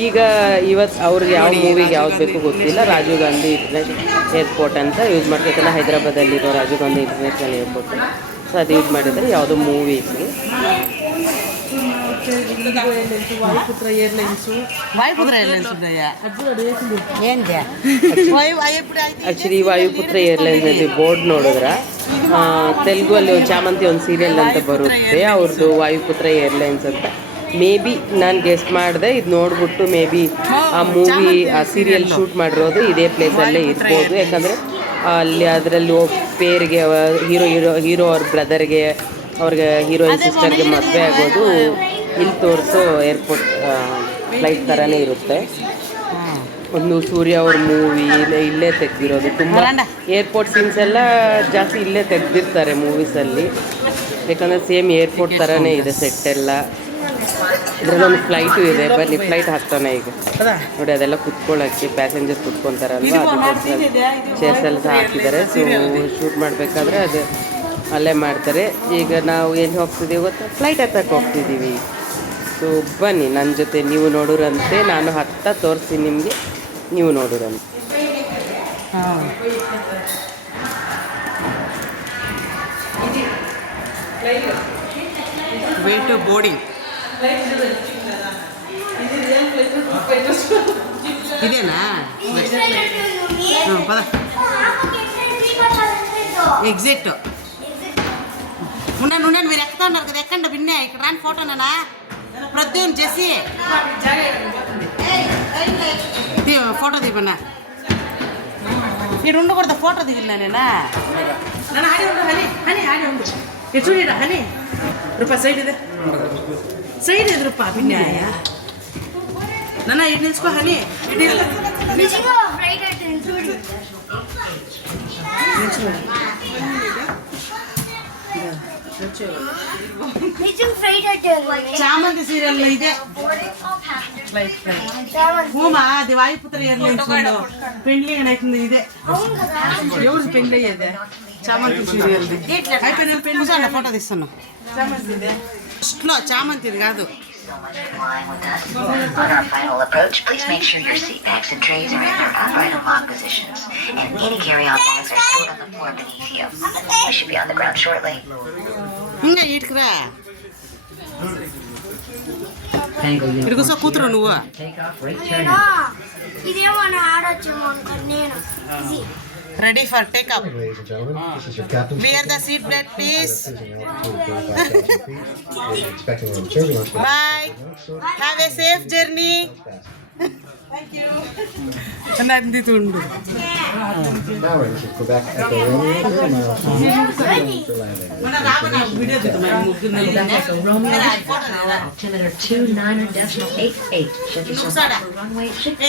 ಈಗ ಇವತ್ತು ಅವ್ರಿಗೆ ಯಾವ ಮೂವಿಗೆ ಯಾವ್ದು ಬೇಕು ಗೊತ್ತಿಲ್ಲ. ರಾಜೀವ್ ಗಾಂಧಿ ಇಂಟರ್ನ್ಯಾಷನಲ್ ಏರ್ಪೋರ್ಟ್ ಅಂತ ಯೂಸ್ ಮಾಡ್ಬೇಕಲ್ಲ, ಹೈದರಾಬಾದಲ್ಲಿರೋ Rajiv Gandhi international airport. So ಅದು ಯೂಸ್ ಮಾಡಿದ್ದಾರೆ ಯಾವುದೋ ಮೂವಿಗೆ. ವಾಯುಪುತ್ರ ಏರ್ಲೈನ್ಸು ಆ್ಯಕ್ಚುಲಿ ವಾಯುಪುತ್ರ ಏರ್ಲೈನ್ಸಲ್ಲಿ ಬೋರ್ಡ್ ನೋಡಿದ್ರೆ ತೆಲುಗು ಅಲ್ಲಿ ಚಾಮಂತಿ ಒಂದು ಸೀರಿಯಲ್ ಅಂತ ಬರುತ್ತೆ ಅವ್ರದ್ದು, ವಾಯುಪುತ್ರ ಏರ್ಲೈನ್ಸ್ ಅಂತ. ಮೇ ಬಿ ನಾನು ಗೆಸ್ಟ್ ಮಾಡಿದೆ, ಇದು ನೋಡ್ಬಿಟ್ಟು ಮೇ ಬಿ ಆ ಮೂವಿ ಆ ಸೀರಿಯಲ್ ಶೂಟ್ ಮಾಡಿರೋದು ಇದೇ ಪ್ಲೇಸಲ್ಲೇ ಇರ್ಬೋದು. ಯಾಕಂದರೆ ಅಲ್ಲಿ ಅದರಲ್ಲಿ ಪೇರಿಗೆ ಹೀರೋ ಅವ್ರ ಬ್ರದರ್ಗೆ, ಅವ್ರಿಗೆ ಹೀರೋಯಿನ್ ಸಿಸ್ಟರ್ಗೆ ಮದುವೆ ಆಗೋದು ಇಲ್ಲಿ ತೋರಿಸೋ ಏರ್ಪೋರ್ಟ್ ಫ್ಲೈಟ್ ಥರನೇ ಇರುತ್ತೆ. ಒಂದು ಸೂರ್ಯ ಅವ್ರ ಮೂವಿ ಇಲ್ಲೇ ತೆಗೆದಿರೋದು. ತುಂಬ ಏರ್ಪೋರ್ಟ್ ಸೀನ್ಸ್ ಎಲ್ಲ ಜಾಸ್ತಿ ಇಲ್ಲೇ ತೆಗೆದಿರ್ತಾರೆ ಮೂವೀಸಲ್ಲಿ. ಯಾಕಂದರೆ ಸೇಮ್ ಏರ್ಪೋರ್ಟ್ ಥರನೇ ಇದೆ ಸೆಟ್ ಎಲ್ಲ. ಇದರಲ್ಲೊಂದು ಫ್ಲೈಟು ಇದೆ, ಬನ್ನಿ ಫ್ಲೈಟ್ ಹಾಕ್ತಾನೆ ಈಗ ನೋಡಿ. ಅದೆಲ್ಲ ಕುತ್ಕೊಳ್ಳೋಕ್ಕೆ ಪ್ಯಾಸೆಂಜರ್ಸ್ ಕುತ್ಕೊತಾರಲ್ವ, ಅದಕ್ಕೋಸ್ಕರ ಚೇರ್ಸ್ ಎಲ್ಲ ಹಾಕಿದ್ದಾರೆ. ಸೊ ಶೂಟ್ ಮಾಡಬೇಕಾದ್ರೆ ಅದು ಅಲ್ಲೇ ಮಾಡ್ತಾರೆ. ಈಗ ನಾವು ಎಲ್ಲಿ ಹೋಗ್ತಿದ್ದೀವಿ ಗೊತ್ತಾ, ಫ್ಲೈಟ್ ಹತ್ತಕ್ಕೆ ಹೋಗ್ತಿದ್ದೀವಿ. ಸೊ ಬನ್ನಿ ನನ್ನ ಜೊತೆ ನೀವು ನೋಡೋರಂತೆ. ನಾನು ಹತ್ತ ತೋರಿಸ್ತೀನಿ ನಿಮಗೆ, ನೀವು ನೋಡೋರಂತೆ. ವೇಟ್ ಬೋರ್ಡಿಂಗ್ ఇదేనా పద ఎగ్జిట్ ఉండండి ఉండండి మీరు ఎక్కుతా ఉన్నారు కదా ఎక్కండి విన్నే ఇక్కడ రాని ఫోటోనా ప్రద్యుమ్ చేసి ఫోటో దిగన్నా ఇక్కడ ఉండకూడదు ఫోటో దిగినా నేనా నన్ను ఆడి ఉండు హని హని ఆడి ఉండు ఇది చూడరా హని రూపాయి సైడ్ ಇದೆ ಸೈಡ್ ಎದುರಪ್ಪ ಭಿನ್ಯಾಯ ನನ್ನ ಇದು ನಿಲ್ಸ್ಕೊ ಹನಿ ಚಾಮಂತಿ ಸೀರಿಯಲ್ ಇದೆ ಹೂಮಾ అది వాయుపుత్ర ఏర్లైన్స్ పెండ్లి అయితుంది ఇదే ఎవరు పెండ్లి అయ్యేదే చామంతి సీరియల్ అయిపోయిన పెళ్లి ఫోటో తీస్తున్నా చామంతి ಇದೆ ఇట్లో చామంతిది కాదు On our final approach, please make sure your seat packs and trays are in their upright and locked positions, and any carry-on bags are stored on the floor beneath you. They should be on the ground shortly. ಹಿಂಗ ಇಟ್ಕ್ರಾ ఇదిగోసా కూతురు నువ్వు ఇదేమన్నా ఆడొచ్చు నేను ready for take up wear the seat belt please by have a safe journey thank you Nandi ತುಂಡು Altimeter 29.88. Should be runway 6.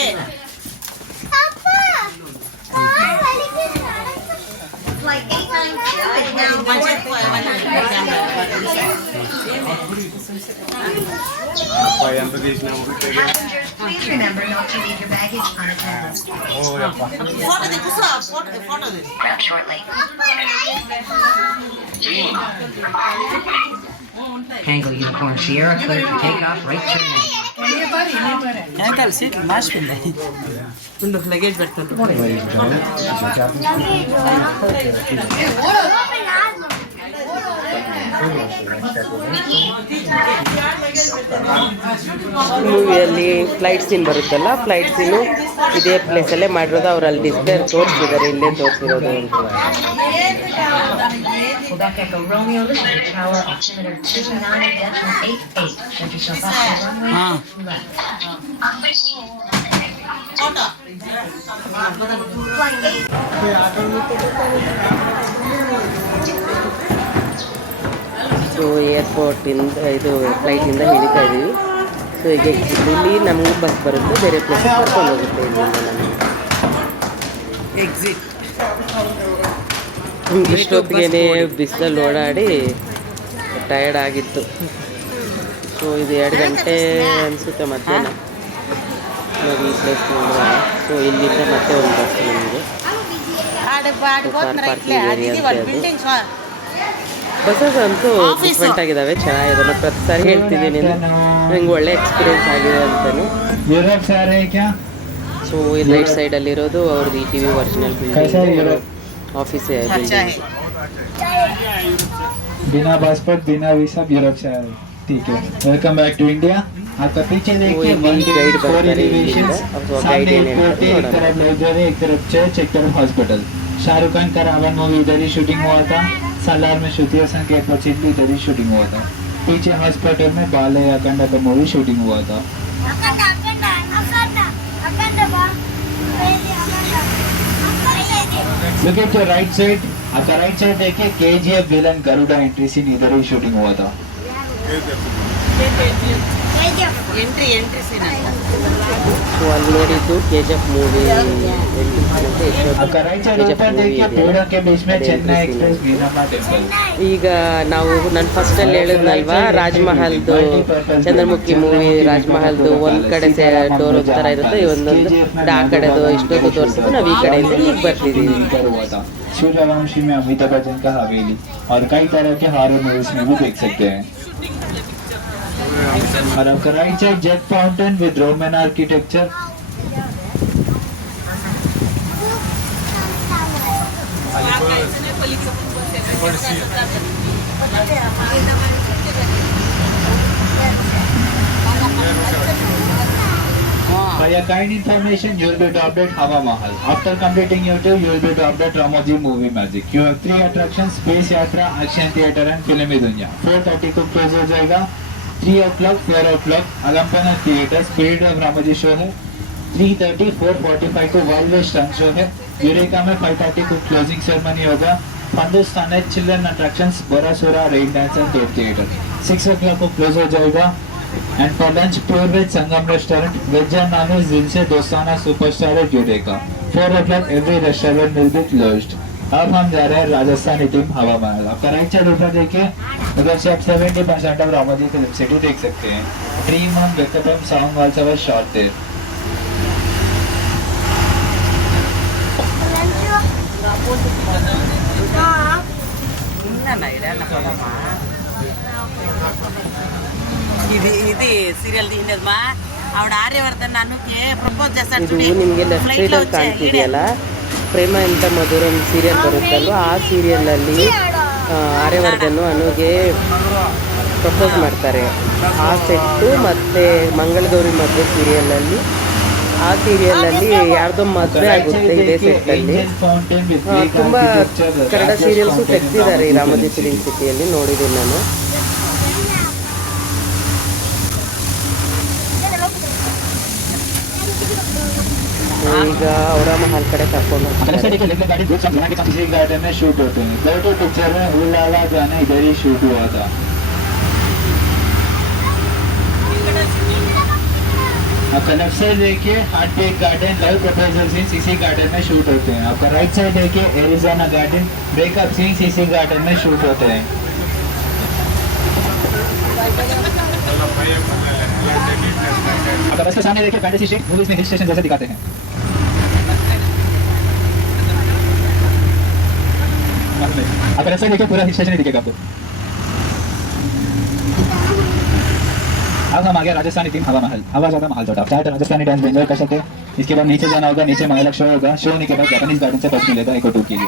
like 8 Passengers, please remember not to leave your baggage unattended. Ground shortly. Tango Unicorn Sierra, clear for takeoff, right turn. వెనకాల సీట్లు మార్చిపోయింది ఉండు luggage పెట్టుకుంటూ ಮೂವಿಯಲ್ಲಿ flight scene ಬರುತ್ತಲ್ಲ, flight ಸೀನು ಇದೇ ಪ್ಲೇಸಲ್ಲೇ ಮಾಡಿರೋದು. ಅವ್ರು ಅಲ್ಲಿ ಡಿಸ್ಪ್ಲೇ ತೋರಿಸಿದ್ದಾರೆ, ಇಲ್ಲೇ ತೋರಿಸಿರೋದು ಅಂತ. Quebec Echo Romeo, listen to tower altimeter 29.88. Set yourself up for runway left. So ಏರ್ಪೋರ್ಟಿಂದ ಇದು ಫ್ಲೈಟಿಂದ ಇಳಿತಾ ಇದ್ದೀವಿ. ಸೊ ಈಗ ಇಲ್ಲಿ ನಮಗೂ ಬಸ್ ಬರುತ್ತೆ, ಬೇರೆ ಪ್ಲೇಸ್ ಕರ್ಕೊಂಡು ಹೋಗುತ್ತೆ ಇಲ್ಲಿಂದ ನಮಗೆ. ಎಕ್ಸಿಟ್ ಇಷ್ಟೊತ್ತಿಗೆ ಬಿಸಿಲಲ್ಲಿ ಓಡಾಡಿ ಟಯರ್ಡ್ ಆಗಿತ್ತು. ಸೊ ಇದು 2 ಗಂಟೆ ಅನಿಸುತ್ತೆ ಮಧ್ಯಾಹ್ನ ನಾವು ಈ ಪ್ಲೇಸ್ ನೋಡುವ. ಸೊ ಇಲ್ಲಿಂದ ಮತ್ತೆ ಒಂದು ಬಸ್ ನಮಗೆ ಕಾರ್ ಪಾರ್ಕಿಂಗ್ ಏರಿಯಾ ಅಂತ ಅದು. ಬಸ್ಸಸ್ ಅಂತೂ ಡಿಫ್ರೆಂಟ್ ಆಗಿದ್ದಾವೆ, ಚೆನ್ನಾಗಿದೆ. ನಾನು ಪ್ರತಿ ಸಾರಿ ಹೇಳ್ತಿದ್ದೀನಿ ನಂಗೆ ಒಳ್ಳೆ ಎಕ್ಸ್ಪೀರಿಯನ್ಸ್ ಆಗಿದೆ ಅಂತಲೂ. ಸೊ ಈ ರೈಟ್ ಸೈಡಲ್ಲಿರೋದು ಅವ್ರದ್ದು ETV ಒರಿಜಿನಲ್ ಬಿಲ್ಡಿಂಗ್ ऑफिस है बिल्डिंग. बिना पासपोर्ट बिना वीसा यूरोप से आए. ठीक है, वेलकम बैक टू इंडिया. आपका पीछे देखिए गाइड फोर ಬರ್ತಾರೆ एलिवेशंस. ಇಲ್ಲಿಂದ. सामने एयरपोर्ट है, एक तरफ लाइब्रेरी, एक तरफ चर्च, एक तरफ हॉस्पिटल. शाहरुख खान का रावण मूवी इधर ही शूटिंग हुआ था. सालार में श्रुति हसन के एयरपोर्ट भी इधर ही शूटिंग हुआ था. पीछे हॉस्पिटल में बाले अखंड का मूवी शूटिंग हुआ था. Look at your right side. आपका राइट साइड देखिए, KGF villain Garuda entry scene इधर ही शूटिंग हुआ था. ಎಂಟ್ರಿ ಸೀನ್ ಸೊ ಅಲ್ಲಿ ನೋಡಿದ್ದು KGF ಮೂವಿ आपका राइट साइड ऊपर देखिए, पेड़ों के बीच में चेन्नई एक्सप्रेस वीरामा टेंपल. ಈಗ ನಾವು ನಾನು ಫಸ್ಟಲ್ಲಿ ಹೇಳಿದ್ನಲ್ವಾ, ರಾಜ್ಮಹಲ್ದು ಚಂದ್ರಮುಖಿ ಮೂವಿ ರಾಜ್ಮಹಲ್ದು ಒಂದು ಕಡೆ ಡೋರ್ ಥರ ಇರುತ್ತೆ, ಒಂದೊಂದು ಆ ಕಡೆದು ಇಷ್ಟೊಂದು ತೋರಿಸಿದ್ದು ನಾವು ಈ ಕಡೆಯಿಂದ ಈಗ ಬರ್ತಿದ್ದೀವಿ. हुआ था. सूर्यवंशी में अमिताभ बच्चन का हवेली और कई तरह के हॉरर मूवीज में भी देख सकते हैं. और आपका right side jet fountain with Roman architecture. For your kind information, you will be dropped at Hava Mahal. After completing your tour, you will be dropped at Ramoji Movie Magic. You have 3 attractions: Space Yatra, Action Theatre and Filmi Dunya. 4:30 को close हो जाएगा. 3 o'clock, 4 o'clock अलम्पना theatre spirit of Ramoji show है. 3:30, 4:45 को wild west run show है. Eureka में 5:30 को closing ceremony होगा. पंदुस्तान है चिल्ड्रन अट्रैक्शंस बरासुरा rain dance and theatre. 6 o'clock को क्लोज हो जाएगा. And for lunch pure veg Sangam restaurant veg and non veg दिन से दोस्ताना सुपरस्टार है Eureka. 4 o'clock every restaurant will be closed. अब हम जा रहे हैं राजस्थानी टीम हवा महल. आपका राइट साइड ऊपर देखिए, उधर से आप 70% ऑफ रामोजी फिल्म सिटी देख सकते हैं. Dream on wake up song also was shot there. ఇది సీరియల్ తీయలేదమ్మా ఆవిడ ఆర్యవర్ధన్ అనుకే ప్రపోజ్ చేస్తాడు ಇದು ನಿಮಗೆ ಲೆಫ್ಟ್ ಸೈಡಲ್ಲಿ ಕಾಣ್ತಿದೆಯಲ್ಲ, ಪ್ರೇಮ ಎಂತ ಮಧುರಂ ಸೀರಿಯಲ್ ಬರುತ್ತಲ್ವ, ಆ ಸೀರಿಯಲಲ್ಲಿ ಆರ್ಯವರ್ಧನ್ ಅನುಗೆ ಪ್ರಪೋಸ್ ಮಾಡ್ತಾರೆ. ಆ ಸೆಟ್ಟು ಮತ್ತು ಮಂಗಳಗೌರಿ ಮದುವೆ ಸೀರಿಯಲಲ್ಲಿ, ಆ ಸೀರಿಯಲಲ್ಲಿ ಯಾರ್ದೋ ಮದುವೆ ಆಗುತ್ತೆ ಇದೇ ಸೆಟ್ಟಲ್ಲಿ. ತುಂಬ ಕನ್ನಡ ಸೀರಿಯಲ್ಸು ತೆಗೆದಿದ್ದಾರೆ ಈ ರಾಮೋಜಿ ಫಿಲಿಂ ಸಿಟಿಯಲ್ಲಿ, ನೋಡಿದ್ದೀನಿ ನಾನು. ಈಗ ಅವರ ಮಹಲ್ ಕಡೆ ಕರ್ಕೊಂಡು ಹೋಗ್ತಾರೆ. गार्डन में शूट होते हैं. फोटो पिक्चर में हुलाला गाना इधर ही शूट हुआ था. आपका लेफ्ट साइड देखिए heart beat garden love proposal scene CC garden में शूट होते हैं। आपका राइट साइड देखिए Arizona garden breakup scene CC garden में शूट होते हैं। आपका बस के सामने देखिए फैंटेसी स्ट्रीट मूवीज में हिल स्टेशन जैसे दिखाते हैं। आपका लेफ्ट साइड देखिए पूरा हिल स्टेशन ही दिखेगा आपको। अब हम आ गए राजस्थानी थीम हवा महल। हवा ज़्यादा महल चौटा। चाहे तो राजस्थानी डांस एंजॉय कर सकते हैं। इसके बाद नीचे जाना होगा, नीचे महल शो होगा। शो होने के बाद जापानीज गार्डन से बस मिलेगा एक और टूर के लिए।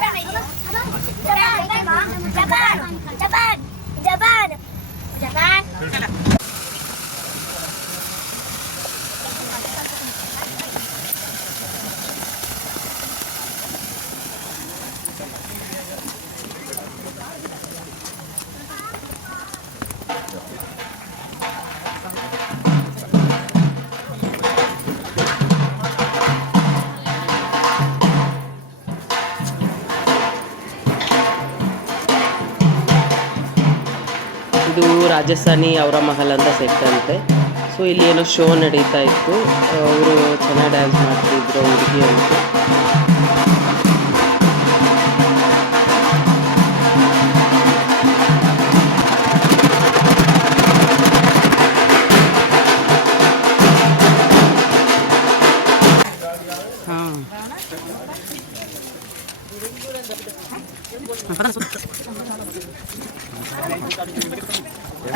ಇದು ರಾಜಸ್ಥಾನಿ ಅವರ ಮಹಲ್ ಅಂತ ಸೆಟ್ ಅಂತೆ. ಸೊ ಇಲ್ಲಿ ಏನೋ ಶೋ ನಡೀತಾ ಇತ್ತು. ಅವರು ಚೆನ್ನಾಗಿ ಡ್ಯಾನ್ಸ್ ಮಾಡ್ತಿದ್ರು ಹುಡುಗಿ ಅಂತ.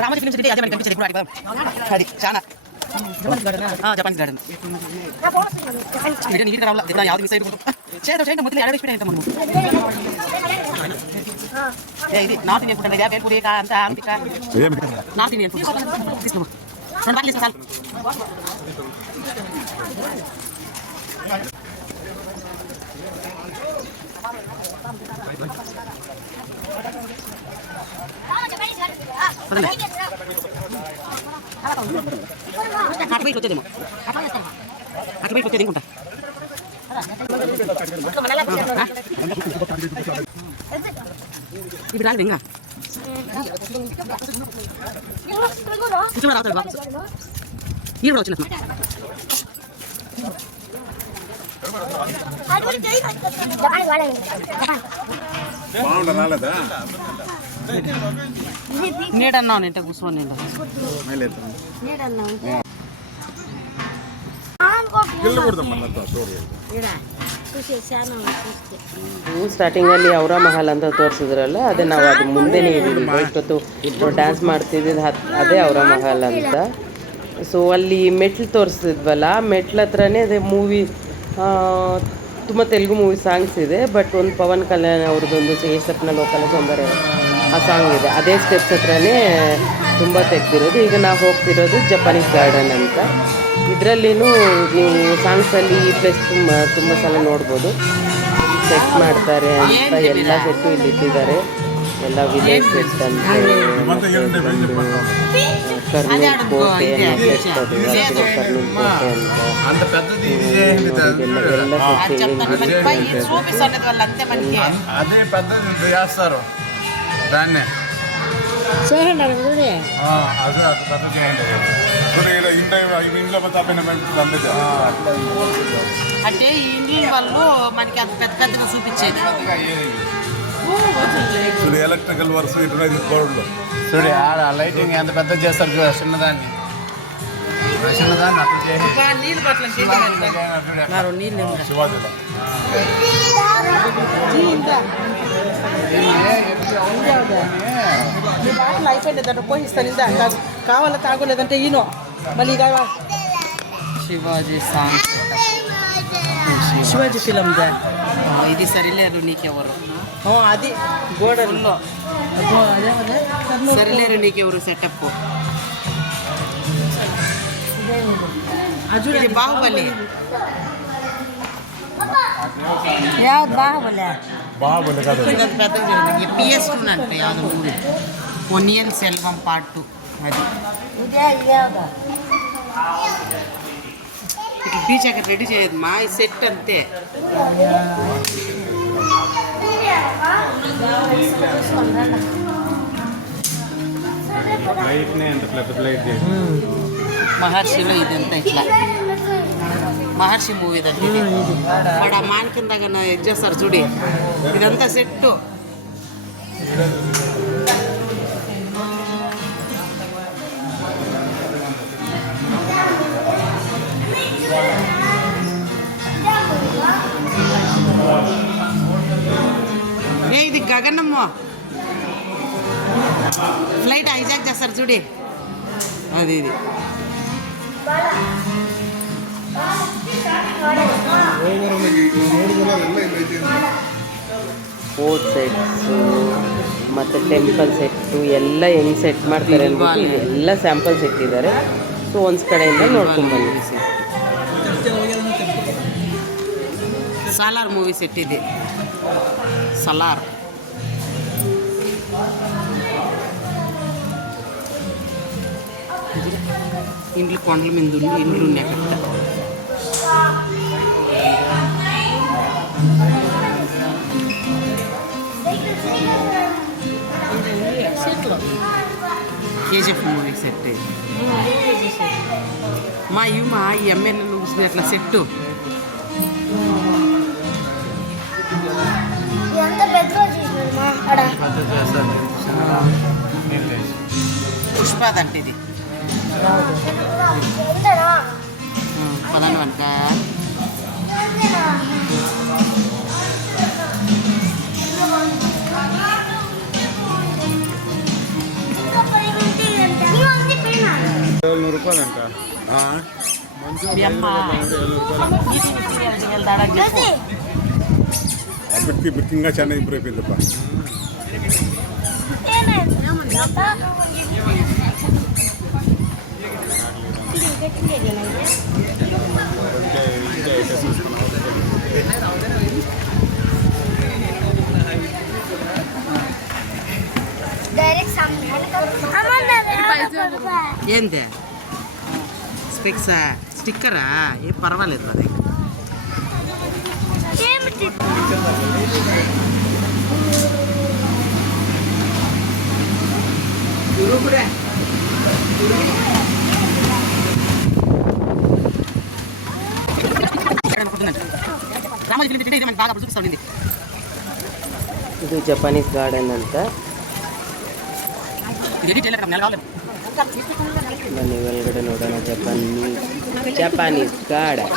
రామోజీ ఫిల్మ్ సిటీ అదే మనకి కనిపించేది ఇప్పుడు అది చాలా జపానీస్ గార్డెన్ నీట్ రావాలి దగ్గర యాவது మిస్ అయిపోతుంది చేయండి మొదలు ఎడ వేసి మనము ఇది నార్త్ ఇండియన్ ఫుడ్ అంటే వేల్పూరి అంత నార్త్ ఇండియన్ ఫుడ్ తీసుకున్నాం 2 బాటిల్ సాల్ అటు బయట వచ్చేదేమో అటు బయట వచ్చేది ఇంకుంటా ఇప్పుడు రాదు ఇంకా ఇక్కడ రావుతాడు బాబు ఈ కూడా వచ్చిన నీడన్నావు ఇంట కూర్చోని ಸ್ಟಾರ್ಟಿಂಗಲ್ಲಿ ಅವರ ಮಹಲ್ ಅಂತ ತೋರಿಸಿದ್ರಲ್ಲ ಅದೇ ನಾವು ಅದು ಮುಂದೆನೇ ಇದ್ದೀವಿ. ಇಷ್ಟೊತ್ತು ಡ್ಯಾನ್ಸ್ ಮಾಡ್ತಿದ್ದಿದ್ದು ಅದೇ ಅವರ ಮಹಲ್ ಅಂತ. ಸೊ ಅಲ್ಲಿ ಮೆಟ್ಲು ತೋರಿಸಿದ್ವಲ್ಲ, ಮೆಟ್ಲ ಹತ್ರನೇ ಅದೇ ಮೂವಿ ತುಂಬ ತೆಲುಗು ಮೂವಿ ಸಾಂಗ್ಸ್ ಇದೆ. ಬಟ್ ಒಂದು ಪವನ್ ಕಲ್ಯಾಣ್ ಅವ್ರದ್ದೊಂದು ಏಸಪ್ನ ಲೋಕಲ ಸೌಂದರ್ಯ ಆ ಸಾಂಗ್ ಇದೆ. ಅದೇ ಸ್ಟೆಪ್ಸ್ ಹತ್ರನೇ ತುಂಬ ತೆಗ್ದಿರೋದು. ಈಗ ನಾವು ಹೋಗ್ತಿರೋದು ಜಪಾನೀಸ್ ಗಾರ್ಡನ್ ಅಂತ. ಇದರಲ್ಲಿನೂ ನೀವು ಸಾಂಗ್ಸಲ್ಲಿ ಈ ಪ್ಲೇಸ್ ತುಂಬ ಸಲ ನೋಡ್ಬೋದು. ಸೆಟ್ ಮಾಡ್ತಾರೆ ಅಂತ ಎಲ್ಲ ಸೆಟ್ಟು ಇಲ್ಲಿ ಇಟ್ಟಿದ್ದಾರೆ. ಎಲ್ಲ ವಿಲೇಜ್ ಸೆಟ್ ಅಂತ ಕರ್ನೂಲ್ ಕೋಟೆ ಸೆಟ್ ಅದು ಕರ್ನೂಲ್ ಕೋಟೆ ಅಂತ ಎಲ್ಲ అదే పెద్దది చేస్తారు దాన్నే చేయండి అది అదే పెద్ద చేయండి ఇంట్లో అంటే ఈ ఇండియన్ వాళ్ళు మనకి అంత పెద్ద పెద్దగా చూపించేది. ఎలక్ట్రికల్ వర్క్స్ ఇటు కోడ్లు చూడు లైటింగ్ ఎంత పెద్ద చేస్తారు చిన్నదాన్ని అట్లా చేసి నీళ్ళు పట్ల నీళ్ళు శివాజీలో బాటలు అయిపోయింది పోయిస్తాను ఇందా కావాలా తాగలేదంటే ఈనో మళ్ళీ శివాజీ సాంగ్ శివాజీ ఫిలం ఇది సరిలేరు నీకెవరు అది గోడల్లో సరిలేరు నీకెవరు సెటప్ ఇది బాహుబలి ಯಾವ್ದು ಬಾಹುಬಲಿ బాహుబలి కాదు పెద్దగా PS2 అంటే యాವುದು మూవీ పొన్నియన్ సెల్వం పార్ట్ 2 అది ಇದ್ಯಾವ್ದು ఇట్లా బీచ్ అక్కడ రెడీ చేయదు మా ఈ సెట్ అంతే. మహర్షిలో ఇదంతా ఇట్లా మహర్షి మూవీ దగ్గర వాడు ఆ మాన్కిందాక ఇది చేస్తారు చూడి ఇదంతా సెట్టు ఏ ఇది గగనమ్మ ఫ్లైట్ హైజాక్ చేస్తారు చూడి అది ఇది ಫೋರ್ಟ್ ಸೆಟ್ಸು ಮತ್ತು ಟೆಂಪಲ್ ಸೆಟ್ಟು ಎಲ್ಲ ಹೆಂಗೆ ಸೆಟ್ ಮಾಡ್ತಾರೆ ಅಂದ್ಬಿಟ್ಟು ಎಲ್ಲ ಸ್ಯಾಂಪಲ್ಸ್ ಇಟ್ಟಿದ್ದಾರೆ. ಸೊ ಒಂದು ಕಡೆಯಿಂದ ನೋಡ್ಕೊಂಡ್ಬನ್ನಿ. ಸಾಲಾರ್ ಮೂವಿ ಸೆಟ್ ಇದೆ. ಸಲಾರ್ ఇండ్లు కొండల మీద ఇండ్లు ఉన్నాయి అక్కడ. కేజీఎఫ్ మూవీ సెట్ మా ఈ ఎమ్మెల్యేలు అట్లా సెట్టు పుష్పాదంటే ఇది పదండి వెనక ₹700 అప్పటికి ఇంకా చాలా ఇంప్రూవ్ అయిపోయిందప్ప. ఏంది స్పెక్సా స్టిక్కరా ఏం పర్వాలేదు అది. ಇದು ಜಪಾನೀಸ್ ಗಾರ್ಡನ್ ಅಂತ. ಬನ್ನಿ ಒಳಗಡೆ ನೋಡೋಣ. Japanese garden.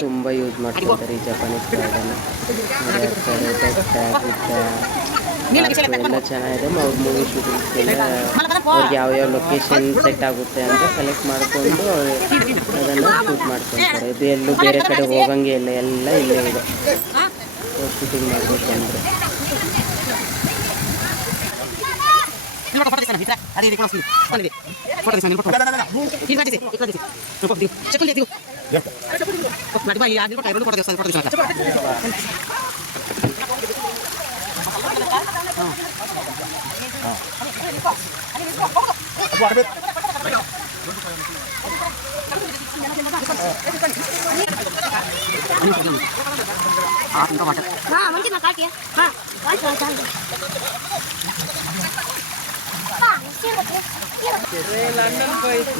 ತುಂಬ ಯೂಸ್ ಮಾಡ್ಕೊತಾರೆ ಈ ಜಪಾನೀಸ್ ಗಾರ್ಡನ್. ಎಲ್ಲ ಚೆನ್ನಾಗಿದೆ. ಅವ್ರ ಮೂವಿ ಶೂಟಿಂಗ್ಸ್ಗೆಲ್ಲ ಅವ್ರಿಗೆ ಯಾವ್ಯಾವ ಲೊಕೇಶನ್ ಸೆಟ್ ಆಗುತ್ತೆ ಅಂತ ಸೆಲೆಕ್ಟ್ ಮಾಡಿಕೊಂಡು ಅದನ್ನು ಶೂಟ್ ಮಾಡ್ಕೊತಾರೆ. ಇದು ಎಲ್ಲೂ ಬೇರೆ ಕಡೆ ಹೋಗಂಗೆ ಇಲ್ಲ, ಎಲ್ಲ ಇಲ್ಲೇ ಇದೆ ಶೂಟಿಂಗ್ ಮಾಡಬೇಕು ಅಂದರೆ.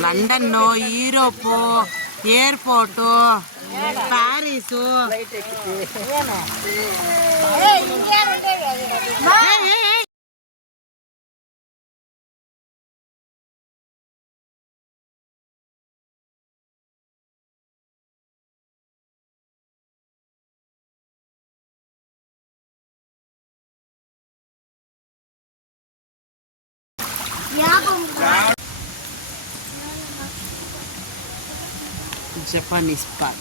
London, Europe, airport, Paris, Japanese park.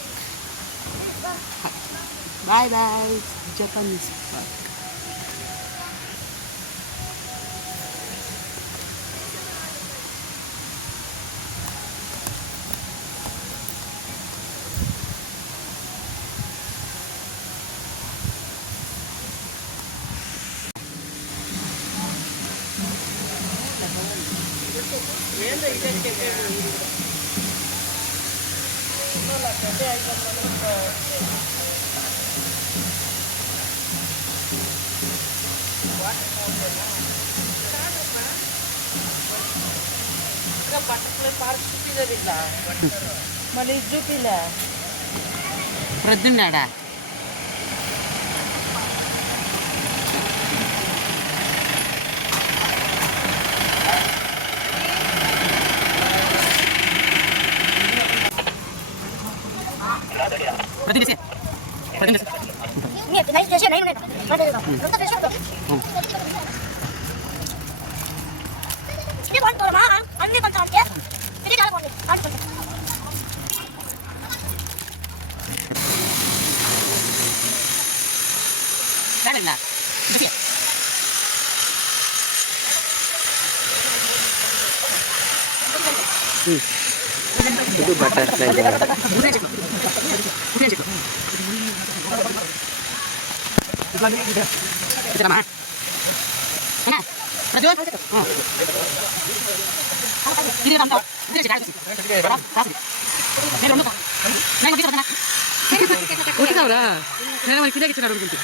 Bye bye, Japanese park. Butterfly park చూపిదా మళ్ళీ ఇది చూపిలే ప్రొద్దున్నాడా అన్ని కొంచెం ఇది చాలా బాగుంది ಇದು ಬಟರ್ಫ್ಲೈ కొట్టుతావురా నేను మరి కిందకి ఇచ్చినాడు అనుకుంటే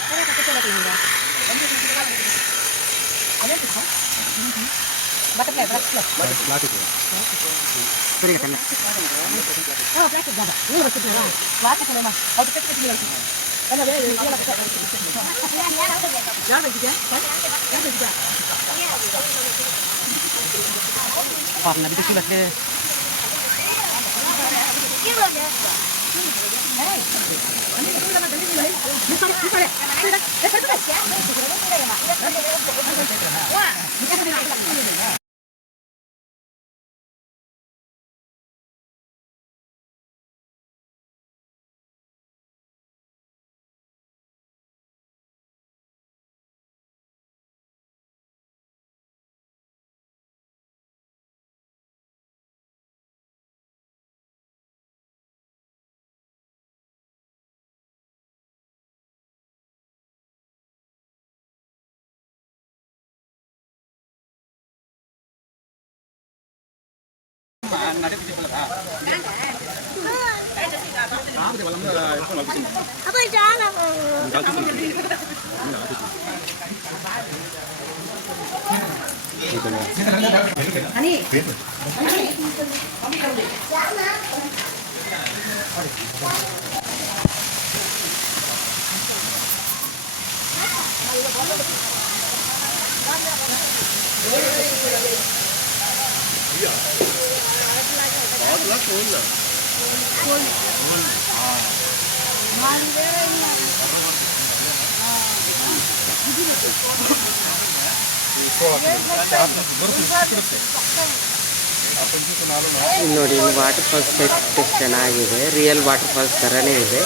ನೋಡಿ ಇಲ್ಲಿ ವಾಟರ್ ಫಾಲ್ಸ್ ಎಷ್ಟು ಚೆನ್ನಾಗಿದೆ, ರಿಯಲ್ ವಾಟರ್ ಫಾಲ್ಸ್ ಥರನೇ ಇದೆ.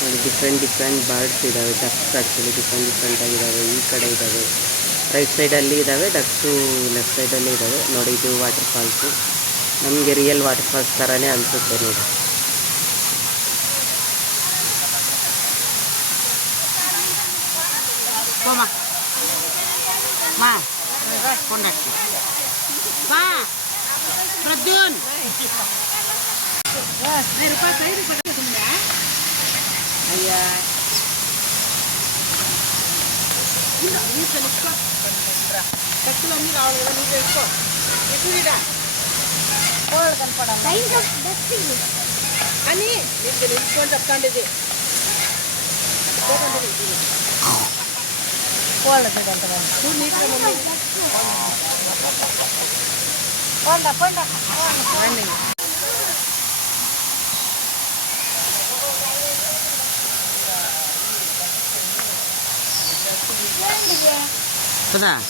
ನೋಡಿ ಡಿಫ್ರೆಂಟ್ ಬರ್ಡ್ಸ್ ಇದ್ದಾವೆ, ಡಕ್ಸ್ ಆ್ಯಕ್ಚುಲಿ ಡಿಫ್ರೆಂಟ್ ಆಗಿದ್ದಾವೆ. ಈ ಕಡೆ ಇದ್ದಾವೆ, ರೈಟ್ ಸೈಡಲ್ಲಿ ಇದ್ದಾವೆ ಡಕ್ಸು, ಲೆಫ್ಟ್ ಸೈಡಲ್ಲಿ ಇದ್ದಾವೆ. ನೋಡಿ ಇದು ವಾಟರ್ ಫಾಲ್ಸು, ನಮಗೆ ರಿಯಲ್ ವಾಟರ್ ಫಾಲ್ಸ್ ಥರನೇ ಅನಿಸುತ್ತೆ ನೋಡಿ. Ma, kondak. Ma, Pradun. Saya lupa ya. Ayah. Ini teleskop. Kecil ini rawat ini teleskop. Itu tidak. Oh, kan pada. Kind of dusty. Ani, ini teleskop tekan deh. Kuala teman-teman. Ini teman-teman. Ponda. Ini. Sudah.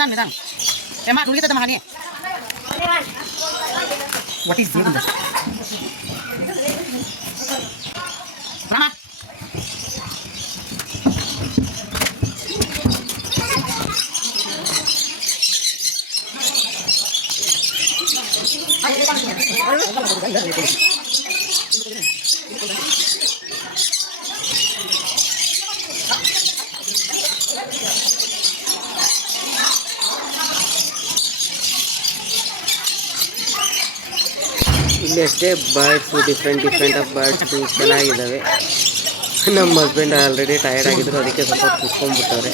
ನಿಧಾನ ಏಮ್ಮ ಹುಡುಗಿ ಮಗನೇ what is ದೇವಿಂದ Rama ಇಲ್ಲಿ ಅಷ್ಟೇ birds different of birds ಚೆನ್ನಾಗಿದ್ದಾವೆ. ನಮ್ಮ husband already tired ಆಗಿದ್ರು, ಅದಕ್ಕೆ ಸ್ವಲ್ಪ ಕುತ್ಕೊಂಡ್ಬಿಟ್ಟವ್ರೆ.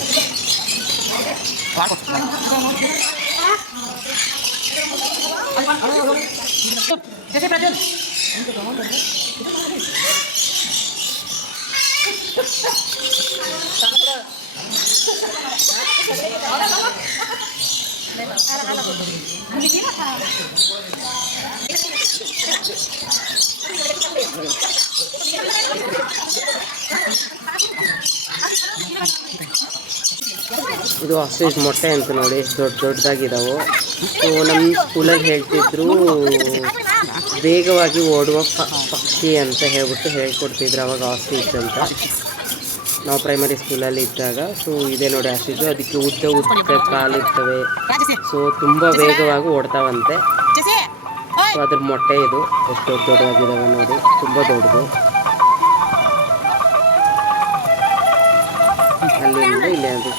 ಇದು ಆಸ್ಟ್ರಿಚ್ ಮೊಟ್ಟೆ ಅಂತ ನೋಡಿ, ದೊಡ್ಡದಾಗಿದ್ದಾವೆ. ಸೊ ನಮ್ಮ ಸ್ಕೂಲಲ್ಲಿ ಹೇಳ್ತಿದ್ರು ವೇಗವಾಗಿ ಓಡುವ ಪಕ್ಷಿ ಅಂತ ಹೇಳ್ಕೊಡ್ತಿದ್ರು ಅವಾಗ ಆಸ್ಟ್ರಿಚ್ ಅಂತ, ನಾವು ಪ್ರೈಮರಿ ಸ್ಕೂಲಲ್ಲಿ ಇದ್ದಾಗ. ಸೊ ಇದೆ ನೋಡಿ ಆಸ್ಟ್ರಿಚು, ಅದಕ್ಕೆ ಉದ್ದ ಕಾಲಿರ್ತವೆ. ಸೊ ತುಂಬ ವೇಗವಾಗಿ ಓಡ್ತಾವಂತೆ. ಸೊ ಅದ್ರ ಮೊಟ್ಟೆ ಇದು ಎಷ್ಟು ದೊಡ್ಡದಾಗಿದ್ದಾವೆ ನೋಡಿ, ತುಂಬ ದೊಡ್ಡದು. ಅಲ್ಲಿಂದ ಇಲ್ಲೇ ಅದು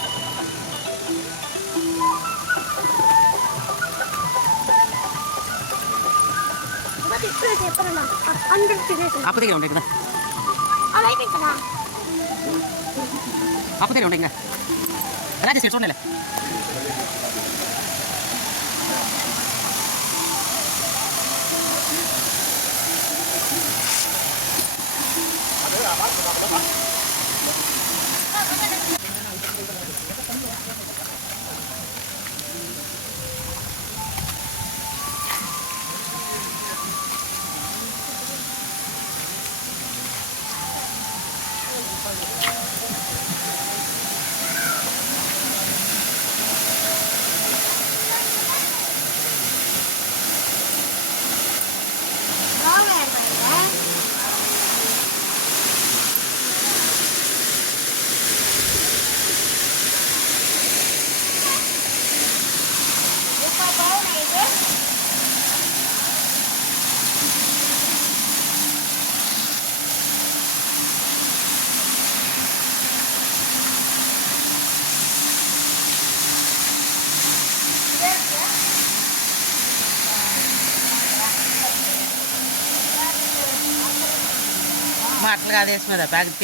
అట్లా కాదేసి మీద ప్యాకెట్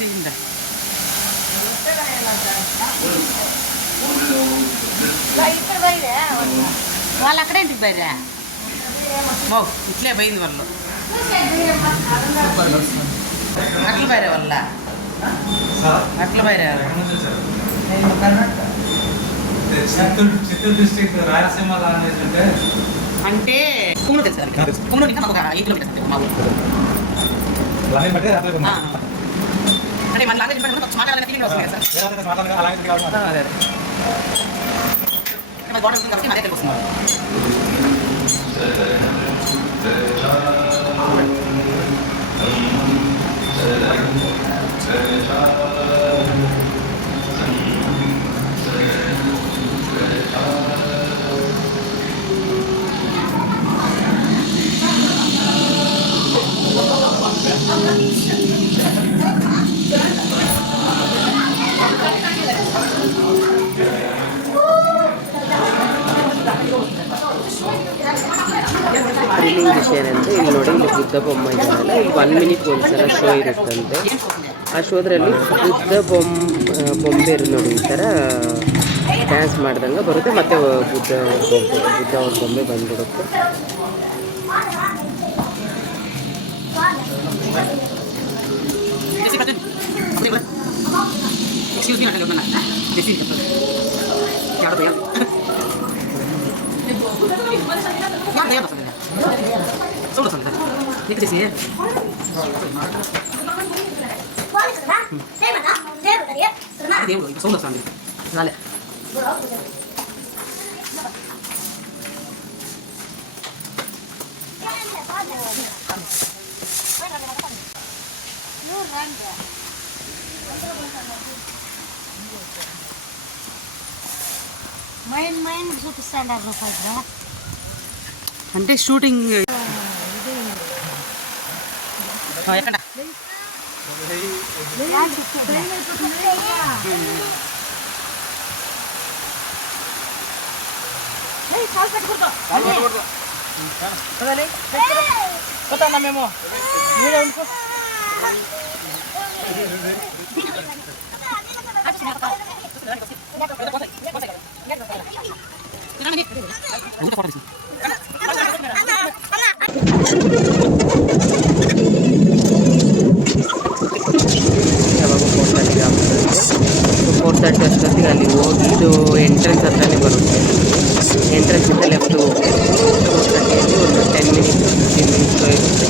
తీసిందా వాళ్ళు అక్కడే ఇంటికి బయరా బావు ఇట్లే పోయింది వాళ్ళు అట్లా బయరే వాళ్ళ అట్లా బయరే చిత్తూరు డిస్ట్రిక్ట్ రాయలసీమ అంటే కుమ్మూరు తెలుసు కుమ్మూరు ఇంకా మాకు 8 కిలోమీటర్స్ మా ఊరు అంటే మన లాంగ్వేజ్ కొంచెం మాట్లాడాలని ఫీలింగ్ వస్తుంది కదా సార్ అదే మన గవర్నమెంట్ ఉంది కాబట్టి మా దగ్గరికి వస్తున్నారు ಥ್ರಿಲ್ಲಿಂಗ್ ವಿಷಯ ಏನಂದರೆ ಇಲ್ಲಿ ನೋಡಿ, ಇಲ್ಲಿ ಬುದ್ಧ ಬೊಮ್ಮ ಇದ್ದಾರಲ್ಲ, ಇಲ್ಲಿ 1 ಮಿನಿಟ್ ಒಂದ್ಸಲ ಶೋ ಇರುತ್ತಂತೆ. ಆ ಶೋದ್ರಲ್ಲಿ ಬುದ್ಧ ಬೊಂಬೆ ನೋಡಿ ಈ ಥರ ಡ್ಯಾನ್ಸ್ ಮಾಡ್ದಂಗೆ ಬರುತ್ತೆ, ಮತ್ತು ಬುದ್ಧ ಅವ್ರ ಬೊಂಬೆ ಬಂದ್ಬಿಡುತ್ತೆ. एक्सक्यूज मी म्हटलं ना देसी क्या तो यार यार सोडो सांग नीट देसी है देव सोडो सांग झाले ಮೈನ್ ಸೂಟ್ ಸ್ಟ್ಯಾಂಡ್ ಆಗಬೇಕಾದ್ರೆ అంటే షూటింగ్ ఎక్కడ పోతానా మేము మీరే ఉండుకో ಯಾವಾಗ 4:30 ಆಗ್ತದೆ. 4:30 ಅಷ್ಟೊತ್ತಿಗೆ ಅಲ್ಲಿ ಹೋಗಿ ಇದು ಎಂಟ್ರೆನ್ಸ್ ಹತ್ರನೇ ಬರುತ್ತೆ. ಎಂಟ್ರೆನ್ಸಿಂದ ಲೆಫ್ಟ್ ಹೋಗಿ 4:30 ಒಂದು 10 ಮಿನಿಟ್ಸ್ 15 ಮಿನಿಟ್ಸ್ ಇರುತ್ತೆ.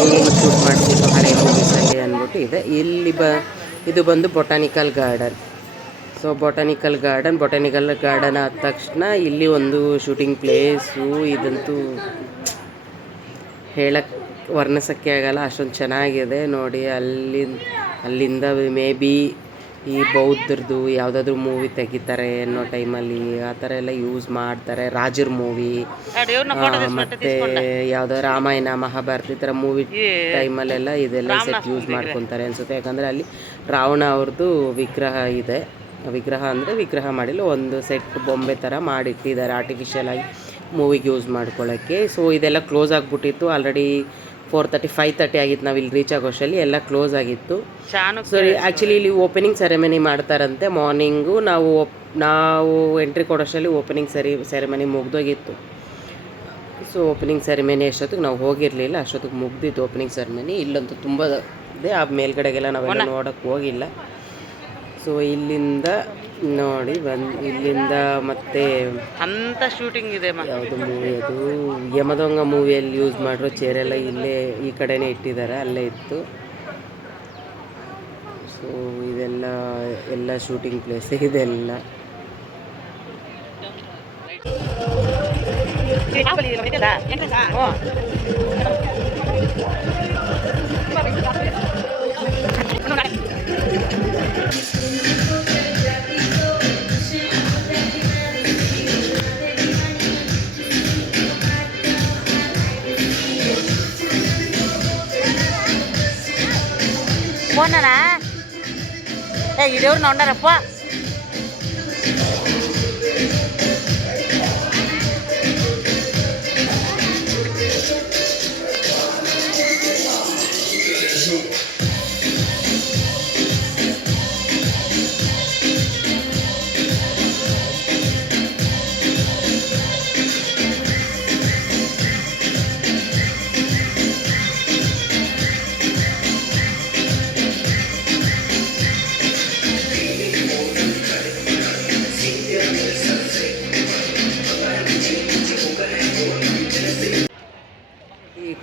ಏನು ಶೂಟ್ ಮಾಡ್ತಿದ್ದು ಹಳೆ ಮೂವೀಸಲ್ಲಿ ಅಂದ್ಬಿಟ್ಟು ಇದೆ. ಇಲ್ಲಿ ಇದು ಬಂದು botanical garden. So botanical garden ಆದ ತಕ್ಷಣ ಇಲ್ಲಿ ಒಂದು ಶೂಟಿಂಗ್ ಪ್ಲೇಸು ಇದಂತೂ ಹೇಳಕ್ಕೆ ವರ್ಣಿಸೋಕ್ಕೆ ಆಗಲ್ಲ, ಅಷ್ಟೊಂದು ಚೆನ್ನಾಗಿದೆ ನೋಡಿ. ಅಲ್ಲಿಂದ ಮೇ ಬಿ ಈ ಬೌದ್ಧರದು ಯಾವುದಾದ್ರೂ ಮೂವಿ ತೆಗಿತಾರೆ ಅನ್ನೋ ಟೈಮಲ್ಲಿ ಆ ಥರ ಎಲ್ಲ ಯೂಸ್ ಮಾಡ್ತಾರೆ. ರಾಜರ ಮೂವಿ ಮತ್ತು ಯಾವುದೋ ರಾಮಾಯಣ ಮಹಾಭಾರತ ಈ ಥರ ಮೂವಿ ಟೈಮಲ್ಲೆಲ್ಲ ಇದೆಲ್ಲ ಸೆಟ್ ಯೂಸ್ ಮಾಡ್ಕೊತಾರೆ ಅನಿಸುತ್ತೆ. ಯಾಕಂದರೆ ಅಲ್ಲಿ ರಾವಣ ಅವ್ರದ್ದು ವಿಗ್ರಹ ಇದೆ. ವಿಗ್ರಹ ಮಾಡಿಲ್ಲ, ಒಂದು ಸೆಟ್ ಬೊಂಬೆ ಥರ ಮಾಡಿಟ್ಟಿದ್ದಾರೆ ಆರ್ಟಿಫಿಷಿಯಲ್ ಆಗಿ ಮೂವಿಗೆ ಯೂಸ್ ಮಾಡ್ಕೊಳ್ಳೋಕ್ಕೆ. ಸೊ ಇದೆಲ್ಲ ಕ್ಲೋಸ್ ಆಗಿಬಿಟ್ಟಿತ್ತು ಆಲ್ರೆಡಿ. 4:30 5:30 ಆಗಿತ್ತು ನಾವು ಇಲ್ಲಿ ರೀಚ್ ಆಗೋಷ್ಟರಲ್ಲಿ, ಎಲ್ಲ ಕ್ಲೋಸ್ ಆಗಿತ್ತು. ಸೊ ಆ್ಯಕ್ಚುಲಿ ಇಲ್ಲಿ ಓಪನಿಂಗ್ ಸೆರೆಮನಿ ಮಾಡ್ತಾರಂತೆ ಮಾರ್ನಿಂಗು. ನಾವು ಎಂಟ್ರಿ ಕೊಡೋಷ್ಟರಲ್ಲಿ ಓಪನಿಂಗ್ ಸೆರೆಮನಿ ಮುಗ್ದೋಗಿತ್ತು. ಸೊ ಓಪನಿಂಗ್ ಸೆರೆಮನಿ ಅಷ್ಟೊತ್ತಿಗೆ ನಾವು ಹೋಗಿರಲಿಲ್ಲ, ಅಷ್ಟೊತ್ತಿಗೆ ಮುಗ್ದಿತ್ತು ಓಪನಿಂಗ್ ಸೆರೆಮನಿ. ಇಲ್ಲಂತೂ ತುಂಬ ಇದೆ, ಆ ಮೇಲ್ಗಡೆಗೆಲ್ಲ ನಾವೆಲ್ಲ ನೋಡೋಕ್ಕೆ ಹೋಗಿಲ್ಲ. ಸೊ ಇಲ್ಲಿಂದ ನೋಡಿ ಇಲ್ಲಿಂದ ಮತ್ತೆ ಅಂತ ಶೂಟಿಂಗ್ ಇದೆ. ಯಾವುದು ಮೂವಿ ಅದು ಯಮದೊಂಗ ಮೂವಿಯಲ್ಲಿ ಯೂಸ್ ಮಾಡಿರೋ ಚೇರೆಲ್ಲ ಇಲ್ಲೇ ಈ ಕಡೆನೇ ಇಟ್ಟಿದ್ದಾರೆ, ಅಲ್ಲೇ ಇತ್ತು. ಸೊ ಇದೆಲ್ಲ ಶೂಟಿಂಗ್ ಪ್ಲೇಸ್ ಇದೆಲ್ಲ. పోన్నానా ఈడెవరు ఉన్నారప్ప.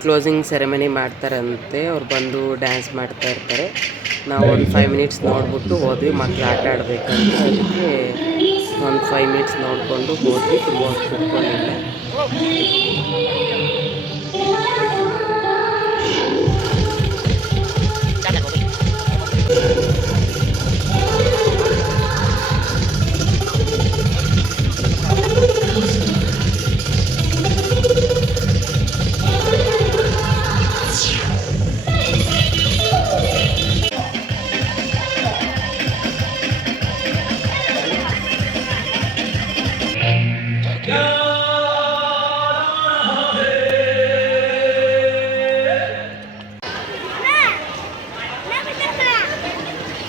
ಕ್ಲೋಸಿಂಗ್ ಸೆರೆಮನಿ ಮಾಡ್ತಾರಂತೆ, ಅವ್ರು ಬಂದು ಡ್ಯಾನ್ಸ್ ಮಾಡ್ತಾ ಇರ್ತಾರೆ. ನಾವು ಒಂದು 5 ಮಿನಿಟ್ಸ್ ನೋಡ್ಬಿಟ್ಟು ಹೋದ್ವಿ, ಮಕ್ಕಳು ಆಟ ಆಡಬೇಕಂತ. ಅದಕ್ಕೆ ಒಂದು 5 ಮಿನಿಟ್ಸ್ ನೋಡಿಕೊಂಡು ಹೋದ್ವಿ, ತುಂಬ ಹೊತ್ತು ಕೂತ್ಕೊಂಡಿಲ್ಲ.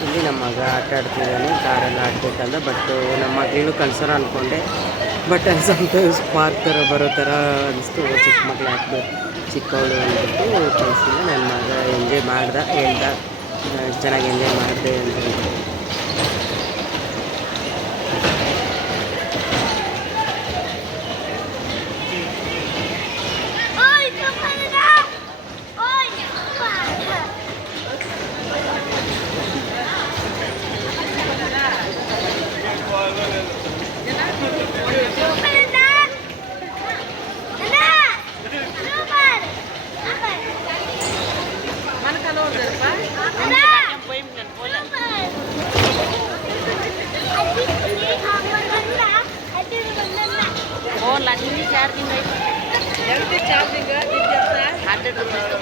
ಇಲ್ಲಿ ನಮ್ಮ ಮಗ ಆಟ ಆಡ್ತಿದ್ದಾನೆ, ಕಾರಲ್ಲಿ ಆಡ್ಬೇಕಂದ. ಬಟ್ ನಮ್ಮ ಮಗಳೂ ಕಳ್ಸೋಣ ಅಂದ್ಕೊಂಡೆ, ಬಟ್ ಸಮ್ಟೈಮ್ಸ್ ಪಾರ್ಕ್ ಥರ ಬರೋ ಥರ ಅನಿಸ್ತು, ಚಿಕ್ಕ ಮಕ್ಳು ಹಾಕ್ಬೇಕು ಚಿಕ್ಕವಳು ಅಂದ್ಬಿಟ್ಟು ಕಳಿಸಿಲ್ಲ. ನನ್ನ ಮಗ ಎಂಜಾಯ್ ಹೇಳ್ದ ಚೆನ್ನಾಗಿ ಎಂಜಾಯ್ ಮಾಡಿದೆ ಅಂತ ಹೇಳ್ಬಿಟ್ಟು. ఫోన్లు అన్నీ ఛార్జింగ్ అయితే ఛార్జింగ్ 100 రూపీస్.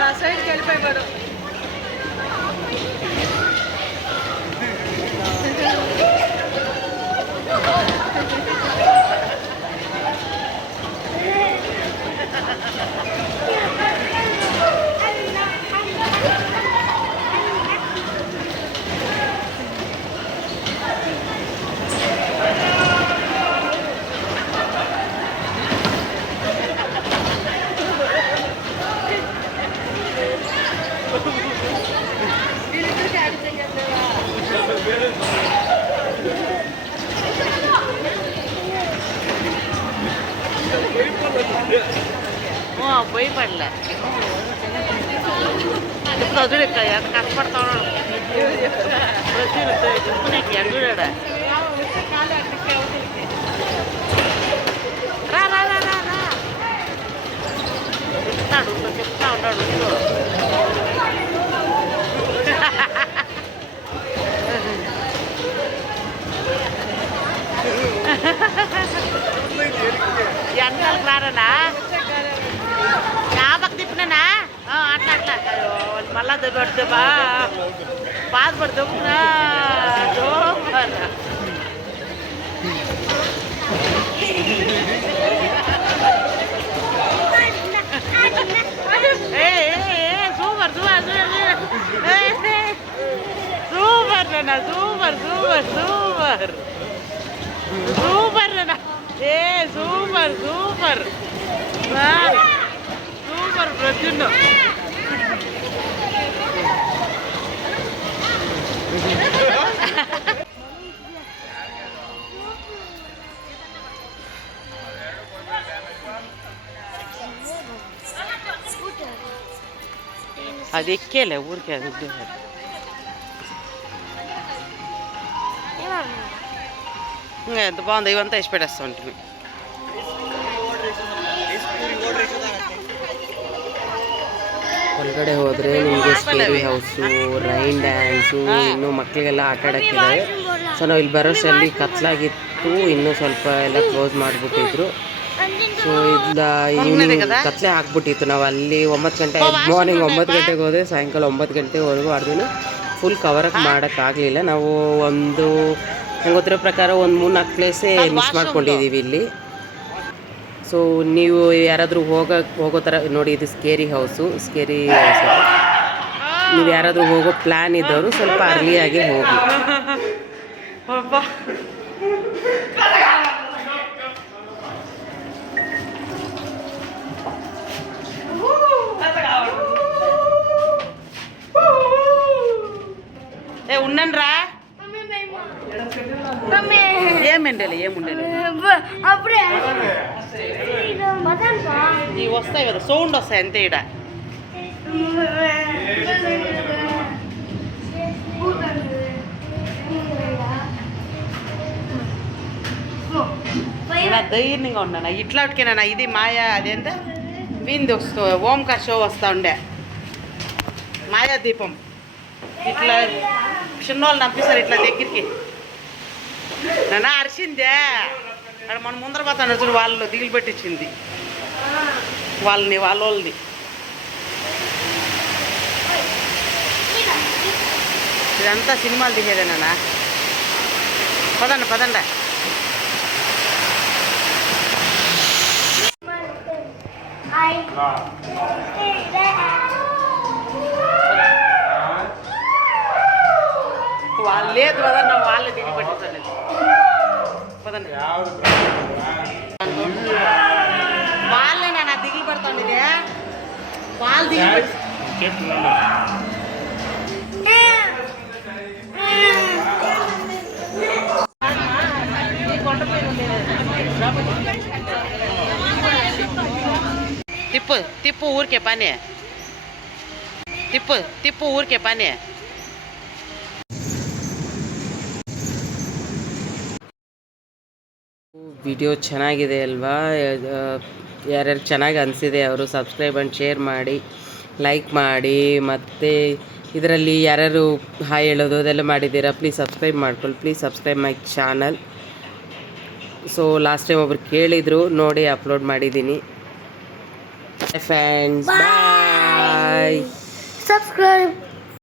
నా సైడ్కి వెళ్ళిపోయాడు. పోయి పడలే ఇప్పుడు వదులు ఎంత కష్టపడతాడు చూడాడా రా రా రా రా రా చెప్తా ఉన్నాడు ఎంతలకు రారనా జ్ఞాపకం తిప్పినా అట్లా అట్లా మళ్ళా దొబ్బా బాధపడి దొబ్బునా సూపర్ సూపర్ సూపర్ నాన్న సూపర్ సూపర్ సూపర్ సూపర్ నాన్న సూపర్ సూపర్ సూపర్ ప్రజున్ను అది ఎక్కేలే ఊరికే అది ఇంకా ఎంత బాగుంది ఇవంతా వేసి పెట్టేస్తా ఉంటుంది ಹೊರಗಡೆ ಹೋದರೆ ನಿಮಗೆ ಸ್ಕೇರಿ ಹೌಸು ರೈನ್ ಡ್ಯಾನ್ಸು ಇನ್ನೂ ಮಕ್ಕಳಿಗೆಲ್ಲ ಆಟ ಆಡೋಕ್ಕಿದ್ದಾವೆ. ಸೊ ನಾವು ಇಲ್ಲಿ ಬರೋಷ್ಟರಲ್ಲಿ ಕತ್ಲಾಗಿತ್ತು, ಇನ್ನೂ ಸ್ವಲ್ಪ ಎಲ್ಲ ಕ್ಲೋಸ್ ಮಾಡಿಬಿಟ್ಟಿದ್ರು. ಸೊ ಇಲ್ಲ ಈವ್ನಿಂಗ್ ಕತ್ಲೆ ಹಾಕ್ಬಿಟ್ಟಿತ್ತು. ನಾವು ಅಲ್ಲಿ 9 ಗಂಟೆ ಮಾರ್ನಿಂಗ್ 9 ಗಂಟೆಗೆ ಹೋದರೆ ಸಾಯಂಕಾಲ 9 ಗಂಟೆವರೆಗೂ ಅರ್ದಿನ ಫುಲ್ ಕವರಪ್ ಮಾಡೋಕ್ಕಾಗಲಿಲ್ಲ. ನಾವು ಒಂದು ನಂಗೆ ಗೊತ್ತಿರೋ ಪ್ರಕಾರ ಒಂದು 3-4 ಪ್ಲೇಸೇ ಮಿಸ್ ಮಾಡ್ಕೊಂಡಿದ್ದೀವಿ ಇಲ್ಲಿ. ಸೊ ನೀವು ಯಾರಾದರೂ ಹೋಗೋ ಥರ ನೋಡಿ, ಇದು ಸ್ಕೇರಿ ಹೌಸು. ನೀವು ಯಾರಾದರೂ ಹೋಗೋ ಪ್ಲ್ಯಾನ್ ಇದ್ದವರು ಸ್ವಲ್ಪ ಅರ್ಲಿಯಾಗಿ ಹೋಗಿ. ఉన్నరా ఏముండాలి అప్పుడే ఇవి వస్తాయి కదా, సౌండ్ వస్తాయి అంతే. ఇక్కడ ధైర్యంగా ఉన్నాను ఇట్లాటికేనా. ఇది మాయా అదేంత విందు వస్తూ ఓంకార్ షో వస్తూ ఉండే మాయా దీపం. ఇట్లా చిన్నోళ్ళు నంపిస్తారు ఇట్లా దగ్గరికి. నన్ను అరిసిందే అక్కడ మన ముందర పోతాను చూడు, వాళ్ళు దిగులు పెట్టించింది వాళ్ళని. ఇదంతా సినిమాలు తీసేదేనా. పదండి వాళ్ళు లేదు కదా, వాళ్ళే దిగులు పెట్టించలేదు. ಪದನೆ ಬಾಲ್ ನಾನು ದಿಗಿಲ್ ಬರ್ತಾನಿದೆ ಬಾಲ್ ದಿಗಿಲ್ ತಿಪ್ಪು ತಿಪ್ಪು ಊರ್ಕೆ ಪಾನಿ ತಿಪ್ಪು ತಿಪ್ಪು ಊರ್ಕೆ ಪಾನಿ ವಿಡಿಯೋ ಚೆನ್ನಾಗಿದೆ ಅಲ್ವಾ? ಯಾರ್ಯಾರು ಚೆನ್ನಾಗಿ ಅನಿಸಿದೆ ಅವರು ಸಬ್ಸ್ಕ್ರೈಬ್ ಆ್ಯಂಡ್ ಶೇರ್ ಮಾಡಿ, ಲೈಕ್ ಮಾಡಿ. ಮತ್ತು ಇದರಲ್ಲಿ ಯಾರ್ಯಾರು ಹಾಯ್ ಹೇಳೋದು ಅದೆಲ್ಲ ಮಾಡಿದ್ದೀರಾ, ಪ್ಲೀಸ್ ಸಬ್ಸ್ಕ್ರೈಬ್ ಮಾಡ್ಕೊಳ್ಳಿ. Please subscribe my channel. So last time ಒಬ್ರು ಕೇಳಿದರು, ನೋಡಿ ಅಪ್ಲೋಡ್ ಮಾಡಿದ್ದೀನಿ. Friends bye. Subscribe.